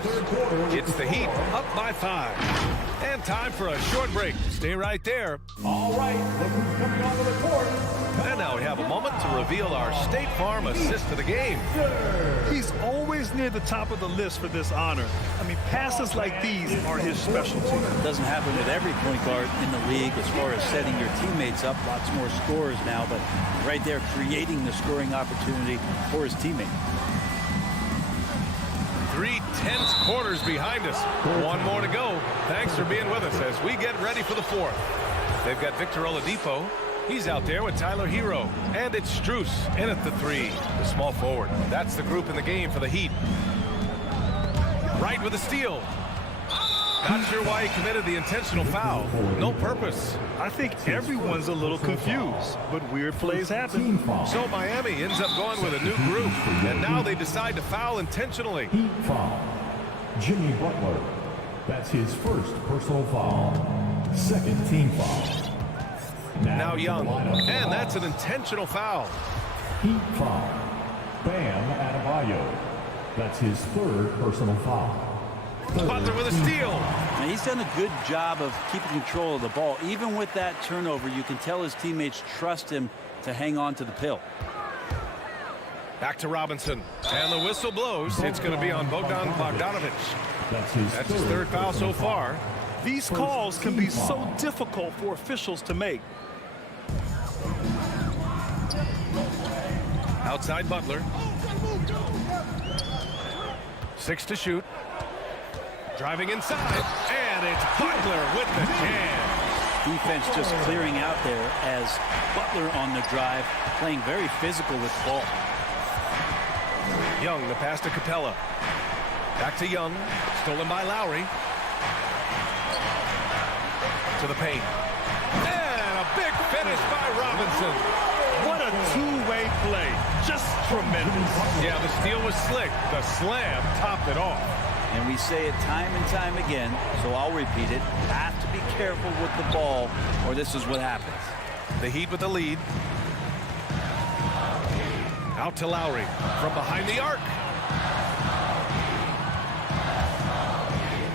It's the Heat up by 5. And time for a short break. Stay right there. All right, look who's coming onto the court. And now we have a moment to reveal our State Farm assist of the game. He's always near the top of the list for this honor. I mean, passes like these are his specialty. It doesn't happen with every point guard in the league as far as setting your teammates up. Lots more scorers now, but right there creating the scoring opportunity for his teammate. 3 tense quarters behind us. 1 more to go. Thanks for being with us as we get ready for the 4th. They've got Victor Oladipo. He's out there with Tyler Hero. And it's Strus in at the 3, the small forward. That's the group in the game for the Heat. Wright with a steal. Not sure why he committed the intentional foul. No purpose. I think everyone's a little confused, but weird plays happen. So Miami ends up going with a new group, and now they decide to foul intentionally. Heat foul. Jimmy Butler. That's his first personal foul. Second team foul. Now Young, and that's an intentional foul. Heat foul. Bam Adebayo. That's his third personal foul. Butler with a steal. Now, he's done a good job of keeping control of the ball. Even with that turnover, you can tell his teammates trust him to hang on to the pill. Back to Robinson. And the whistle blows. It's going to be on Bogdan Bogdanovic. That's his third foul so far. These calls can be so difficult for officials to make. Outside Butler. 6 to shoot. Driving inside, and it's Butler with the jam. Defense just clearing out there as Butler on the drive, playing very physical with the ball. Young, the pass to Capella. Back to Young. Stolen by Lowry. To the paint. And a big finish by Robinson. What a two-way play. Just tremendous. Yeah, the steal was slick. The slam topped it off. And we say it time and time again, so I'll repeat it. Have to be careful with the ball, or this is what happens. The Heat with the lead. Out to Lowry from behind the arc.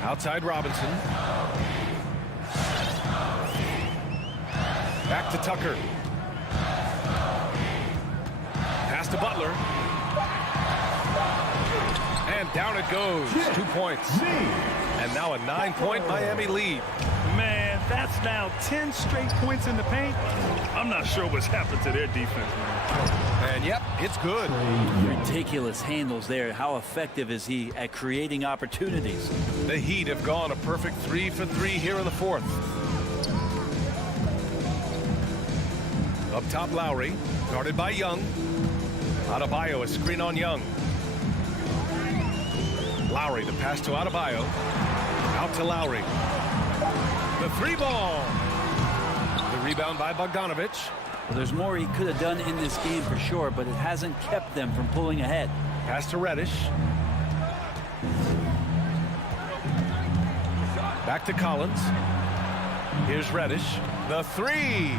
Outside Robinson. Back to Tucker. Pass to Butler. And down it goes. 2 points. And now a 9-point Miami lead. Man, that's now 10 straight points in the paint. I'm not sure what's happened to their defense, man. And yep, it's good. Ridiculous handles there. How effective is he at creating opportunities? The Heat have gone a perfect 3 for 3 here in the fourth. Up top, Lowry, guarded by Young. Adebayo, a screen on Young. Lowry, the pass to Adebayo. Out to Lowry. The three ball. The rebound by Bogdanovich. Well, there's more he could have done in this game for sure, but it hasn't kept them from pulling ahead. Pass to Reddish. Back to Collins. Here's Reddish. The three.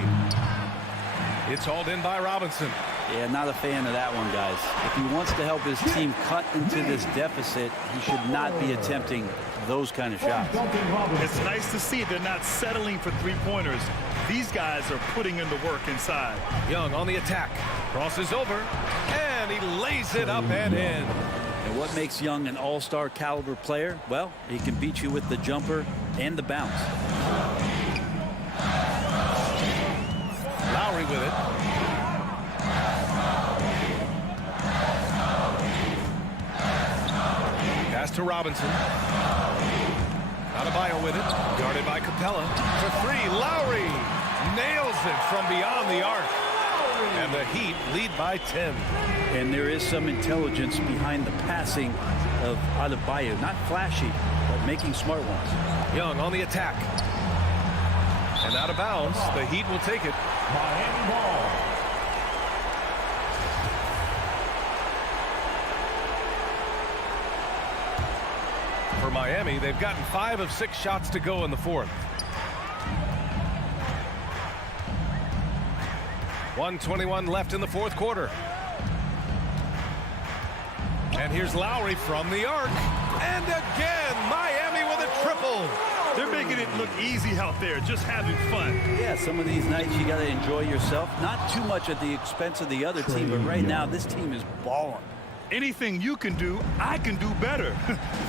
It's hauled in by Robinson. Yeah, not a fan of that one, guys. If he wants to help his team cut into this deficit, he should not be attempting those kind of shots. It's nice to see they're not settling for three-pointers. These guys are putting in the work inside. Young on the attack. Crosses over, and he lays it up and in. And what makes Young an all-star caliber player? Well, he can beat you with the jumper and the bounce. Lowry with it. Pass to Robinson. Adebayo with it. Guarded by Capella. For three, Lowry nails it from beyond the arc. And the Heat lead by 10. And there is some intelligence behind the passing of Adebayo. Not flashy, but making smart ones. Young on the attack. And out of bounds, the Heat will take it. Miami ball. For Miami, they've gotten 5 of 6 shots to go in the fourth. 1:21 left in the fourth quarter. And here's Lowry from the arc. And again, Miami with a triple. They're making it look easy out there, just having fun. Yeah, some of these nights you got to enjoy yourself. Not too much at the expense of the other team, but right now this team is balling. Anything you can do, I can do better.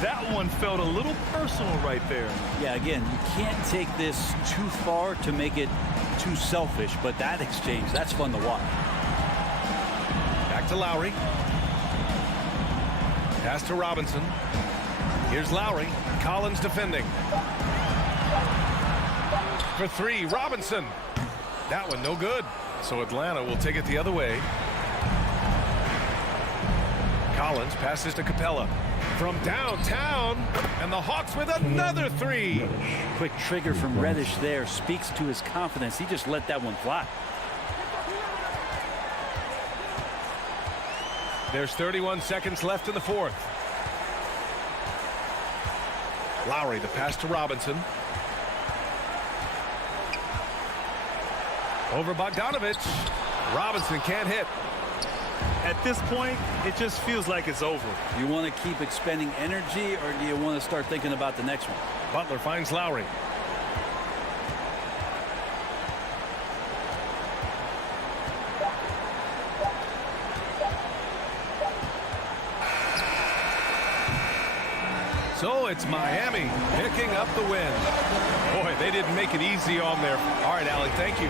That one felt a little personal right there. Yeah, again, you can't take this too far to make it too selfish, but that exchange, that's fun to watch. Back to Lowry. Pass to Robinson. Here's Lowry. Collins defending. For three, Robinson. That one no good. So Atlanta will take it the other way. Collins passes to Capella from downtown, and the Hawks with another three. Quick trigger from Reddish there speaks to his confidence. He just let that one fly. There's 31 seconds left in the fourth. Lowry, the pass to Robinson. Over Bogdanovich. Robinson can't hit. At this point, it just feels like it's over. You want to keep expending energy, or do you want to start thinking about the next one? Butler finds Lowry. So it's Miami picking up the win. Boy, they didn't make it easy on there. All right, Allie, thank you.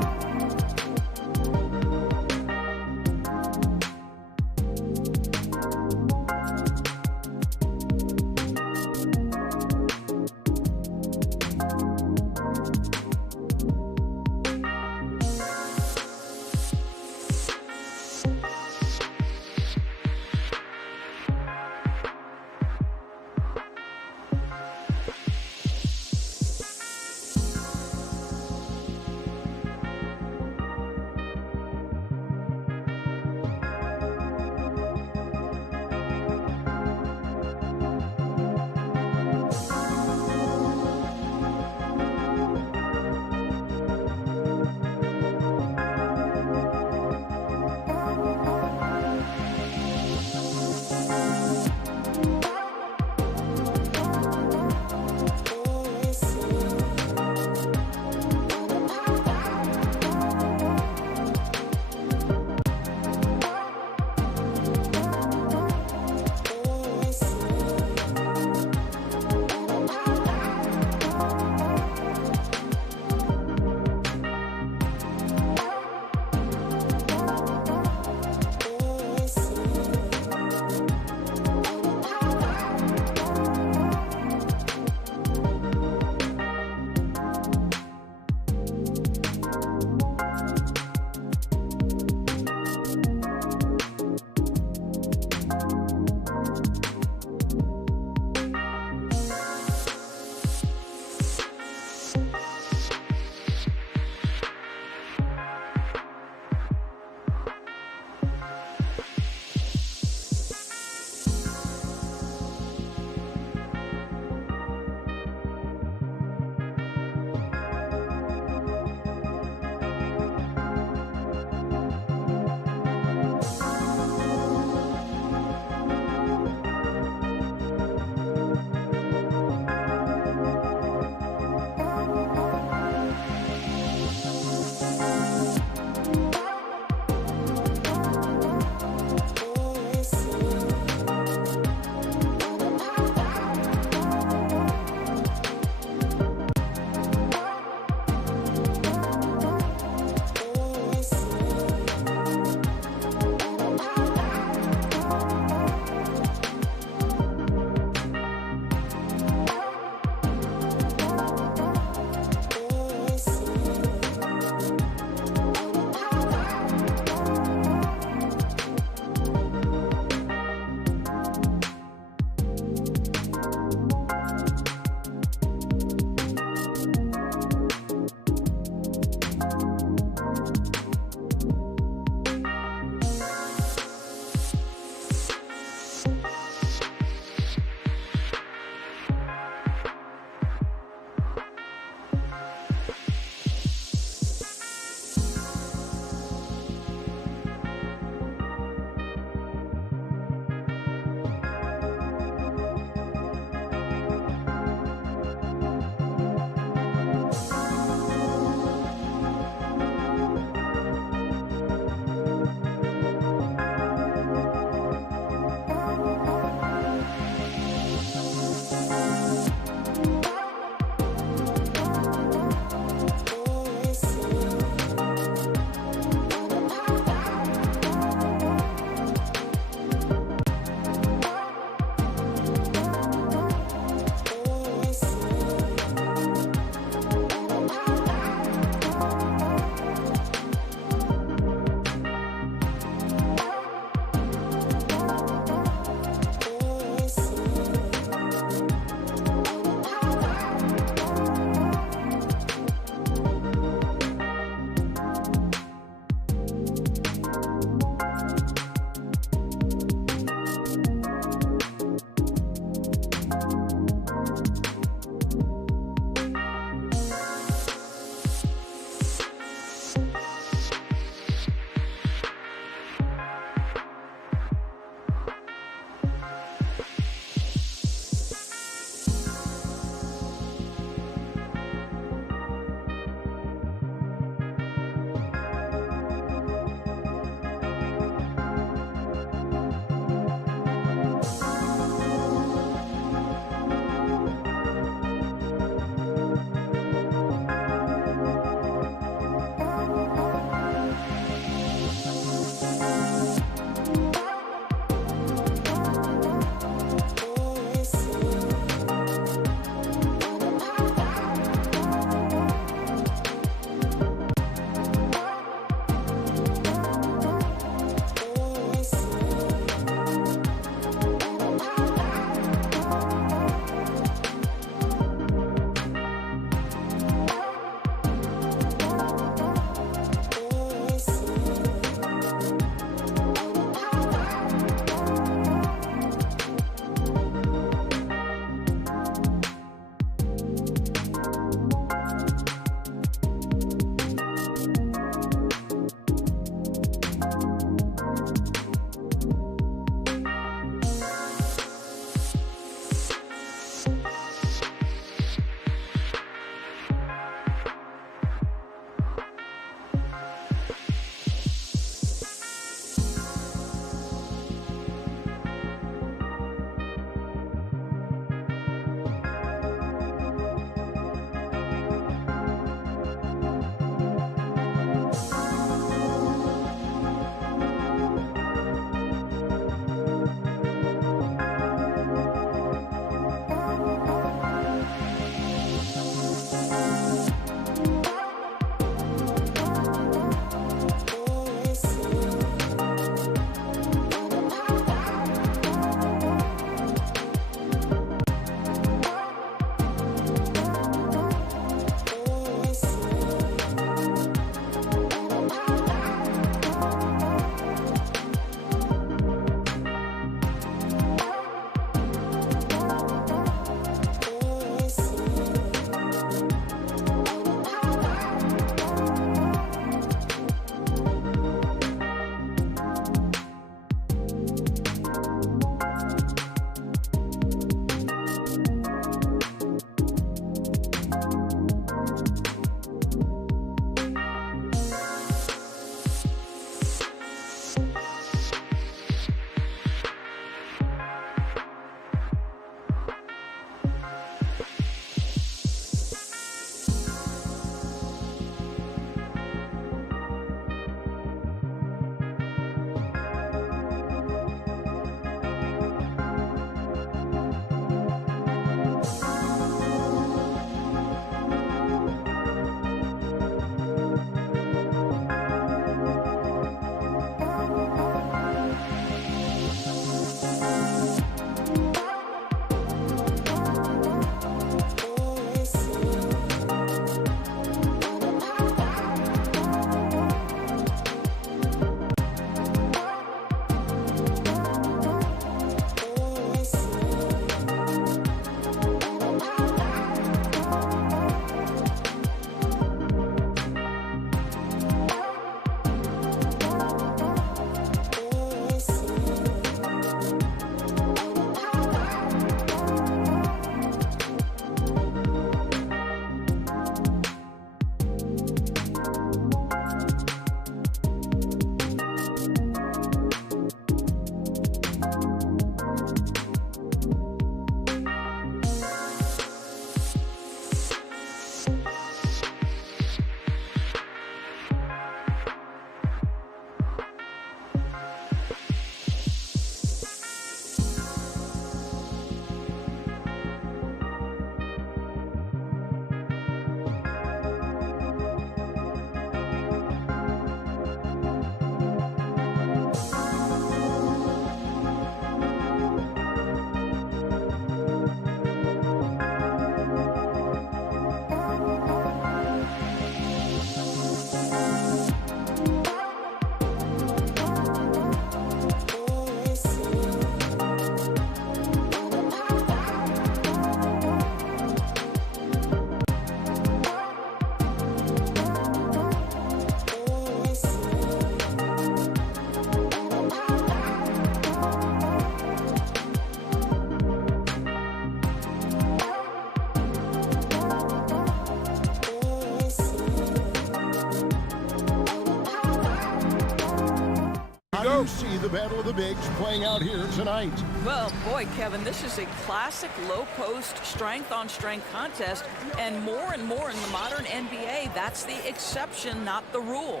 the battle of the bigs playing out here tonight. Well, boy, Kevin, this is a classic low-post strength-on-strength contest, and more in the modern NBA, that's the exception, not the rule.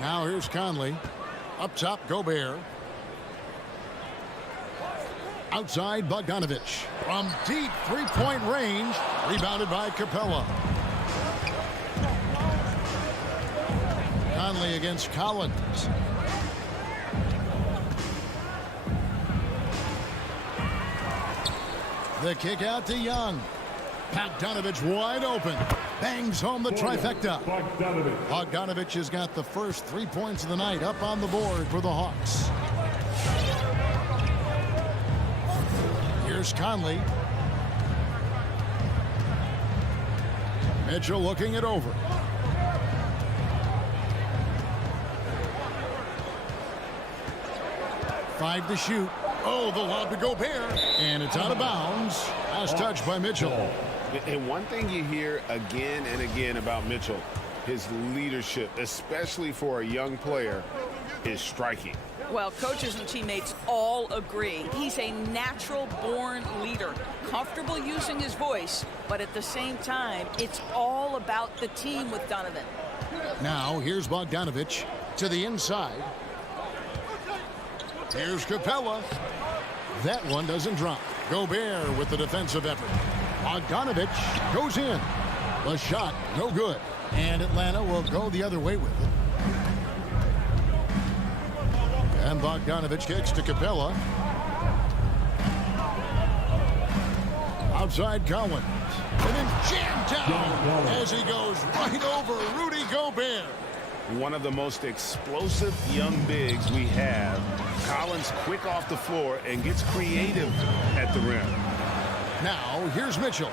Now here's Conley. Up top, Gobert. Outside, Bogdanovich. From deep three-point range, rebounded by Capella. Conley against Collins. The kick out to Young. Bogdanovich wide open. Bangs home the trifecta. Bogdanovich has got the first 3 points of the night up on the board for the Hawks. Here's Conley. Mitchell looking it over. Five to shoot. Oh, the lob to Gobert. And it's out of bounds. Last touch by Mitchell. And one thing you hear again and again about Mitchell, his leadership, especially for a young player, is striking. Well, coaches and teammates all agree. He's a natural-born leader, comfortable using his voice, but at the same time, it's all about the team with Donovan. Now, here's Bogdanovich to the inside. Here's Capella. That one doesn't drop. Gobert with the defensive effort. Bogdanovich goes in. The shot, no good. And Atlanta will go the other way with it. And Bogdanovich kicks to Capella. Outside Collins. And then jammed down as he goes right over Rudy Gobert. One of the most explosive young bigs we have. Collins quick off the floor and gets creative at the rim. Now, here's Mitchell.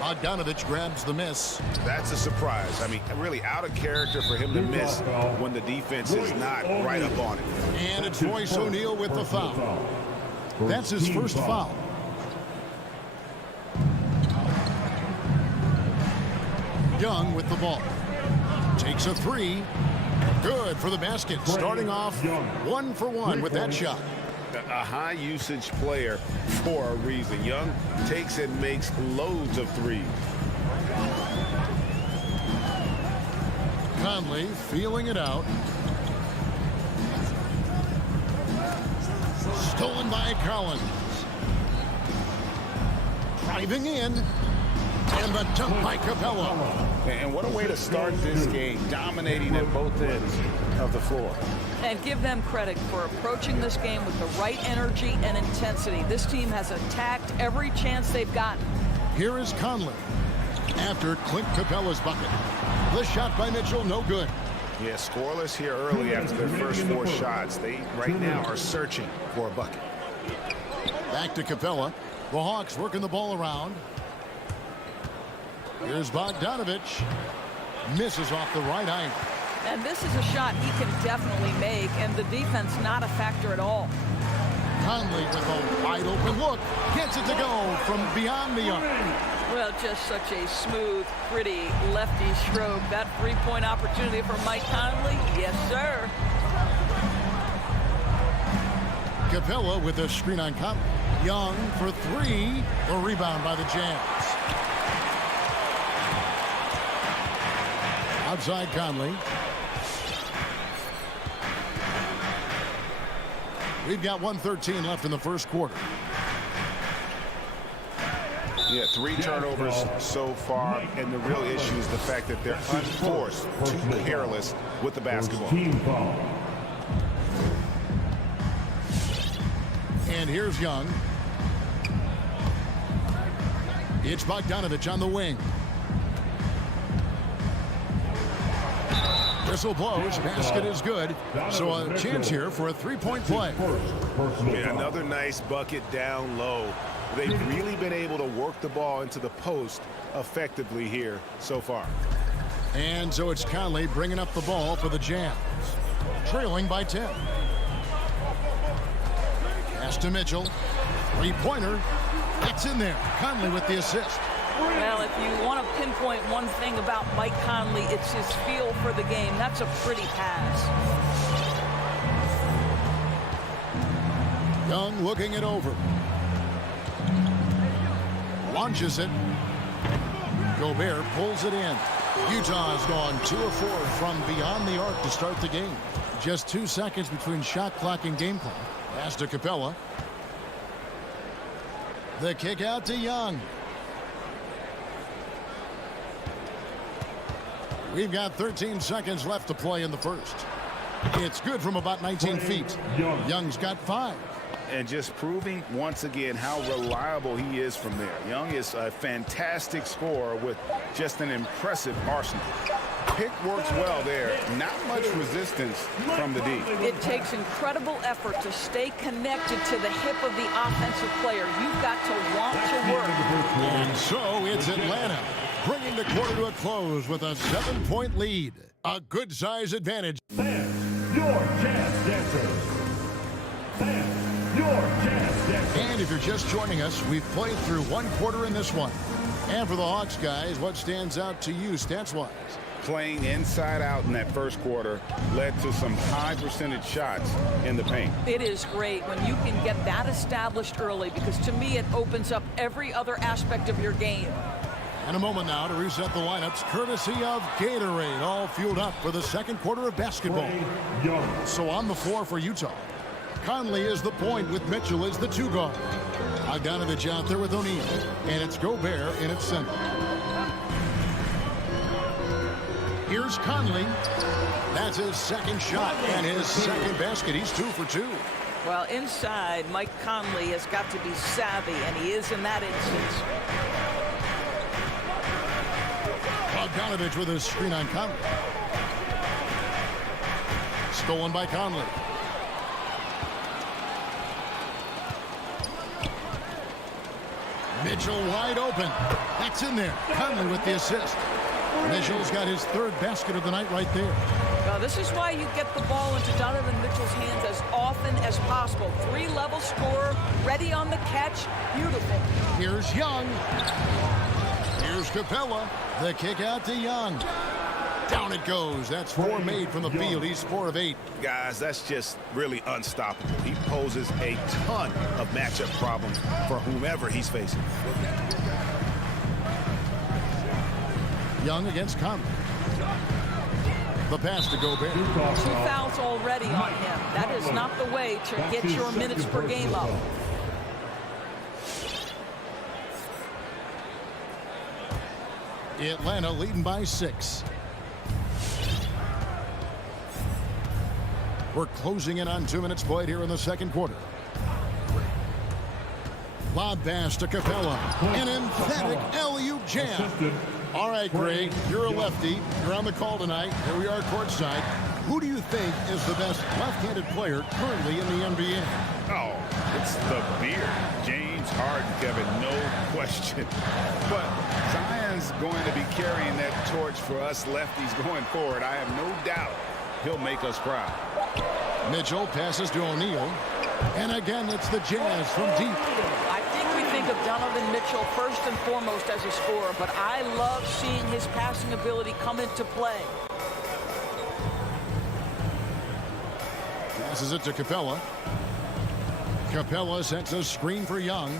Bogdanovich grabs the miss. That's a surprise. I mean, really out of character for him to miss when the defense is not right up on it. And it's Royce O'Neal with the foul. That's his first foul. Young with the ball. Takes a three. Good for the basket. Starting off 1 for 1 with that shot. A high usage player for a reason. Young takes and makes loads of threes. Conley feeling it out. Stolen by Collins. Driving in. And the dunk by Capella. And what a way to start this game, dominating at both ends of the floor. And give them credit for approaching this game with the right energy and intensity. This team has attacked every chance they've gotten. Here is Conley after Clint Capella's bucket. The shot by Mitchell, no good. Yeah, scoreless here early after their first 4 shots. They right now are searching for a bucket. Back to Capella. The Hawks working the ball around. Here's Bogdanovich. Misses off the right iron. And this is a shot he can definitely make, and the defense not a factor at all. Conley with a wide open look. Gets it to go from beyond the arc. Well, just such a smooth, pretty lefty stroke. That three-point opportunity for Mike Conley, yes, sir. Capella with a screen on Conley. Young for 3. A rebound by the Jazz. Outside Conley. We've got 1:13 left in the first quarter. Yeah, 3 turnovers so far, and the real issue is the fact that they're unforced, too careless with the basketball. And here's Young. It's Bogdanovich on the wing. Whistle blows, basket is good. So a chance here for a 3-point play. Yeah, another nice bucket down low. They've really been able to work the ball into the post effectively here so far. And so it's Conley bringing up the ball for the Jazz. Trailing by 10. Pass to Mitchell. 3-pointer. Gets in there. Conley with the assist. Well, if you want to pinpoint one thing about Mike Conley, it's his feel for the game. That's a pretty pass. Young looking it over. Launches it. Gobert pulls it in. Utah has gone 2 of 4 from beyond the arc to start the game. Just 2 seconds between shot clock and game clock. Pass to Capella. The kick out to Young. We've got 13 seconds left to play in the first. It's good from about 19 feet. Young's got 5. And just proving once again how reliable he is from there. Young is a fantastic scorer with just an impressive arsenal. Pick works well there. Not much resistance from the D. It takes incredible effort to stay connected to the hip of the offensive player. You've got to want to work. And so it's Atlanta bringing the quarter to a close with a 7-point lead. A good size advantage. Fans, your chance dancers. Fans, your chance dancers. And if you're just joining us, we've played through 1 quarter in this one. And for the Hawks guys, what stands out to you stats-wise? Playing inside out in that first quarter led to some high percentage shots in the paint. It is great when you can get that established early, because to me it opens up every other aspect of your game. And a moment now to reset the lineups courtesy of Gatorade, all fueled up for the second quarter of basketball. So on the floor for Utah, Conley is the point with Mitchell as the 2 guard. Bogdanovich out there with O'Neal, and it's Gobert in its center. Here's Conley. That's his second shot and his second basket. He's 2 for 2. Well, inside, Mike Conley has got to be savvy, and he is in that instance. Bogdanovich with a screen on Conley. Stolen by Conley. Mitchell wide open. That's in there. Conley with the assist. Mitchell's got his 3rd basket of the night right there. Now, this is why you get the ball into Donovan Mitchell's hands as often as possible. 3-level scorer, ready on the catch. Beautiful. Here's Young. Here's Capella. The kick out to Young. Down it goes. That's 4 made from the field. He's 4 of 8. Guys, that's just really unstoppable. He poses a ton of matchup problems for whomever he's facing. Young against Conley. The pass to Gobert. 2 fouls already on him. That is not the way to get your minutes per game up. Atlanta leading by 6. We're closing in on 2 minutes played here in the second quarter. Lob pass to Capella. An emphatic alley-oop jam. All right, Gray, you're a lefty. You're on the call tonight. Here we are courtside. Who do you think is the best left-handed player currently in the NBA? Oh, it's the beard. James Harden, Kevin, no question. But Zion's going to be carrying that torch for us lefties going forward. I have no doubt he'll make us proud. Mitchell passes to O'Neal. And again, it's the Jazz from deep. I think we think of Donovan Mitchell first and foremost as a scorer, but I love seeing his passing ability come into play. Passes it to Capella. Capella sets a screen for Young.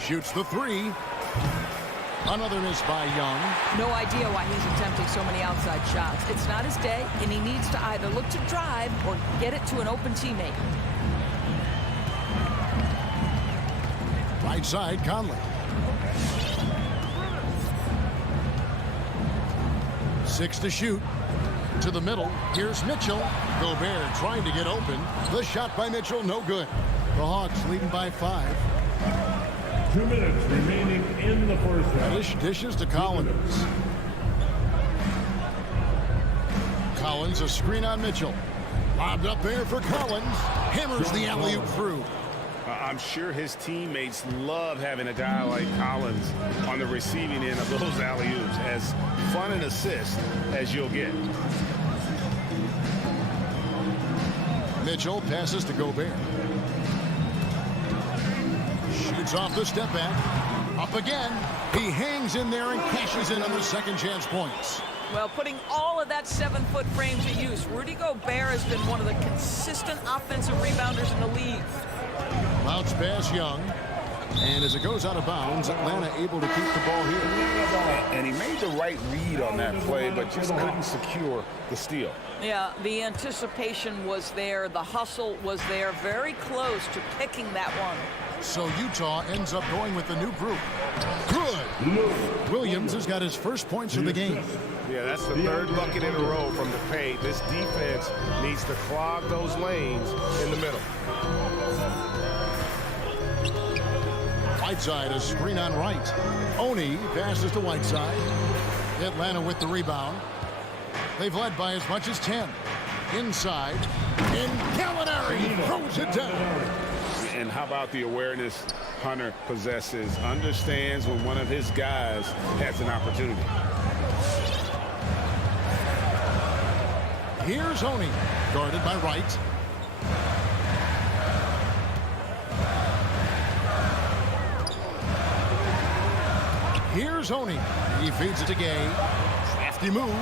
Shoots the 3. Another miss by Young. No idea why he's attempting so many outside shots. It's not his day, and he needs to either look to drive or get it to an open teammate. Right side, Conley. 6 to shoot. To the middle. Here's Mitchell. Gobert trying to get open. The shot by Mitchell, no good. The Hawks leading by 5. 2 minutes remaining in the first half. Dishes to Collins. Collins, a screen on Mitchell. Lobbed up there for Collins. Hammers the alley-oop through. I'm sure his teammates love having a guy like Collins on the receiving end of those alley-oops. As fun an assist as you'll get. Mitchell passes to Gobert. Shoots Williams off the step back. Up again. He hangs in there and cashes in on the second chance points. Well, putting all of that 7-foot frame to use, Rudy Gobert has been one of the consistent offensive rebounders in the league. Bounce pass Young. And as it goes out of bounds, Atlanta able to keep the ball here. And he made the right read on that play, but just couldn't secure the steal. Yeah, the anticipation was there. The hustle was there. Very close to picking that one. So Utah ends up going with the new group. Good. Williams has got his first points of the game. Yeah, that's the third bucket in a row from the paint. This defense needs to clog those lanes in the middle. Whiteside, a screen on right. Oni passes to Whiteside. Atlanta with the rebound. They've led by as much as 10. Inside. And Gallinari throws it down. And how about the awareness Hunter possesses? Understands when one of his guys has an opportunity. Here's Oni, guarded by Wright. Here's Oni. He feeds it to Gay. Crafty move.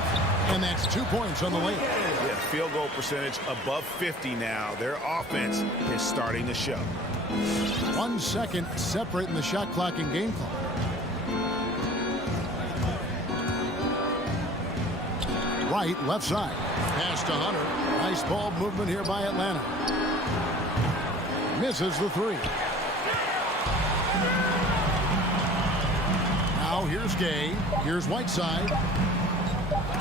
And that's 2 points on the way. Yeah, field goal percentage above 50 now. Their offense is starting to show. 1 second separating the shot clock and game clock. Right, left side. Pass to Hunter. Nice ball movement here by Atlanta. Misses the three. Now here's Gay. Here's Whiteside.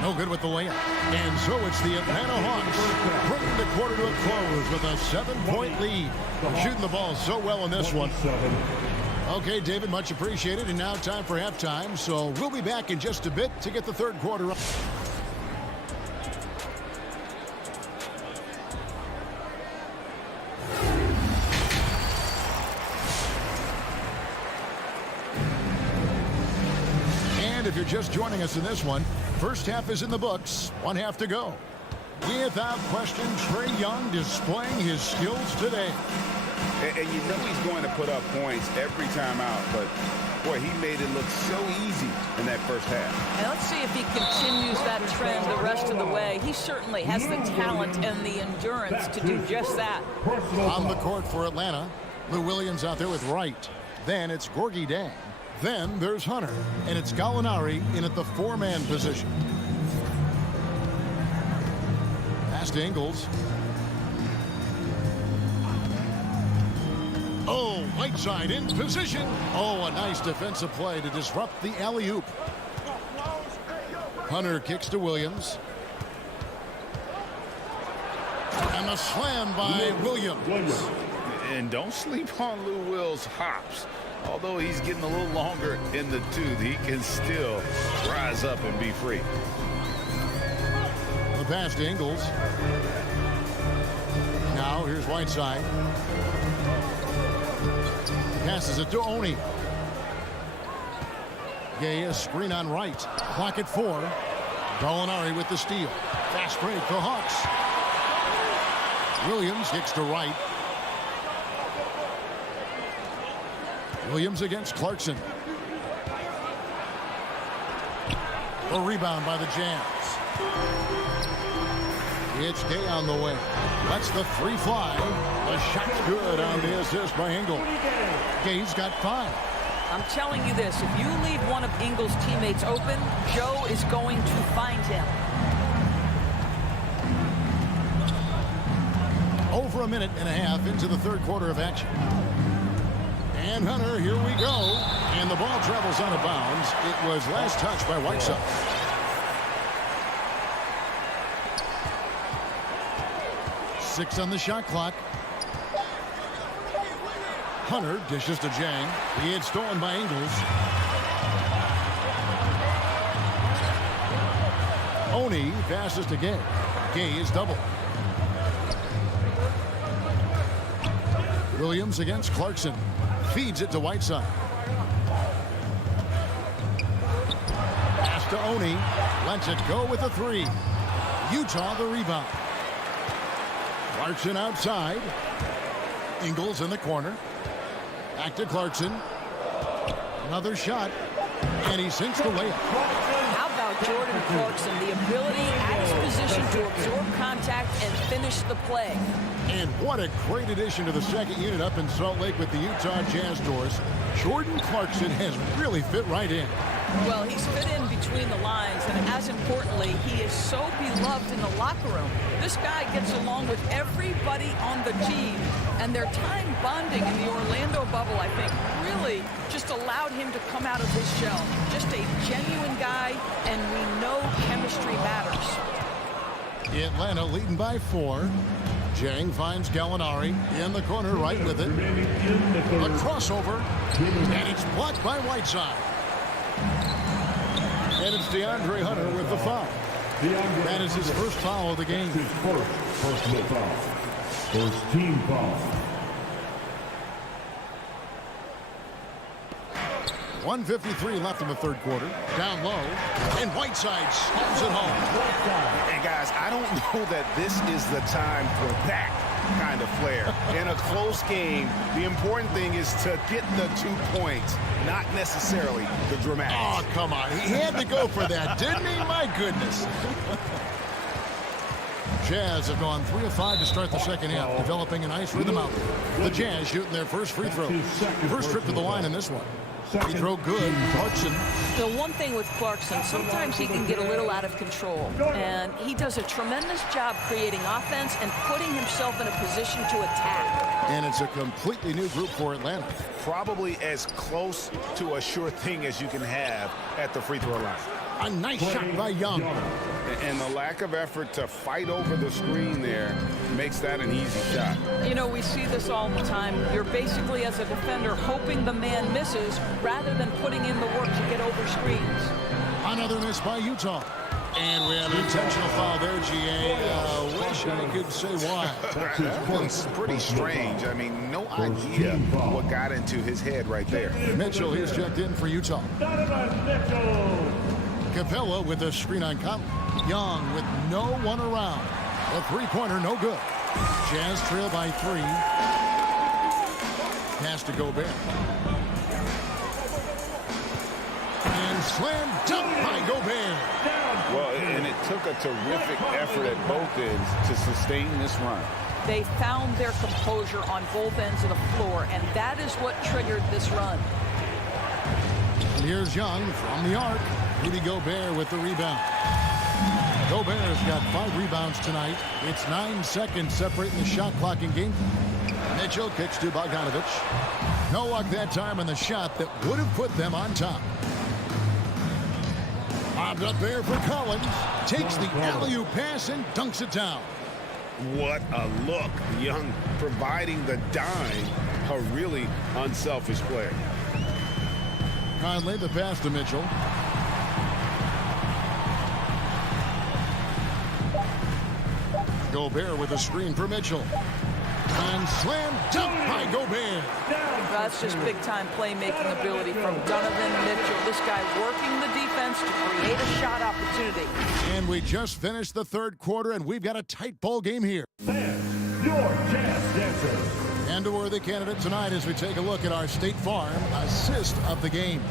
No good with the layup. And so it's the Atlanta Hawks bringing the quarter to a close with a 7-point lead. Shooting the ball so well in this one. Okay, David, much appreciated. And now time for halftime. So we'll be back in just a bit to get the third quarter up. If you're just joining us in this one, first half is in the books, 1 half to go. Without question, Trae Young displaying his skills today. And you know he's going to put up points every time out, but boy, he made it look so easy in that first half. And let's see if he continues that trend the rest of the way. He certainly has the talent and the endurance to do just that. On the court for Atlanta, Lou Williams out there with Wright. Then it's Gorgie Dang. Then there's Hunter, and it's Gallinari in at the 4-man position. Pass to Ingles. Oh, Whiteside in position. Oh, a nice defensive play to disrupt the alley-oop. Hunter kicks to Williams. And a slam by Williams. And don't sleep on Lou Will's hops. Although he's getting a little longer in the tooth, he can still rise up and be free. The pass to Ingles. Now here's Whiteside. Passes it to Oni. Gay, a screen on right. Clock at 4. Gallinari with the steal. Fast break for Hawks. Williams kicks to right. Williams against Clarkson. A rebound by the Jams. It's Gay on the way. Lets the three fly. The shot's good on the assist by Ingles. Gay's got 5. I'm telling you this, if you leave one of Ingles' teammates open, Joe is going to find him. Over a minute and a half into the third quarter of action. And Hunter, here we go. And the ball travels out of bounds. It was last touched by Whiteside. Six on the shot clock. Hunter dishes to Jang. He had stolen by Ingles. Oni passes to Gay. Gay is double. Williams against Clarkson. Feeds it to Whiteside. Pass to Oni. Lets it go with a 3. Utah the rebound. Clarkson outside. Ingles in the corner. Back to Clarkson. Another shot. And he sinks the layup. How about Jordan Clarkson? The ability at his position to absorb contact and finish the play. And what a great addition to the second unit up in Salt Lake with the Utah Jazz doors. Jordan Clarkson has really fit right in. Well, he's fit in between the lines, and as importantly, he is so beloved in the locker room. This guy gets along with everybody on the team, and their time bonding in the Orlando bubble, I think, really just allowed him to come out of his shell. Just a genuine guy, and we know chemistry matters. Atlanta leading by 4. Jang finds Gallinari in the corner right with it. A crossover, and it's blocked by Whiteside. And it's DeAndre Hunter with the foul. That is his first foul of the game. His first personal foul. First team foul. 1:53 left in the third quarter. Down low, and Whiteside slams it home. And guys, I don't know that this is the time for that kind of flair. In a close game, the important thing is to get the 2 points, not necessarily the dramatics. Oh, come on. He had to go for that, didn't he? My goodness. Jazz have gone 3 of 5 to start the second half, developing a nice rhythm out there. The Jazz shooting their first free throw. First trip to the line in this one. Free throw good. Clarkson. The one thing with Clarkson, sometimes he can get a little out of control, and he does a tremendous job creating offense and putting himself in a position to attack. And it's a completely new group for Atlanta. Probably as close to a sure thing as you can have at the free throw line. A nice shot by Young. And the lack of effort to fight over the screen there makes that an easy shot. You know, we see this all the time. You're basically, as a defender, hoping the man misses rather than putting in the work to get over screens. Another miss by Utah. And we have an intentional foul there, GA. Wish I could say why. That one's pretty strange. I mean, no idea what got into his head right there. Mitchell, he's checked in for Utah. Capella with a screen on Conley. Young with no one around. A three-pointer, no good. Jazz trail by 3. Pass to Gobert. And slam dunk by Gobert. Well, and it took a terrific effort at both ends to sustain this run. They found their composure on both ends of the floor, and that is what triggered this run. And here's Young from the arc. Rudy Gobert with the rebound. Gobert's got 5 rebounds tonight. It's 9 seconds separating the shot clock in game. Mitchell kicks to Bogdanovich. No luck that time on the shot that would have put them on top. Bobbed up there for Collins. Takes the alley-oop pass and dunks it down. What a look. Young providing the dime. A really unselfish player. Conley the pass to Mitchell. Gobert with a screen for Mitchell. And slam dunk by Gobert. That's just big-time playmaking ability from Donovan Mitchell. This guy working the defense to create a shot opportunity. And we just finished the third quarter, and we've got a tight ball game here. And your Jazz Dancer. And a worthy candidate tonight as we take a look at our State Farm assist of the game.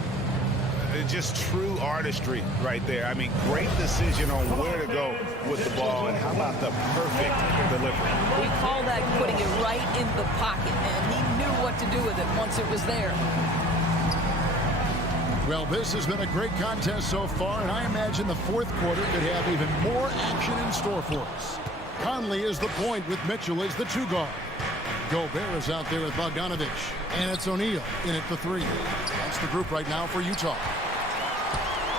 Just true artistry right there. I mean, great decision on where to go with the ball, and how about the perfect delivery? We call that putting it right in the pocket, and he knew what to do with it once it was there. Well, this has been a great contest so far, and I imagine the fourth quarter could have even more action in store for us. Conley is the point with Mitchell as the 2 guard. Gobert is out there with Bogdanovich, and it's O'Neal in at the 3. That's the group right now for Utah.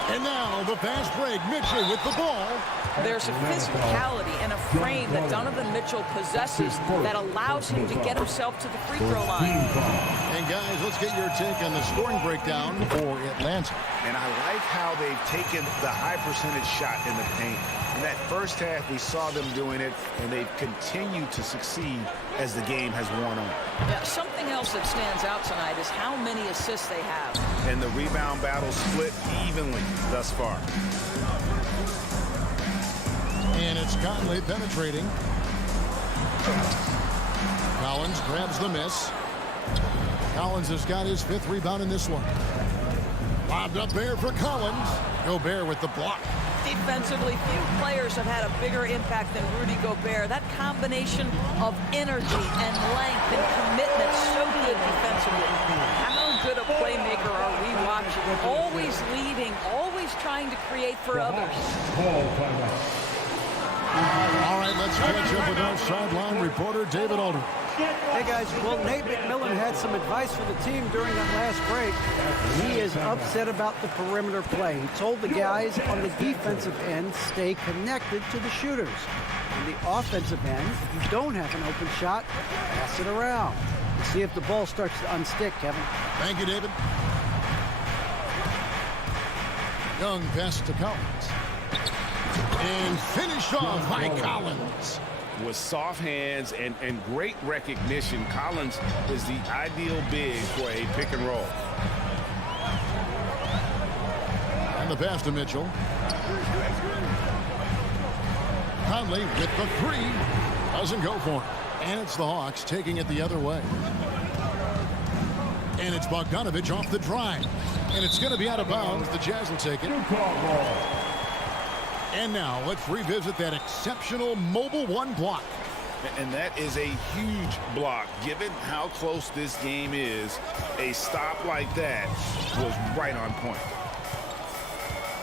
And now the fast break. Mitchell with the ball. There's a physicality and a frame that Donovan Mitchell possesses that allows him to get himself to the free throw line. And guys, let's get your take on the scoring breakdown for Atlanta. And I like how they've taken the high percentage shot in the paint. In that first half, we saw them doing it, and they've continued to succeed as the game has worn on. Yeah, something else that stands out tonight is how many assists they have. And the rebound battle split evenly thus far. And it's Conley penetrating. Collins grabs the miss. Collins has got his 5th rebound in this one. Lobbed up there for Collins. Gobert with the block. Defensively, few players have had a bigger impact than Rudy Gobert. That combination of energy and length and commitment, so good defensively. How good a playmaker are we watching? Always leading, always trying to create for others. All right, let's catch up with our sideline reporter, David Alder. Hey, guys. Well, Nate McMillan had some advice for the team during that last break. He is upset about the perimeter play. He told the guys on the defensive end, stay connected to the shooters. On the offensive end, if you don't have an open shot, pass it around. Let's see if the ball starts to unstick, Kevin. Thank you, David. Young pass to Collins. And finished off by Collins. With soft hands and great recognition, Collins is the ideal big for a pick and roll. And the pass to Mitchell. Conley with the 3. Doesn't go for it. And it's the Hawks taking it the other way. And it's Bogdanovich off the drive. And it's going to be out of bounds. The Jazz will take it. And now let's revisit that exceptional mobile 1 block. And that is a huge block. Given how close this game is, a stop like that was right on point.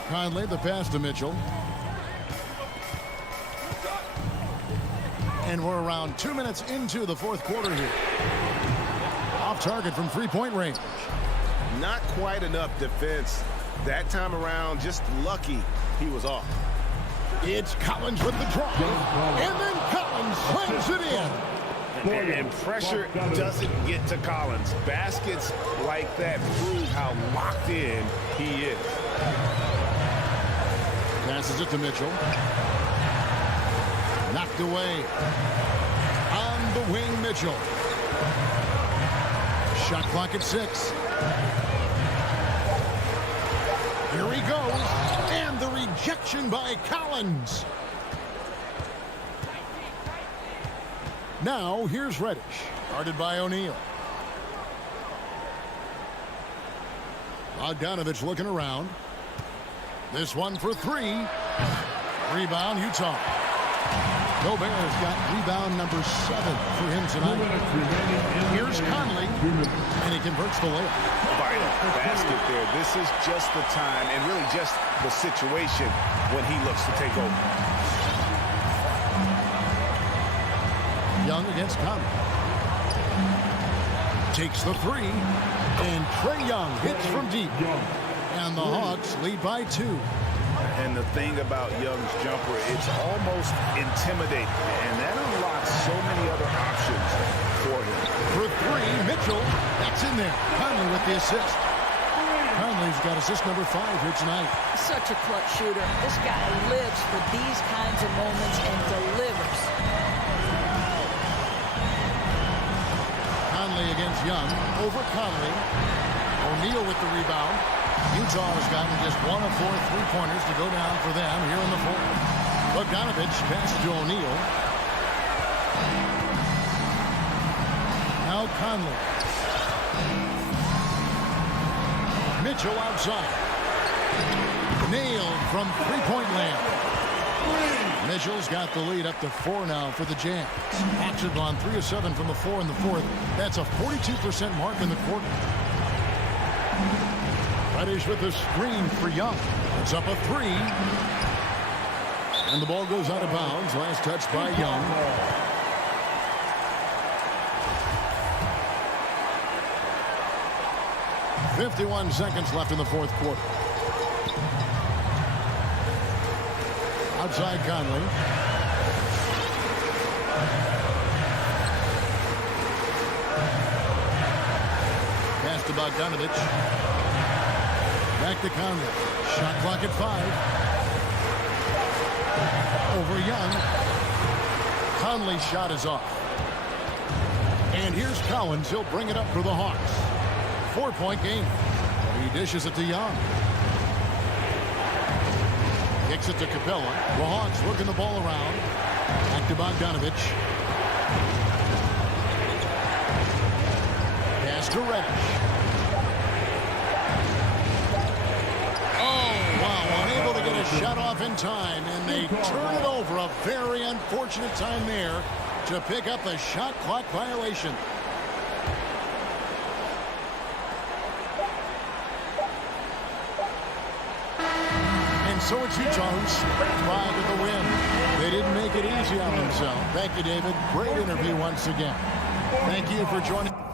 Conley, the pass to Mitchell. And we're around 2 minutes into the 4th quarter here. Off target from 3-point range. Not quite enough defense. That time around, just lucky he was off. It's Collins with the drive. And then Collins slams it in. And pressure doesn't get to Collins. Baskets like that prove how locked in he is. Passes it to Mitchell. Knocked away. On the wing, Mitchell. Shot clock at 6. Here he goes. And the rejection by Collins. Now, here's Reddish. Guarded by O'Neal. Bogdanovich looking around. This one for 3. Rebound, Utah. Gobert's got rebound number 7 for him tonight. Here's Conley, and he converts the layup. Vital basket there. This is just the time, and really just the situation when he looks to take over. Young against Conley. Takes the 3, and Trae Young hits from deep. And the Hawks lead by 2. And the thing about Young's jumper, it's almost intimidating, and that unlocks so many other options for him. For 3, Mitchell, that's in there. Conley with the assist. Conley's got assist number 5 here tonight. Such a clutch shooter. This guy lives for these kinds of moments and delivers. Conley against Young. Over Conley. O'Neal with the rebound. Utah has gotten just 1 of 4 3-pointers to go down for them here in the 4th. Bogdanovich passes to O'Neal. Now Conley. Mitchell outside. Nailed from 3-point land. Mitchell's got the lead up to 4 now for the Jazz. Hawks have gone 3 of 7 from the 4 in the 4th. That's a 42% mark in the quarter. Reddish with the screen for Young. It's up a 3. And the ball goes out of bounds. Last touch by Young. .51 seconds left in the 4th quarter. Outside Conley. Pass to Bogdanovich. Back to Conley. Shot clock at 5. Over Young. Conley's shot is off. And here's Collins. He'll bring it up for the Hawks. 4-point game. He dishes it to Young. Kicks it to Capella. The Hawks working the ball around. Back to Bogdanovich. It's to Reddish. Oh, wow, unable to get a shot off in time, and they turn it over. A very unfortunate time there to pick up the shot clock violation. And so it's Utah who scraped by with the win. They didn't make it easy on themselves. Thank you, David. Great interview once again. Thank you for joining.